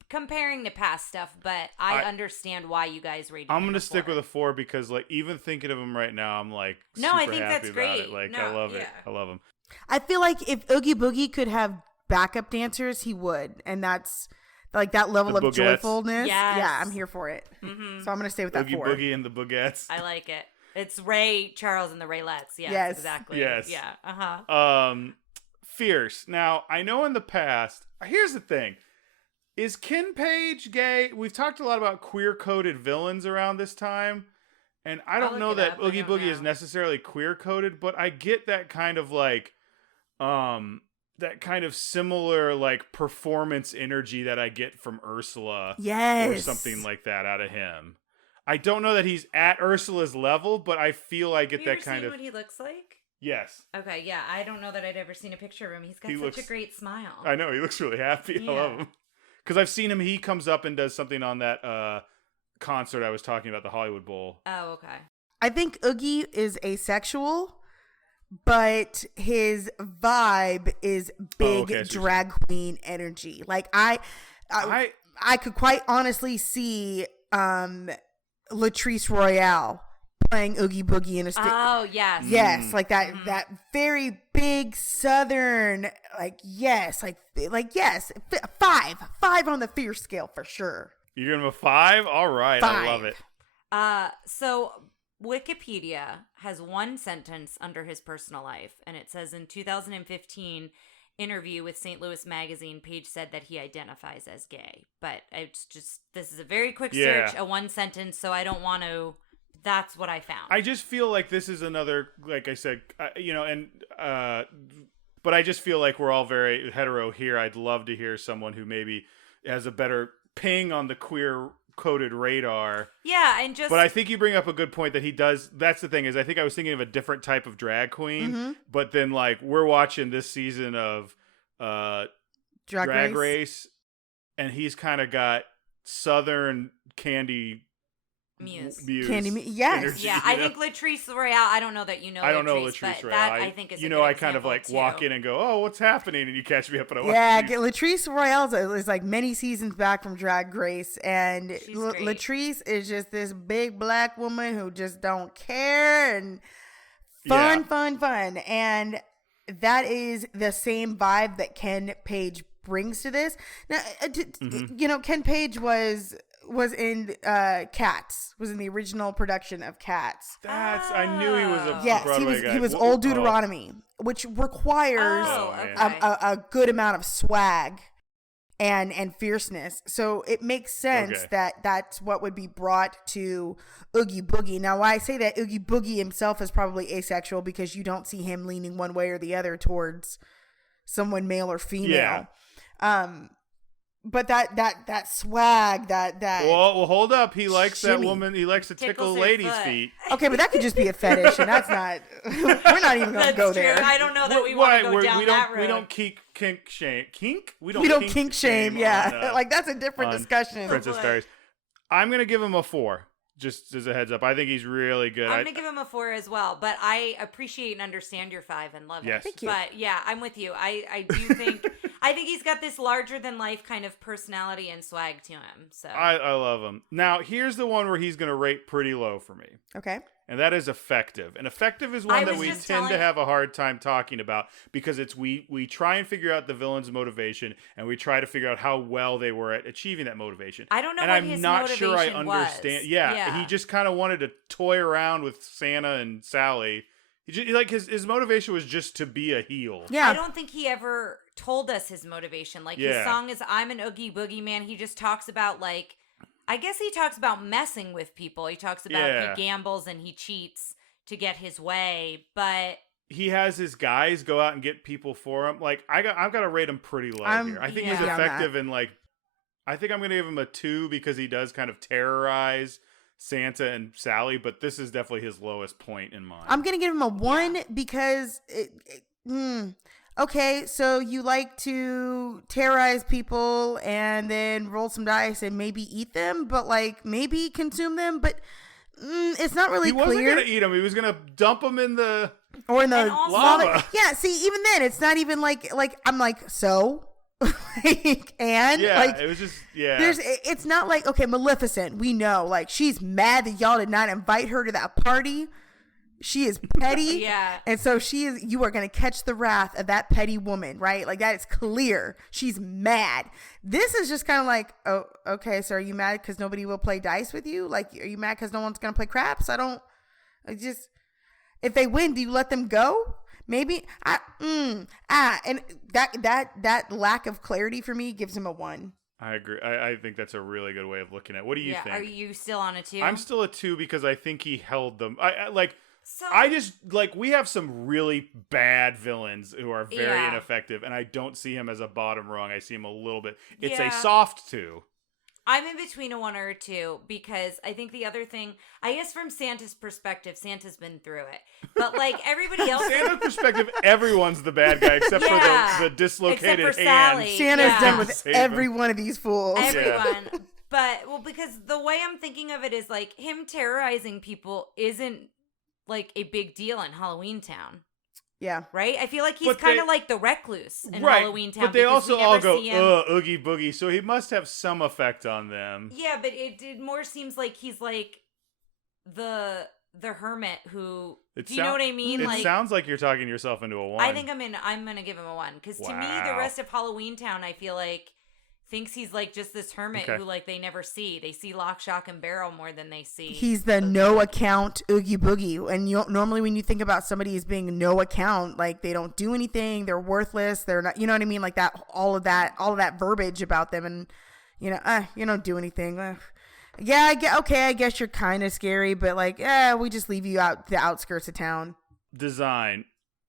Comparing to past stuff, but I understand why you guys rated. I'm gonna stick with a 4 because like even thinking of him right now, I'm like I think happy that's great. About it. Like I love it. I love him. I feel like if Oogie Boogie could have backup dancers, he would, and that's like that level of joyfulness. Yes. Yeah, I'm here for it. Mm-hmm. So I'm gonna stay with that Oogie 4. Boogie and the Boogettes. I like it. It's Ray Charles and the Raylettes. Yes, exactly. Yes. Yeah. Fierce. Now I know in the past. Here's the thing. Is Ken Page gay? We've talked a lot about queer-coded villains around this time. And I don't know that Oogie Boogie is necessarily queer-coded, but I get that kind of like, that kind of similar like performance energy that I get from Ursula. Yes. Or something like that out of him. I don't know that he's at Ursula's level, but I feel I get that kind of. Have you ever seen what he looks like? Yes. Okay, yeah. I don't know that I'd ever seen a picture of him. He's got such a great smile. I know. He looks really happy. Yeah. I love him. Because I've seen him. He comes up and does something on that concert I was talking about, the Hollywood Bowl. Oh, okay. I think Oogie is asexual, but his vibe is big drag queen energy. Like I could quite honestly see Latrice Royale playing Oogie Boogie in a Oh, yes. Yes, like that that very big southern yes. 5 on the fierce scale for sure. You're giving him a 5? All right. 5. I love it. So Wikipedia has one sentence under his personal life, and it says in 2015 interview with St. Louis Magazine, Page said that he identifies as gay. But it's just, this is a very quick search, a one sentence, so I don't want to, that's what I found. I just feel like this is another, like I said, but I just feel like we're all very hetero here. I'd love to hear someone who maybe has a better ping on the queer coded radar. Yeah, and just... But I think you bring up a good point that he does. That's the thing, is I think I was thinking of a different type of drag queen, but then like we're watching this season of Drag Race, and he's kind of got Southern Candy Muse. Yes. Energy, yeah, I think Latrice Royale, I don't know that you know I don't know Latrice, Royale. That I think is I kind of like walk in and go, oh, what's happening? And you catch me up and I watch. Latrice Royale is like many seasons back from Drag Race, and Latrice is just this big black woman who just don't care and fun. And that is the same vibe that Ken Page brings to this. Now, Ken Page was in Cats, was in the original production of Cats. I knew he was a Broadway guy. He was Old Deuteronomy, which requires a good amount of swag and fierceness. So it makes sense Okay. that that's what would be brought to Oogie Boogie. Now, why I say that Oogie Boogie himself is probably asexual because you don't see him leaning one way or the other towards someone male or female. But that swag, that Well, hold up. He likes that shimmy. woman. He likes to tickle Tickles her ladies' foot. feet. okay, but that could just be a fetish, and that's not. We're not even gonna That's go true. there. I don't know that we want to go down we that don't, road. we don't kink shame. Kink? We don't kink shame. Yeah, like that's a different on discussion. Princess boy. Diaries. I'm gonna give him a 4. Just as a heads up, I think he's really good. I'm gonna give him a 4 as well, but I appreciate and understand your 5 and love Yes. it. Thank you. But yeah, I'm with you. I do think he's got this larger than life kind of personality and swag to him. So I love him. Now here's the one where he's gonna rate pretty low for me, Okay. and that is effective. And effective is one I that was we just tend to telling- have a hard time talking about because it's we try and figure out the villain's motivation, and we try to figure out how well they were at achieving that motivation. I don't know and what I'm his not sure I motivation was. understand. Yeah, he just kind of wanted to toy around with Santa and Sally. Like his motivation was just to be a heel. Yeah. I don't think he ever told us his motivation. Like his Yeah. song is "I'm an Oogie Boogie Man." He just talks about like, I guess he talks about messing with people. He talks about Yeah. he gambles and he cheats to get his way, but He has his guys go out and get people for him. Like I've got to rate him pretty low here. I think he's yeah. effective in like. I think I'm gonna give him a 2 because he does kind of terrorize Santa and Sally, but this is definitely his lowest point in mine. I'm gonna give him a 1 because okay, so you like to terrorize people and then roll some dice and maybe eat them, but like maybe consume them, but it's not really he wasn't clear. gonna eat him. He was gonna dump him in the Or in the And also- lava. Yeah, see, even then, it's not even like I'm like so, like, and Yeah, like it was just it's not like okay, Maleficent. We know like she's mad that y'all did not invite her to that party. She is petty. Yeah. And so you are going to catch the wrath of that petty woman, right? Like that is clear. She's mad. This is just kind of like, oh, okay. So are you mad because nobody will play dice with you? Like, are you mad because no one's going to play craps? If they win, do you let them go? Maybe and that lack of clarity for me gives him a 1. I agree. I think that's a really good way of looking at it. What do you think? Are you still on a 2? I'm still a 2 because I think he held them. So I just like we have some really bad villains who are very Yeah. ineffective, and I don't see him as a bottom rung. I see him a little bit. It's Yeah. a soft 2. I'm in between a 1 or a 2 because I think the other thing, I guess from Santa's perspective, Santa's been through it. But like everybody else, Santa's perspective, everyone's the bad guy except Yeah. for the dislocated Except for hand. Sally. Santa's Yeah. done with Save every him. one of these fools. everyone. But because the way I'm thinking of it is like him terrorizing people isn't like a big deal in Halloweentown, Yeah. right? I feel like he's But kind they- of like the recluse in Right, Halloweentown. but they because also we all never go, see him. Oogie Boogie, so he must have some effect on them. Yeah, but it more seems like he's like the hermit who. Do you know what I mean? It Like sounds like you're talking yourself into a 1. I think I'm gonna give him a 1 because to me the Wow. rest of Halloweentown I feel like thinks he's like just this hermit Okay. who like they never see. They see Lock, Shock, and Barrel more than they see. He's the no account Oogie Boogie. And normally when you think about somebody as being no account, like they don't do anything, they're worthless, they're not, you know what I mean? Like all of that verbiage about them, and you don't do anything. Yeah, I guess you're kind of scary, but like, we just leave you out the outskirts of town. Design.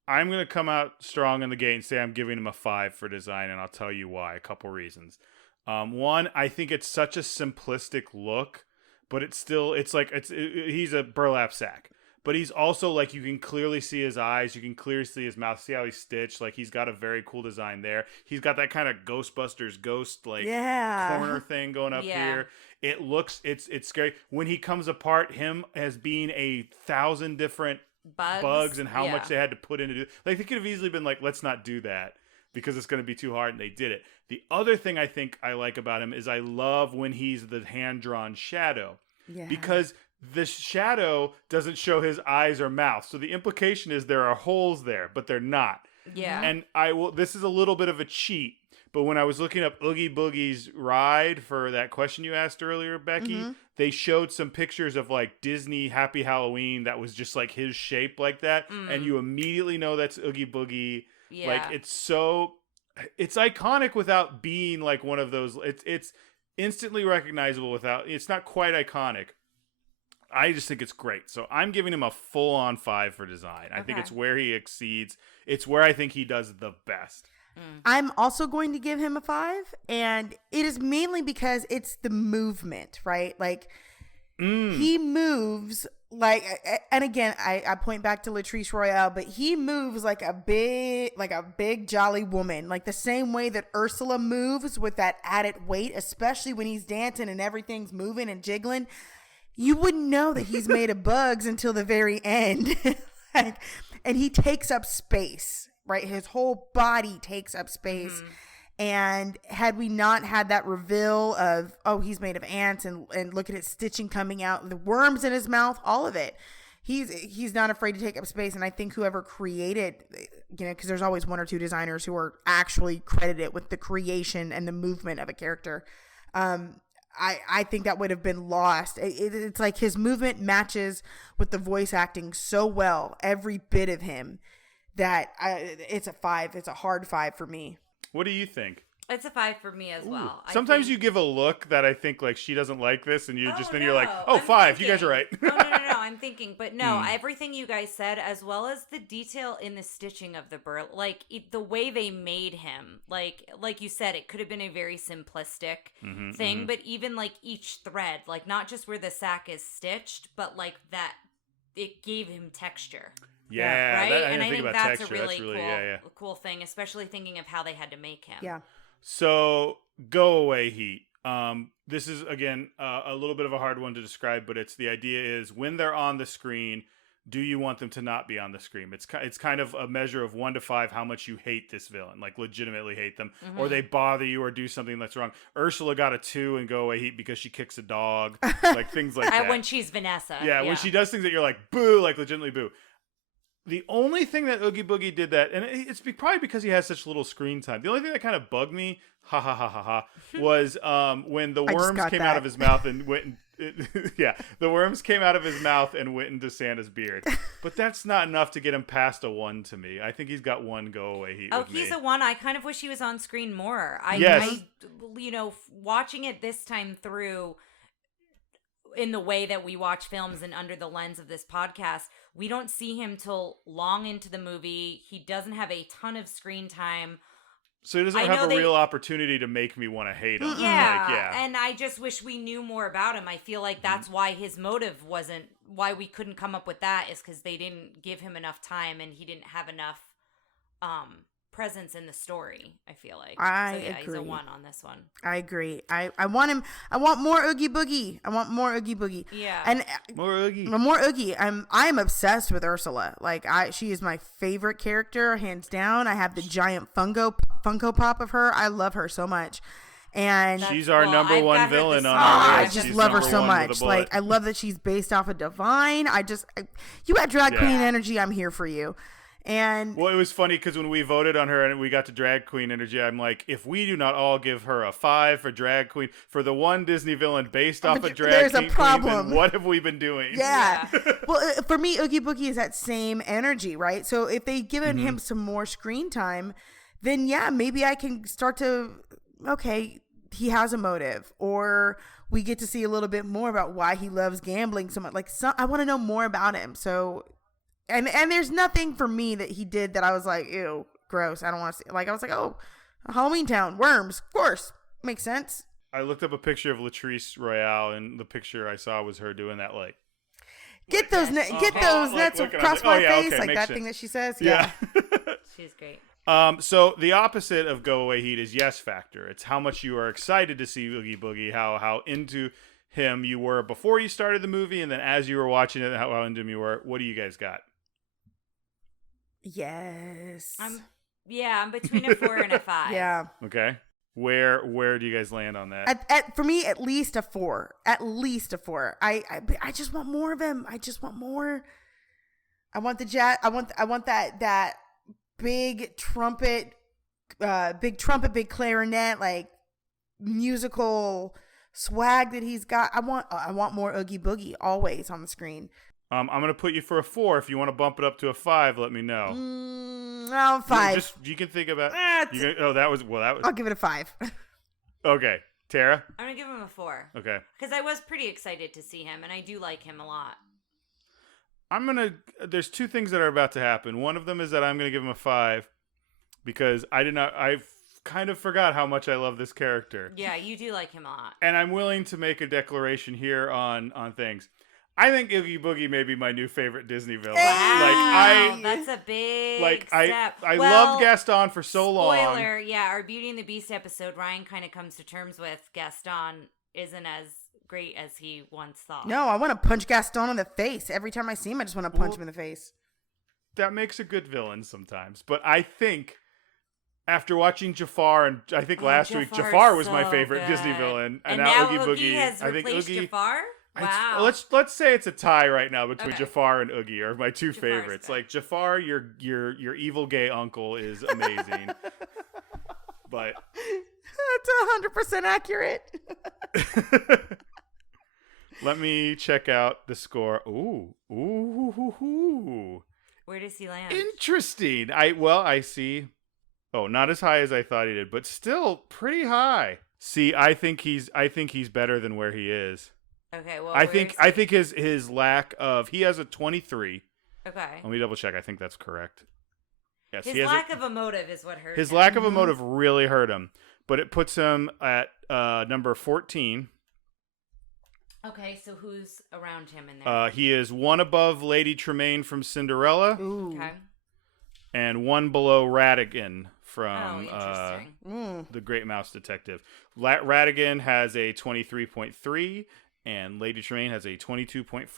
I'm going to come out strong in the gate and say I'm giving him a 5 for design, and I'll tell you why. A couple reasons. One, I think it's such a simplistic look, but he's a burlap sack. But he's also like, you can clearly see his eyes, you can clearly see his mouth, see how he's stitched. Like he's got a very cool design there. He's got that kind of Ghostbusters ghost corner thing going up Yeah. here. It looks it's scary when he comes apart. Him as being 1,000 different bugs and how Yeah. much they had to put into it. Like they could have easily been like, let's not do that because it's going to be too hard, and they did it. The other thing I think I like about him is I love when he's the hand-drawn shadow. Yeah. Because the shadow doesn't show his eyes or mouth. So the implication is there are holes there, but they're not. Yeah. And this is a little bit of a cheat, but when I was looking up Oogie Boogie's ride for that question you asked earlier, Becki, they showed some pictures of like Disney Happy Halloween that was just like his shape like that. And you immediately know that's Oogie Boogie. Yeah. Like it's so it's iconic without being like one of those. It's instantly recognizable without. It's not quite iconic. I just think it's great. So I'm giving him a full-on 5 for design. I think it's where he exceeds. It's where I think he does the best. I'm also going to give him a 5, and it is mainly because it's the movement, right? Like he moves like, and again, I point back to Latrice Royale, but he moves like a big jolly woman, like the same way that Ursula moves with that added weight, especially when he's dancing and everything's moving and jiggling. You wouldn't know that he's made of bugs until the very end. And he takes up space, right? His whole body takes up space. And had we not had that reveal of, oh, he's made of ants and look at his stitching coming out, the worms in his mouth, all of it, he's not afraid to take up space. And I think whoever created, because there's always one or two designers who are actually credited with the creation and the movement of a character. I think that would have been lost. It's like his movement matches with the voice acting so well, every bit of him, that it's a 5. It's a hard 5 for me. What do you think? It's a 5 for me as well. Sometimes you give a look that I think like she doesn't like this, and you're like, oh, I'm 5. thinking. You guys are right. No. I'm thinking, but no, everything you guys said, as well as the detail in the stitching of the burl, like the way they made him, like you said, it could have been a very simplistic thing, but even like each thread, like not just where the sack is stitched, but like that, it gave him texture. Yeah, right. And I think that's texture. a really, cool thing, especially thinking of how they had to make him. Yeah. So, Go Away Heat. This is, again, a little bit of a hard one to describe, but it's the idea is when they're on the screen, do you want them to not be on the screen? It's kind of a measure of 1 to 5 how much you hate this villain, like legitimately hate them, or they bother you or do something that's wrong. Ursula got a 2 in Go Away Heat because she kicks a dog, like things like that. When she's Vanessa. Yeah, when she does things that you're like, boo, like legitimately boo. The only thing that Oogie Boogie did that, and it's probably because he has such little screen time. The only thing that kind of bugged me, was when the worms came out of his mouth and went. The worms came out of his mouth and went into Santa's beard. But that's not enough to get him past a 1 to me. I think he's got 1 Go Away Heat. Oh, he's a 1. I kind of wish he was on screen more. Yes. Watching it this time through, in the way that we watch films and under the lens of this podcast, we don't see him till long into the movie. He doesn't have a ton of screen time. So he doesn't have a real opportunity to make me want to hate him. Yeah, and I just wish we knew more about him. I feel like that's why his motive wasn't, why we couldn't come up with that, is because they didn't give him enough time and he didn't have enough presence in the story, I feel like. I agree. He's a 1 on this one. I agree. I want him. I want more Oogie Boogie. Yeah. And more Oogie. More Oogie. I'm obsessed with Ursula. Like she is my favorite character, hands down. I have the giant Funko Pop of her. I love her so much. And she's our number 1 villain on our I list. just She's love her number so 1 much. with a bullet. Like I love that she's based off of Divine. You got drag queen energy. I'm here for you. And well, it was funny because when we voted on her and we got to drag queen energy, I'm like, if we do not all give her a 5 for drag queen, for the one Disney villain based off of drag there's queen, a problem. then what have we been doing? Yeah. Well, for me, Oogie Boogie is that same energy, right? So if they given him some more screen time, then yeah, maybe I can start to, okay, he has a motive, or we get to see a little bit more about why he loves gambling so much. Like, I want to know more about him. So. And there's nothing for me that he did that I was like, ew, gross. I don't want to see. Like, I was like, oh, Halloweentown, worms, of course. Makes sense. I looked up a picture of Latrice Royale, and the picture I saw was her doing that, like. Get those nets across my face, like that thing that she says. Yeah. She's great. So the opposite of Go Away Heat is yes factor. It's how much you are excited to see Oogie Boogie, how into him you were before you started the movie, and then as you were watching it, how into him you were. What do you guys got? Yes. I'm between a 4 and a 5. Yeah. Okay. Where do you guys land on that? For me, at least a 4. At least a 4. I just want more of him. I just want more. I want the jazz. I want that big trumpet, big clarinet, like musical swag that he's got. I want more Oogie Boogie always on the screen. I'm gonna put you for a 4. If you want to bump it up to a 5, let me know. No, 5. You can think about. That was. I'll give it a 5. Okay, Tara. I'm gonna give him a 4. Okay. Because I was pretty excited to see him, and I do like him a lot. There's 2 things that are about to happen. One of them is that I'm gonna give him a 5 because I kind of forgot how much I love this character. Yeah, you do like him a lot. And I'm willing to make a declaration here on things. I think Oogie Boogie may be my new favorite Disney villain. Wow, that's a big step. I loved Gaston for so long. Spoiler, yeah, our Beauty and the Beast episode, Ryan kind of comes to terms with Gaston isn't as great as he once thought. No, I want to punch Gaston in the face. Every time I see him, I just want to punch him in the face. That makes a good villain sometimes. But I think after watching Jafar, and I think last week, Jafar was my favorite Disney villain. And now Oogie Boogie has replaced Jafar? Wow. Let's say it's a tie right now between Jafar and Oogie are my 2 Jafar's favorites. fair. Like Jafar, your evil gay uncle is amazing. But that's 100% accurate. let me check out the score. Ooh. Where does he land? Interesting. I see. Oh, not as high as I thought he did, but still pretty high. See, I think he's better than where he is. Okay, well, I think his lack of he has a 23. Okay. Let me double check. I think that's correct. Yes, his lack of a motive is what hurt his him. lack of a motive really hurt him, but it puts him at number 14. Okay, so who's around him in there? He is 1 above Lady Tremaine from Cinderella. Ooh. Okay. And 1 below Ratigan from interesting. The Great Mouse Detective. Ratigan has a 23.3, and Lady Tremaine has a 22.5.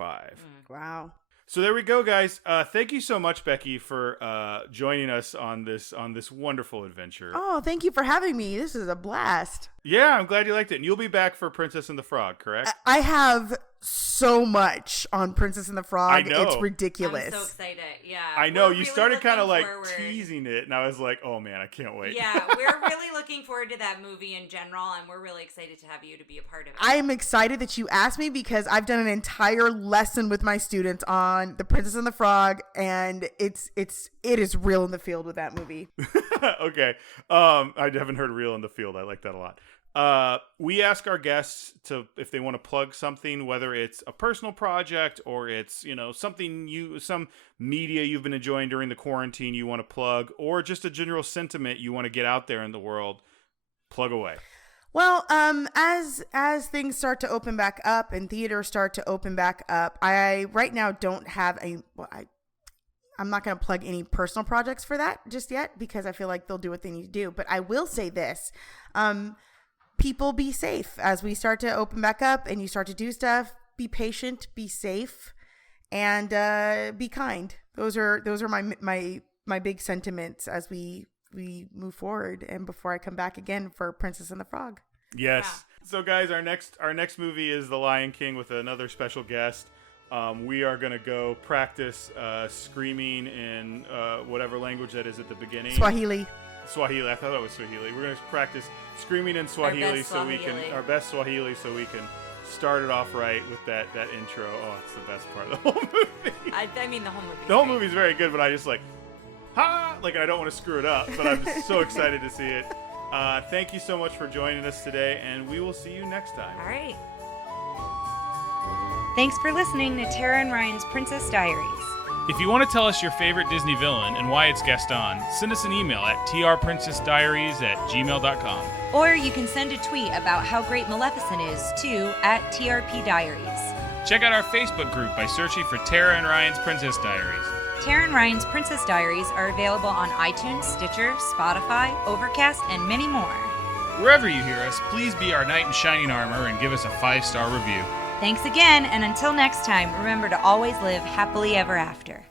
Wow. So there we go, guys. Thank you so much, Becki, for joining us on this wonderful adventure. Oh, thank you for having me. This is a blast. Yeah, I'm glad you liked it. And you'll be back for Princess and the Frog, correct? I have so much on Princess and the Frog. I know. It's ridiculous. I'm so excited. Yeah. I know. We're You really started kind of like forward. teasing it, and I was like, oh man, I can't wait. Yeah, we're really looking forward to that movie in general, and we're really excited to have you to be a part of it. I am excited that you asked me because I've done an entire lesson with my students on the Princess and the Frog, and it is real in the field with that movie. Okay. I haven't heard real in the field. I like that a lot. We ask our guests if they want to plug something, whether it's a personal project or it's, some media you've been enjoying during the quarantine you want to plug, or just a general sentiment you want to get out there in the world. Plug away. Well, as things start to open back up and theaters start to open back up, I right now don't have I'm not going to plug any personal projects for that just yet because I feel like they'll do what they need to do. But I will say this, people be safe as we start to open back up and you start to do stuff. Be patient, be safe, and be kind. Those are my big sentiments as we move forward and before I come back again for Princess and the Frog. Yes. Yeah. So guys, our next movie is The Lion King with another special guest. We are going to go practice screaming in whatever language that is at the beginning. Swahili. I thought it was Swahili. We're going to practice screaming in Swahili our best Swahili so we can start it off right with that intro. Oh, it's the best part of the whole movie. I mean, the whole movie. The whole movie's very good, but I just I don't want to screw it up, but I'm just so excited to see it. Thank you so much for joining us today, and we will see you next time. All right. Thanks for listening to Tara and Ryan's Princess Diaries. If you want to tell us your favorite Disney villain and why it's Gaston, send us an email at trprincessdiaries@gmail.com. Or you can send a tweet about how great Maleficent is to @TRPDiaries. Check out our Facebook group by searching for Tara and Ryan's Princess Diaries. Tara and Ryan's Princess Diaries are available on iTunes, Stitcher, Spotify, Overcast, and many more. Wherever you hear us, please be our knight in shining armor and give us a 5-star review. Thanks again, and until next time, remember to always live happily ever after.